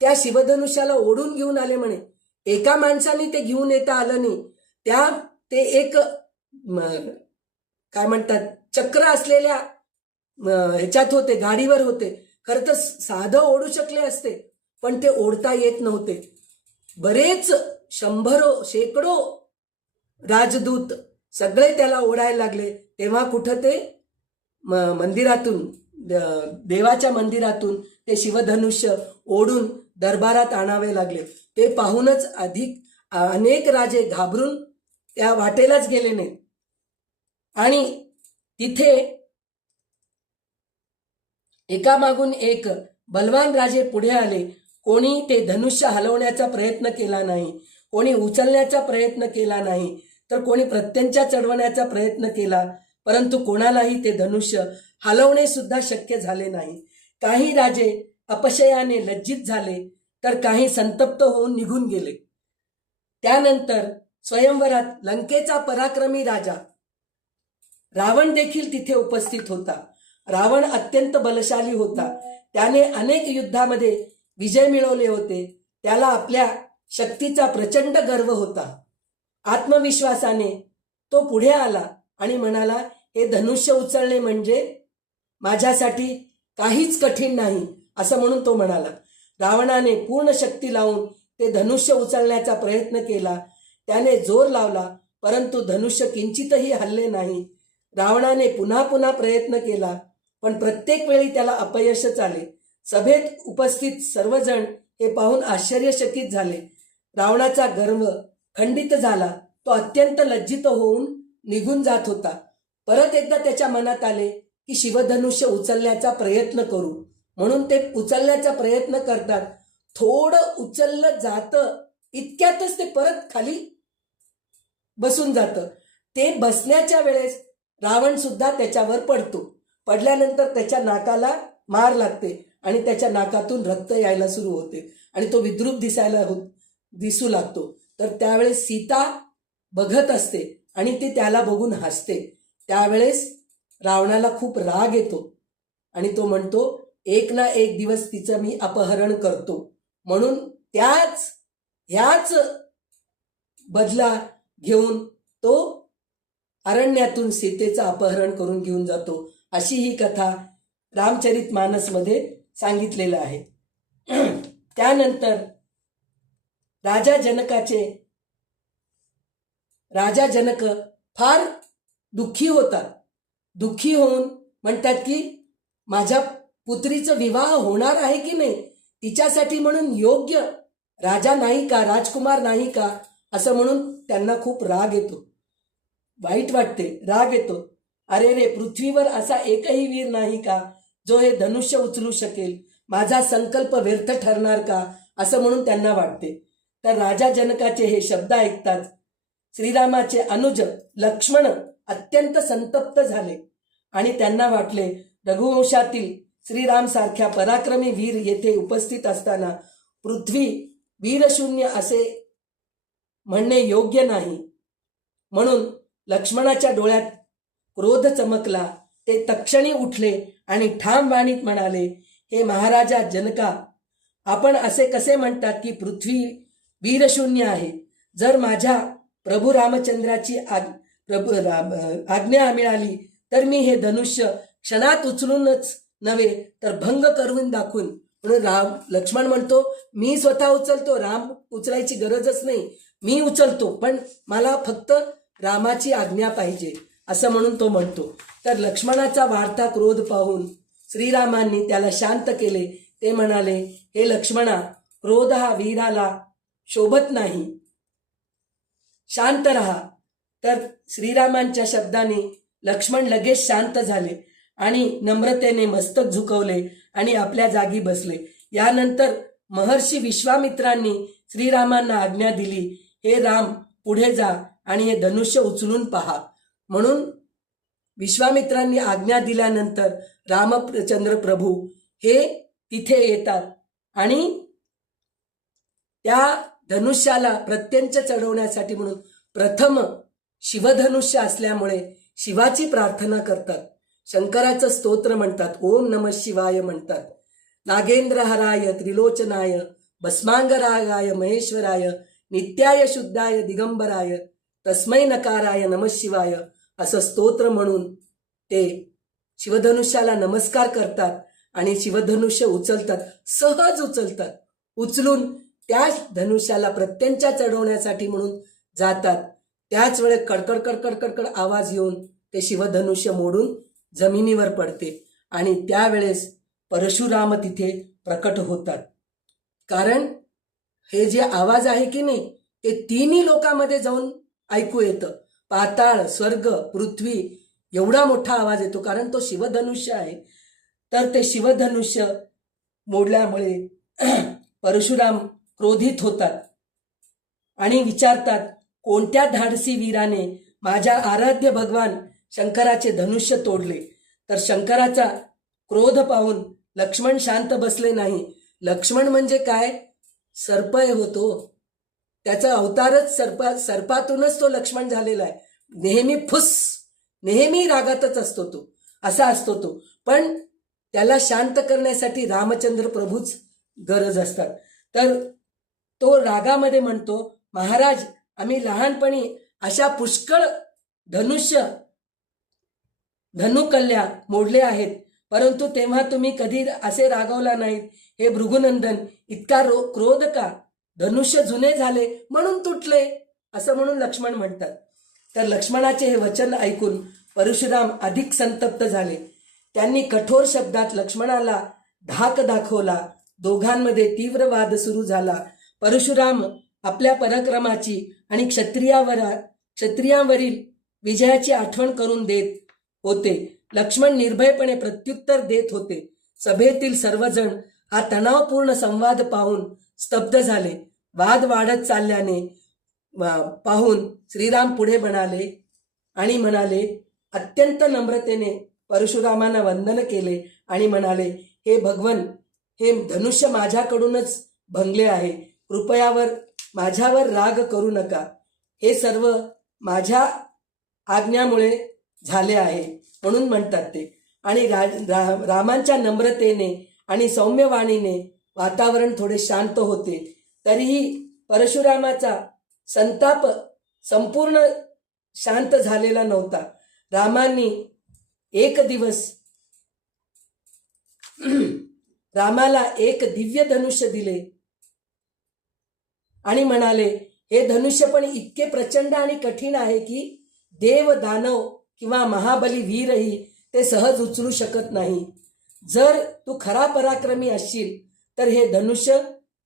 त्या शिवधनुष्याला ओढून घेऊन आले म्हणे. एका माणसाने ते घेऊन येता आलं नाही. ते एक काय म्हणतात चक्र असलेल्या ह्याच्यात होते, गाडीवर होते. खरं तर साधं ओढू शकले असते, पण ते ओढता येत नव्हते. बरेच शंभरो शेकडो राजदूत सगळे त्याला ओढायला लागले. तेव्हा कुठं ते मंदिरातून, देवाच्या मंदिरातून ते शिवधनुष्य ओढून दरबारात आणावे लागले. ते पाहूनच अनेक राजे घाबरून त्या वाटेलाच गेले नाहीत. आणि तिथे एकामागून एक बलवान राजे पुढे आले. कोणी ते धनुष्य हलवण्याचा प्रयत्न केला नाही, कोणी उचलण्याचा प्रयत्न केला नाही, तर कोणी प्रत्यंचा चढवण्याचा प्रयत्न केला. परंतु कोणालाही ते धनुष्य हलवणे सुद्धा शक्य झाले नाही. काही राजे अपशयाने लज्जित झाले, तर काही संतप्त होऊन निघून गेले. त्यानंतर स्वयंवरात लंकेचा पराक्रमी राजा रावण देखील तिथे उपस्थित होता. रावण अत्यंत बलशाली होता. त्याने अनेक युद्धामध्ये विजय मिळवले होते. त्याला आपल्या शक्तीचा प्रचंड गर्व होता. आत्मविश्वासाने तो पुढे आला आणि म्हणाला, हे धनुष्य उचलणे म्हणजे माझ्यासाठी काहीच कठीण नाही, असं म्हणून तो म्हणाला. रावणाने पूर्ण शक्ती लावून ते धनुष्य उचलण्याचा प्रयत्न केला. त्याने जोर लावला, परंतु धनुष्य किंचितही हलले नाही. रावणाने पुन्हा पुन्हा प्रयत्न केला, पण प्रत्येक वेळी त्याला अपयशच आले. सभेत उपस्थित सर्वजण हे पाहून आश्चर्यचकित झाले. रावणाचा गर्व खंडित झाला. तो अत्यंत लज्जित होऊन निघून जात होता. परत एकदा त्याच्या मनात आले की शिवधनुष्य उचलण्याचा प्रयत्न करू, म्हणून ते उचलण्याचा प्रयत्न करतात. थोडं उचललं जातं, इतक्यातच ते परत खाली बसून जातं. ते बसण्याच्या वेळेस रावण सुद्धा त्याच्यावर पडतो. पडल्यानंतर त्याच्या नाकाला मार लागते आणि त्याच्या नाकातून रक्त यायला सुरू होते आणि तो विद्रूप दिसू लागतो. तर त्यावेळेस सीता बघत असते आणि ती त्याला बघून हसते. त्यावेळेस रावणाला खूप राग येतो आणि तो म्हणतो, एक ना एक दिवस तिचं मी अपहरण करतो. म्हणून ह्याच बदला घेऊन तो अरण्यातून सीतेचं अपहरण करून घेऊन जातो. अशी ही कथा रामचरितमानसमध्ये सांगितलेलं आहे. त्यानंतर राजा जनक फार दुःखी होतात. दुःखी होऊन म्हणतात की माझ्या पुत्रीचा विवाह होणार आहे की नाही, तिच्यासाठी म्हणून योग्य राजा नाही का, राजकुमार नाही का, असं म्हणून त्यांना खूप राग येतो, वाईट वाटते, राग येतो. अरे रे, पृथ्वीवर असा एकही वीर नाही का जो हे धनुष्य उचलू शकेल, माझा संकल्प व्यर्थ ठरणार का, असं म्हणून त्यांना वाटते. तर राजा जनकाचे हे शब्द ऐकताच श्रीरामाचे अनुज लक्ष्मण अत्यंत संतप्त झाले आणि त्यांना वाटले, रघुवंशातील श्रीराम सारख्या पराक्रमी वीर येथे उपस्थित असताना पृथ्वी वीरशून्य असे म्हणणे योग्य नाही. म्हणून लक्ष्मणाच्या डोळ्यात क्रोध चमकला. ते तक्षणी उठले आणि ठाम वाणीत म्हणाले, हे महाराजा जनका, आपण असे कसे म्हणतात की पृथ्वी वीरशून्य आहे? जर माझ्या प्रभू रामचंद्राची आज्ञा मिळाली तर मी हे धनुष्य क्षणात उचलूनच नव्हे तर भंग करून दाखवून. म्हणून लक्ष्मण म्हणतो, मी स्वतः उचलतो, राम उचलायची गरजच नाही, मी उचलतो, पण मला फक्त रामाची आज्ञा पाहिजे, असं म्हणून तो म्हणतो. तर लक्ष्मणाचा वाढता क्रोध पाहून श्रीरामांनी त्याला शांत केले. ते म्हणाले, हे लक्ष्मणा, क्रोध हा वीराला शोभत नाही, शांत रहा. तर श्रीरामांच्या शब्दाने लक्ष्मण लगेच शांत झाले आणि नम्रतेने मस्तक झुकवले आणि आपल्या जागी बसले. यानंतर महर्षी विश्वामित्रांनी श्रीरामांना आज्ञा दिली, हे राम, पुढे जा आणि हे धनुष्य उचलून पहा. म्हणून विश्वामित्रांनी आज्ञा दिल्यानंतर रामचंद्र प्रभू हे तिथे येतात आणि त्या धनुष्याला प्रत्यंच चढवण्यासाठी म्हणून प्रथम शिवधनुष्य असल्यामुळे शिवाची प्रार्थना करतात, शंकराचं स्तोत्र म्हणतात, ओम नमः शिवाय म्हणतात. नागेंद्रहराय त्रिलोचनाय भस्मांगराय महेश्वराय नित्याय शुद्धाय दिगंबराय तस्मै नकाराय नमः शिवाय असं स्तोत्र म्हणून ते शिवधनुष्याला नमस्कार करतात आणि शिवधनुष्य उचलतात, सहज उचलतात. उचलून त्या धनुष्याला प्रत्यंचा चढवण्यासाठी म्हणून जातात. त्याच वेळेस कडकड कडकड कडकड आवाज येऊन ते शिवधनुष्य मोडून जमिनीवर पडते आणि त्यावेळेस परशुराम तिथे प्रकट होतात. कारण हे जे आवाज आहे की नाही ते तिन्ही लोकांमध्ये जाऊन ऐकू येतं. पाताळ, स्वर्ग, पृथ्वी एवढा मोठा आवाज येतो, कारण तो शिवधनुष्य आहे. तर ते शिवधनुष्य मोडल्यामुळे परशुराम क्रोधित होतात आणि विचारतात, कोणत्या धाडसी वीराने माझ्या आराध्य भगवान शंकराचे धनुष्य तोडले? तर शंकराचा क्रोध पाहून लक्ष्मण शांत बसले नाही. लक्ष्मण म्हणजे काय? सर्पय होतो, त्याचा अवतारच सर्पातूनच तो लक्ष्मण झालेला आहे. नेहमी नेहमी रागातच असतो तो, असा असतो तो. पण त्याला शांत करण्यासाठी रामचंद्र प्रभूच गरज असतात. तर तो रागामध्ये म्हणतो, महाराज, आम्ही लहानपणी अशा पुष्कळ धनुकल्ल्या मोडले आहेत, परंतु तेव्हा तुम्ही कधी असे रागवला नाहीत. हे भृगुनंदन, इतका क्रोध का? धनुष्य जुने झाले म्हणून तुटले, असं म्हणून लक्ष्मण म्हणतात. तर लक्ष्मणाचे हे वचन ऐकून परशुराम अधिक संतप्त झाले. त्यांनी कठोर शब्दात लक्ष्मणाला धाक दाखवला. दोघांमध्ये तीव्र वाद सुरू झाला. परशुराम आपल्या पराक्रमाची आणि क्षत्रियांवरील विजयाची आठवण करून देत होते. लक्ष्मण निर्भयपणे प्रत्युत्तर देत होते. सभेतील सर्वजण हा तणावपूर्ण संवाद पाहून स्तब्ध झाले. वाद वाढत चालल्याने पाहून श्रीराम पुढे म्हणाले, अत्यंत नम्रतेने परशुरामांना वंदन केले आणि म्हणाले, हे भगवन, हे धनुष्य माझ्याकडूनच भंगले आहे, कृपयावर माझ्यावर राग करू नका. हे सर्व माझ्या आज्ञामुळे झाले आहे म्हणून म्हणतात ते. आणि रामांच्या नम्रतेने आणि सौम्यवाणीने वातावरण थोडे शांत होते. तरीही परशुरामाचा संताप संपूर्ण शांत झालेला नव्हता. रामांनी रामाला एक दिव्य धनुष्य दिले आणि म्हणाले, हे धनुष्य पण इतके प्रचंड आणि कठीण आहे की देव, दानव किंवा महाबली वीरही ते सहज उचलू शकत नाही. जर तू खरा पराक्रमी असशील तर हे धनुष्य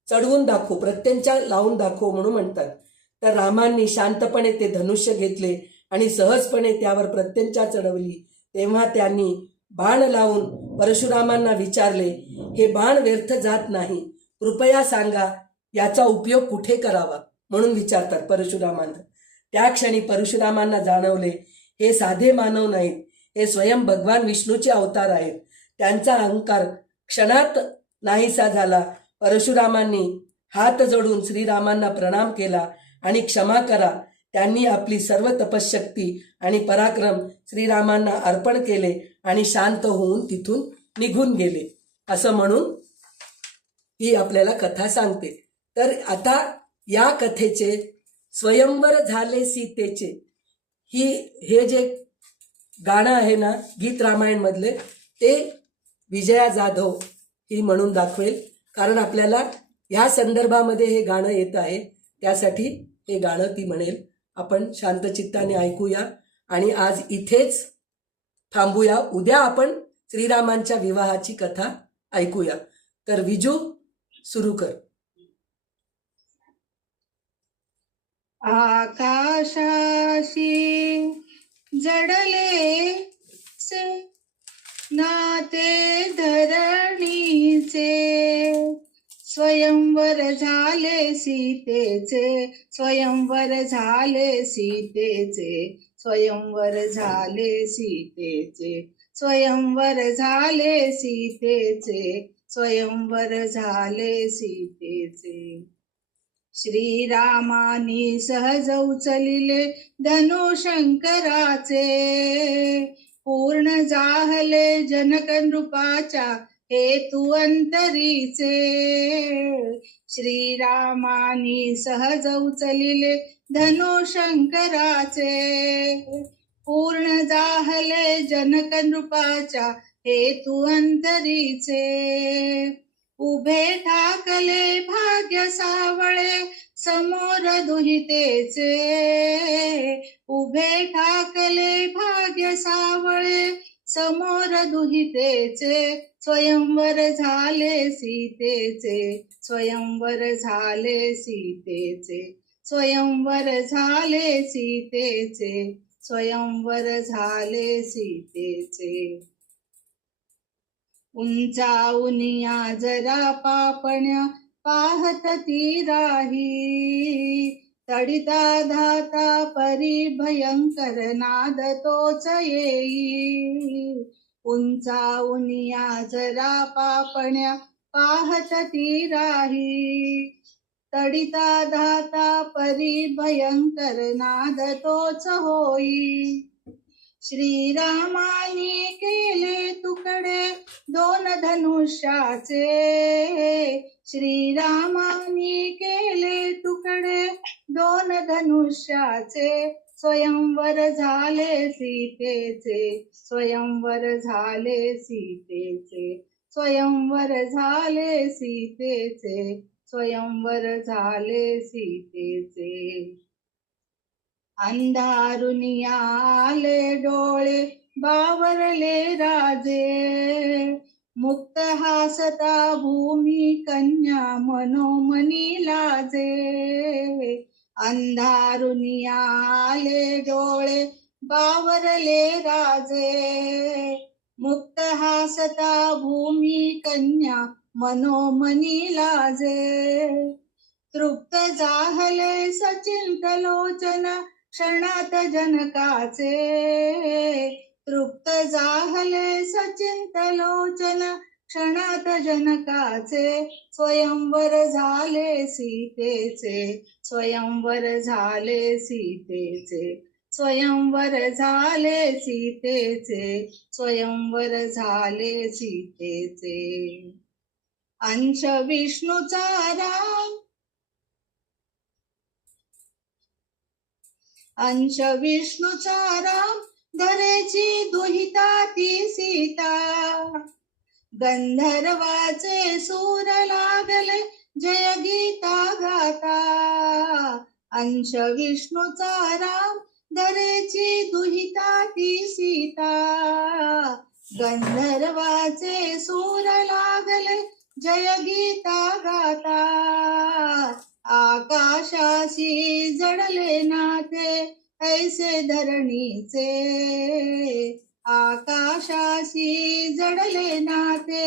चढवून दाखव, प्रत्यंचा लावून दाखव म्हणून म्हणतात. तर रामांनी शांतपणे ते धनुष्य घेतले आणि सहजपणे त्यावर प्रत्यंचा चढवली. तेव्हा त्यांनी बाण लावून परशुरामांना विचारले, हे बाण व्यर्थ जात नाही, कृपया सांगा याचा उपयोग कुठे करावा म्हणून विचारतात परशुरामांना. त्या क्षणी परशुरामांना जाणवले, हे साधे मानव नाहीत, हे स्वयं भगवान विष्णूचे अवतार आहेत. त्यांचा अहंकार क्षणात नाहीसा झाला. परशुरामांनी हात जोडून श्रीरामांना प्रणाम केला आणि क्षमा करा. त्यांनी आपली सर्व तपशक्ती आणि पराक्रम श्रीरामांना अर्पण केले आणि शांत होऊन तिथून निघून गेले असं म्हणून ही आपल्याला कथा सांगते. तर आता या कथेचे स्वयंवर झाले सीतेचे हे जे गाणं आहे ना गीत रामायण मधले ते विजया जाधव ही म्हणून दाखवेल, कारण आपल्याला ह्या संदर्भामध्ये हे गाणं येत आहे त्यासाठी हे गाणं ती म्हणेल. आपण शांत चित्ताने ऐकूया आणि आज इथेच थांबूया. उद्या आपण श्रीरामांच्या विवाहाची कथा ऐकूया. तर विजू सुरू कर. आकाशाशी जडले से नाते धरणीचे, स्वयंवर झाले सीतेचे, स्वयंवर झाले सीतेचे, स्वयंवर झाले सीतेचे, स्वयंवर झाले सीतेचे, स्वयंवर झाले सीतेचे. श्रीरामानी सहज उचलिले धनुशंकराचे, पूर्ण जाहले जनक नृपाच्या हेतू अंतरीचे. श्रीरामानी सहज उचलिले धनुशंकराचे, पूर्ण जाहले जनक नृपाच्या हेतू अंतरीचे. उभे ठाकले भाग्य सावळे समोर दुहितेचे, उभे ठाकले भाग्य सावळे समोर दुहितेचे. स्वयंवर झाले सीतेचे, स्वयंवर झाले सीतेचे, स्वयंवर झाले सीतेचे, स्वयंवर झाले सीतेचे. उंचावूनिया जरा पापण्या पाहत ती राही, तडिता धाता परी भयंकर नाद तोच येई. उंचावूनिया जरा पापण्या पाहत ती राही, तडिता धाता परी भयंकर नाद तोच होई. श्रीरामानी केले तुकडे दोन धनुष्याचे, श्रीरामानी केले तुकडे दोन धनुष्याचे. स्वयंवर झाले सीतेचे, स्वयंवर झाले सीतेचे, स्वयंवर झाले सीतेचे, स्वयंवर झाले सीतेचे. अंधारुनिया आले डोळे बावरले राजे, मुक्त हासता भूमी कन्या मनोमनी लाजे. अंधारुनिया आले डोळे बावरले राजे, मुक्त हासता भूमी कन्या मनोमनी लाजे. तृप्त जाहले सचिंत लोचन क्षणात जनकाचे, तृप्त जाहले सचिंत लोचन क्षणात जनकाचे. स्वयंवर झाले सीतेचे, स्वयंवर झाले सीतेचे, स्वयंवर झाले सीतेचे, स्वयंवर झाले सीतेचे. अंश विष्णूचा राम, अंश विष्णूचा राम धरेची दुहिता ती सीता. गंधर्वाचे सूर लागले जय गीता गाता. अंश विष्णूचा राम धरेची दुहिता ती सीता. गंधर्वाचे सूर लागले जय गीता गाता. आकाशाशी जडले नाते ऐसे धरणीचे, आकाशाशी जडले नाते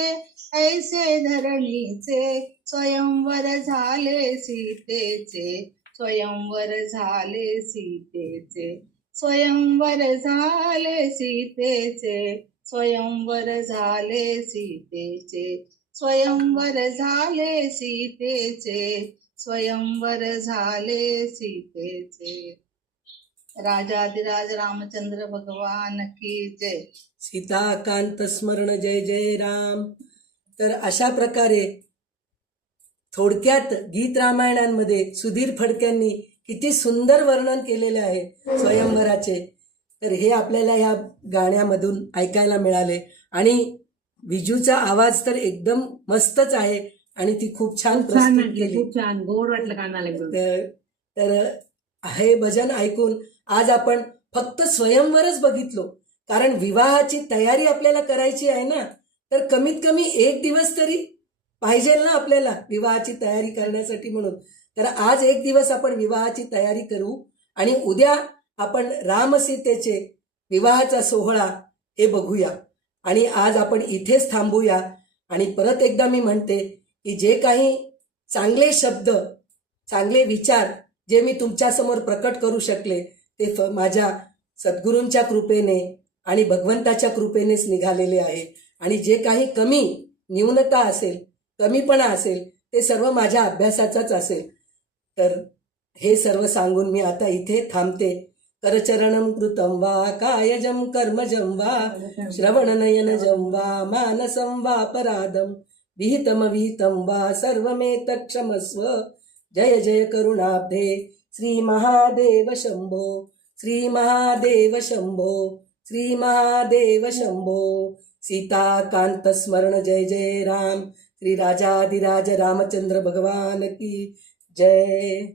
ऐसे धरणीचे. स्वयंवर झाले सीतेचे, स्वयंवर झाले सीतेचे, स्वयंवर झाले सीतेचे, स्वयंवर झाले सीतेचे, स्वयंवर झाले सीतेचे, स्वयंवर झाले सीतेचे. राजाधिराज रामचंद्र भगवान की जय. सीताकांत स्मरण जय जय राम. तर अशा प्रकारे थोडक्यात गीत रामायणांमध्ये सुधीर फडक्यांनी किती सुंदर वर्णन केलेले आहे स्वयंवराचे. तर हे आपल्याला ह्या गाण्यामधून ऐकायला मिळाले. आणि विजूचा आवाज तर एकदम मस्तच आहे आणि ती खूप छान छान प्रस्तुत म्हटली, केली. खूप छान, गोड वाटलं कानाला एकदम. तर हे भजन ऐकून आज आपण फक्त स्वयंवरच बघितलो, कारण विवाहाची तयारी आपल्याला करायची आहे ना, तर कमीत कमी एक दिवस तरी पाहिजे ना आपल्याला विवाहाची तयारी करण्यासाठी. म्हणून तर आज एक दिवस आपण विवाहाची तयारी करू आणि उद्या आपण रामसीतेचे विवाहाचा सोहळा हे बघूया. आणि आज आपण इथेच थांबूया. आणि परत एकदा मी म्हणते की जे काही चांगले शब्द, चांगले विचार जे मी तुमच्यासमोर प्रकट करू शकले ते माझ्या सद्गुरूंच्या कृपेने आणि भगवंताच्या कृपेनेच निघालेले आहे. आणि जे काही कमी न्यूनता असेल, कमीपणा असेल, ते सर्व माझ्या अभ्यासाचाच असेल. तर हे सर्व सांगून मी आता इथे थांबते. करचरणं कृतं वा कायजं कर्मजं वा श्रवणनयनजं वा मानसं वापराधं विहितमविहितं वा सर्वमेतत्क्षमस्व. जय जय करुणाब्धे श्री महादेव शंभो, श्री महादेव शंभो, श्री महादेव शंभो. सीताकांत स्मरण जय जय राम. श्री राजाधिराज रामचंद्र भगवान की जय.